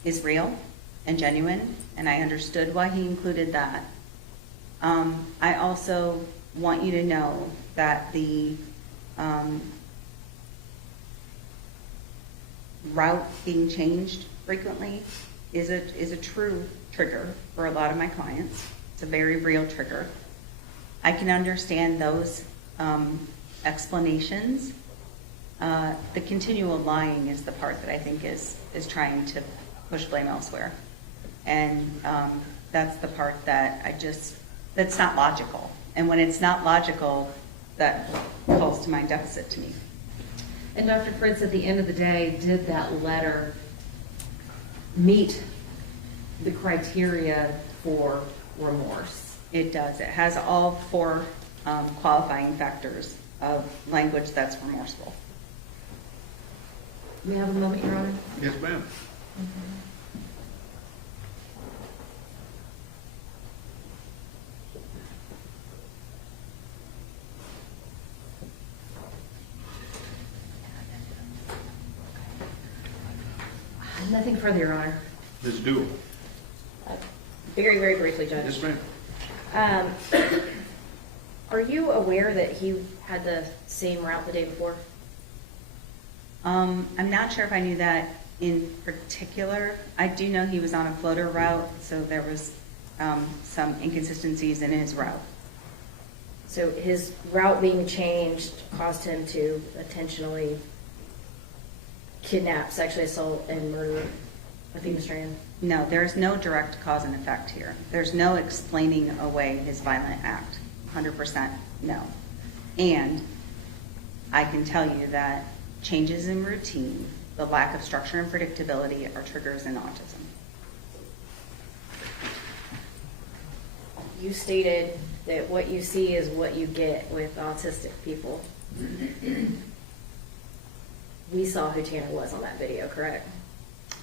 is real and genuine, and I understood why he included that. I also want you to know that the route being changed frequently is a true trigger for a lot of my clients. It's a very real trigger. I can understand those explanations. The continual lying is the part that I think is trying to push blame elsewhere. And that's the part that that's not logical. And when it's not logical, that calls to mind deficit to me. And Dr. Fritz, at the end of the day, did that letter meet the criteria for remorse? It does. It has all 4 qualifying factors of language that's remorseful. We have a moment, Your Honor? Yes, ma'am. Nothing further, Your Honor. Ms. Dewar. Very, very briefly, Judge. Yes, ma'am. Are you aware that he had the same route the day before? I'm not sure if I knew that in particular. I do know he was on a floater route, so there was some inconsistencies in his route. So his route being changed caused him to intentionally kidnap, sexually assault, and murder Athena Strand? No, there's no direct cause and effect here. There's no explaining away his violent act. 100% no. And I can tell you that changes in routine, the lack of structure and predictability are triggers in autism. You stated that what you see is what you get with autistic people. We saw who Tanner was on that video, correct?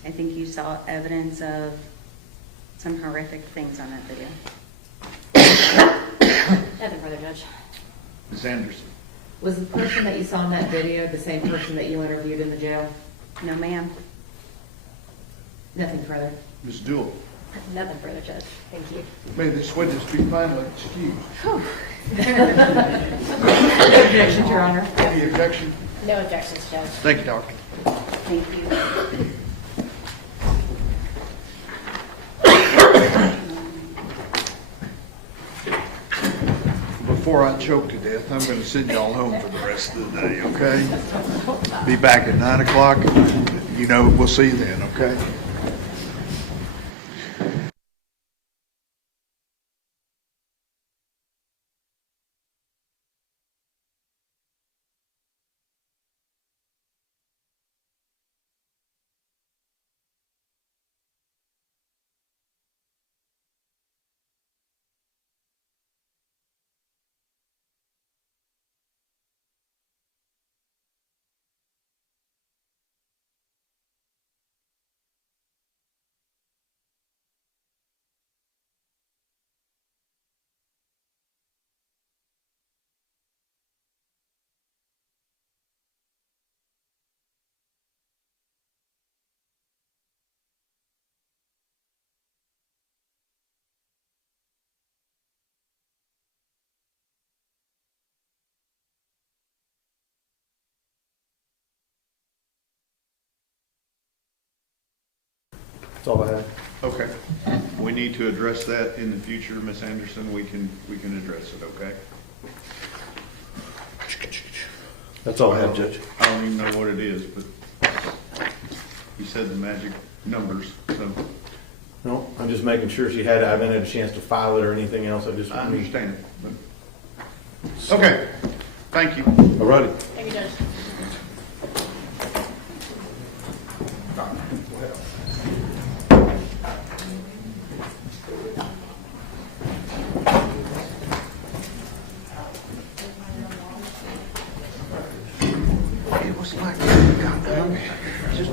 I think you saw evidence of some horrific things on that video. Nothing further, Judge. Ms. Anderson. Was the person that you saw in that video the same person that you interviewed in the jail? No, ma'am. Nothing further. Ms. Dewar. Nothing further, Judge. Thank you. May this witness be finally excused. Objection, Your Honor. Any objection? No objections, Judge. Thank you, Doctor. Thank you. Before I choke to death, I'm going to send y'all home for the rest of the day, okay? Be back at 9 o'clock. You know, we'll see you then, okay? That's all I have. Okay. We need to address that in the future, Ms. Anderson. We can address it, okay? That's all I have, Judge. I don't even know what it is, but you said the magic numbers, so No, I'm just making sure she had, I haven't had a chance to file it or anything else. I just. I understand. But okay, thank you. All righty. Thank you, Judge. It was like, God, just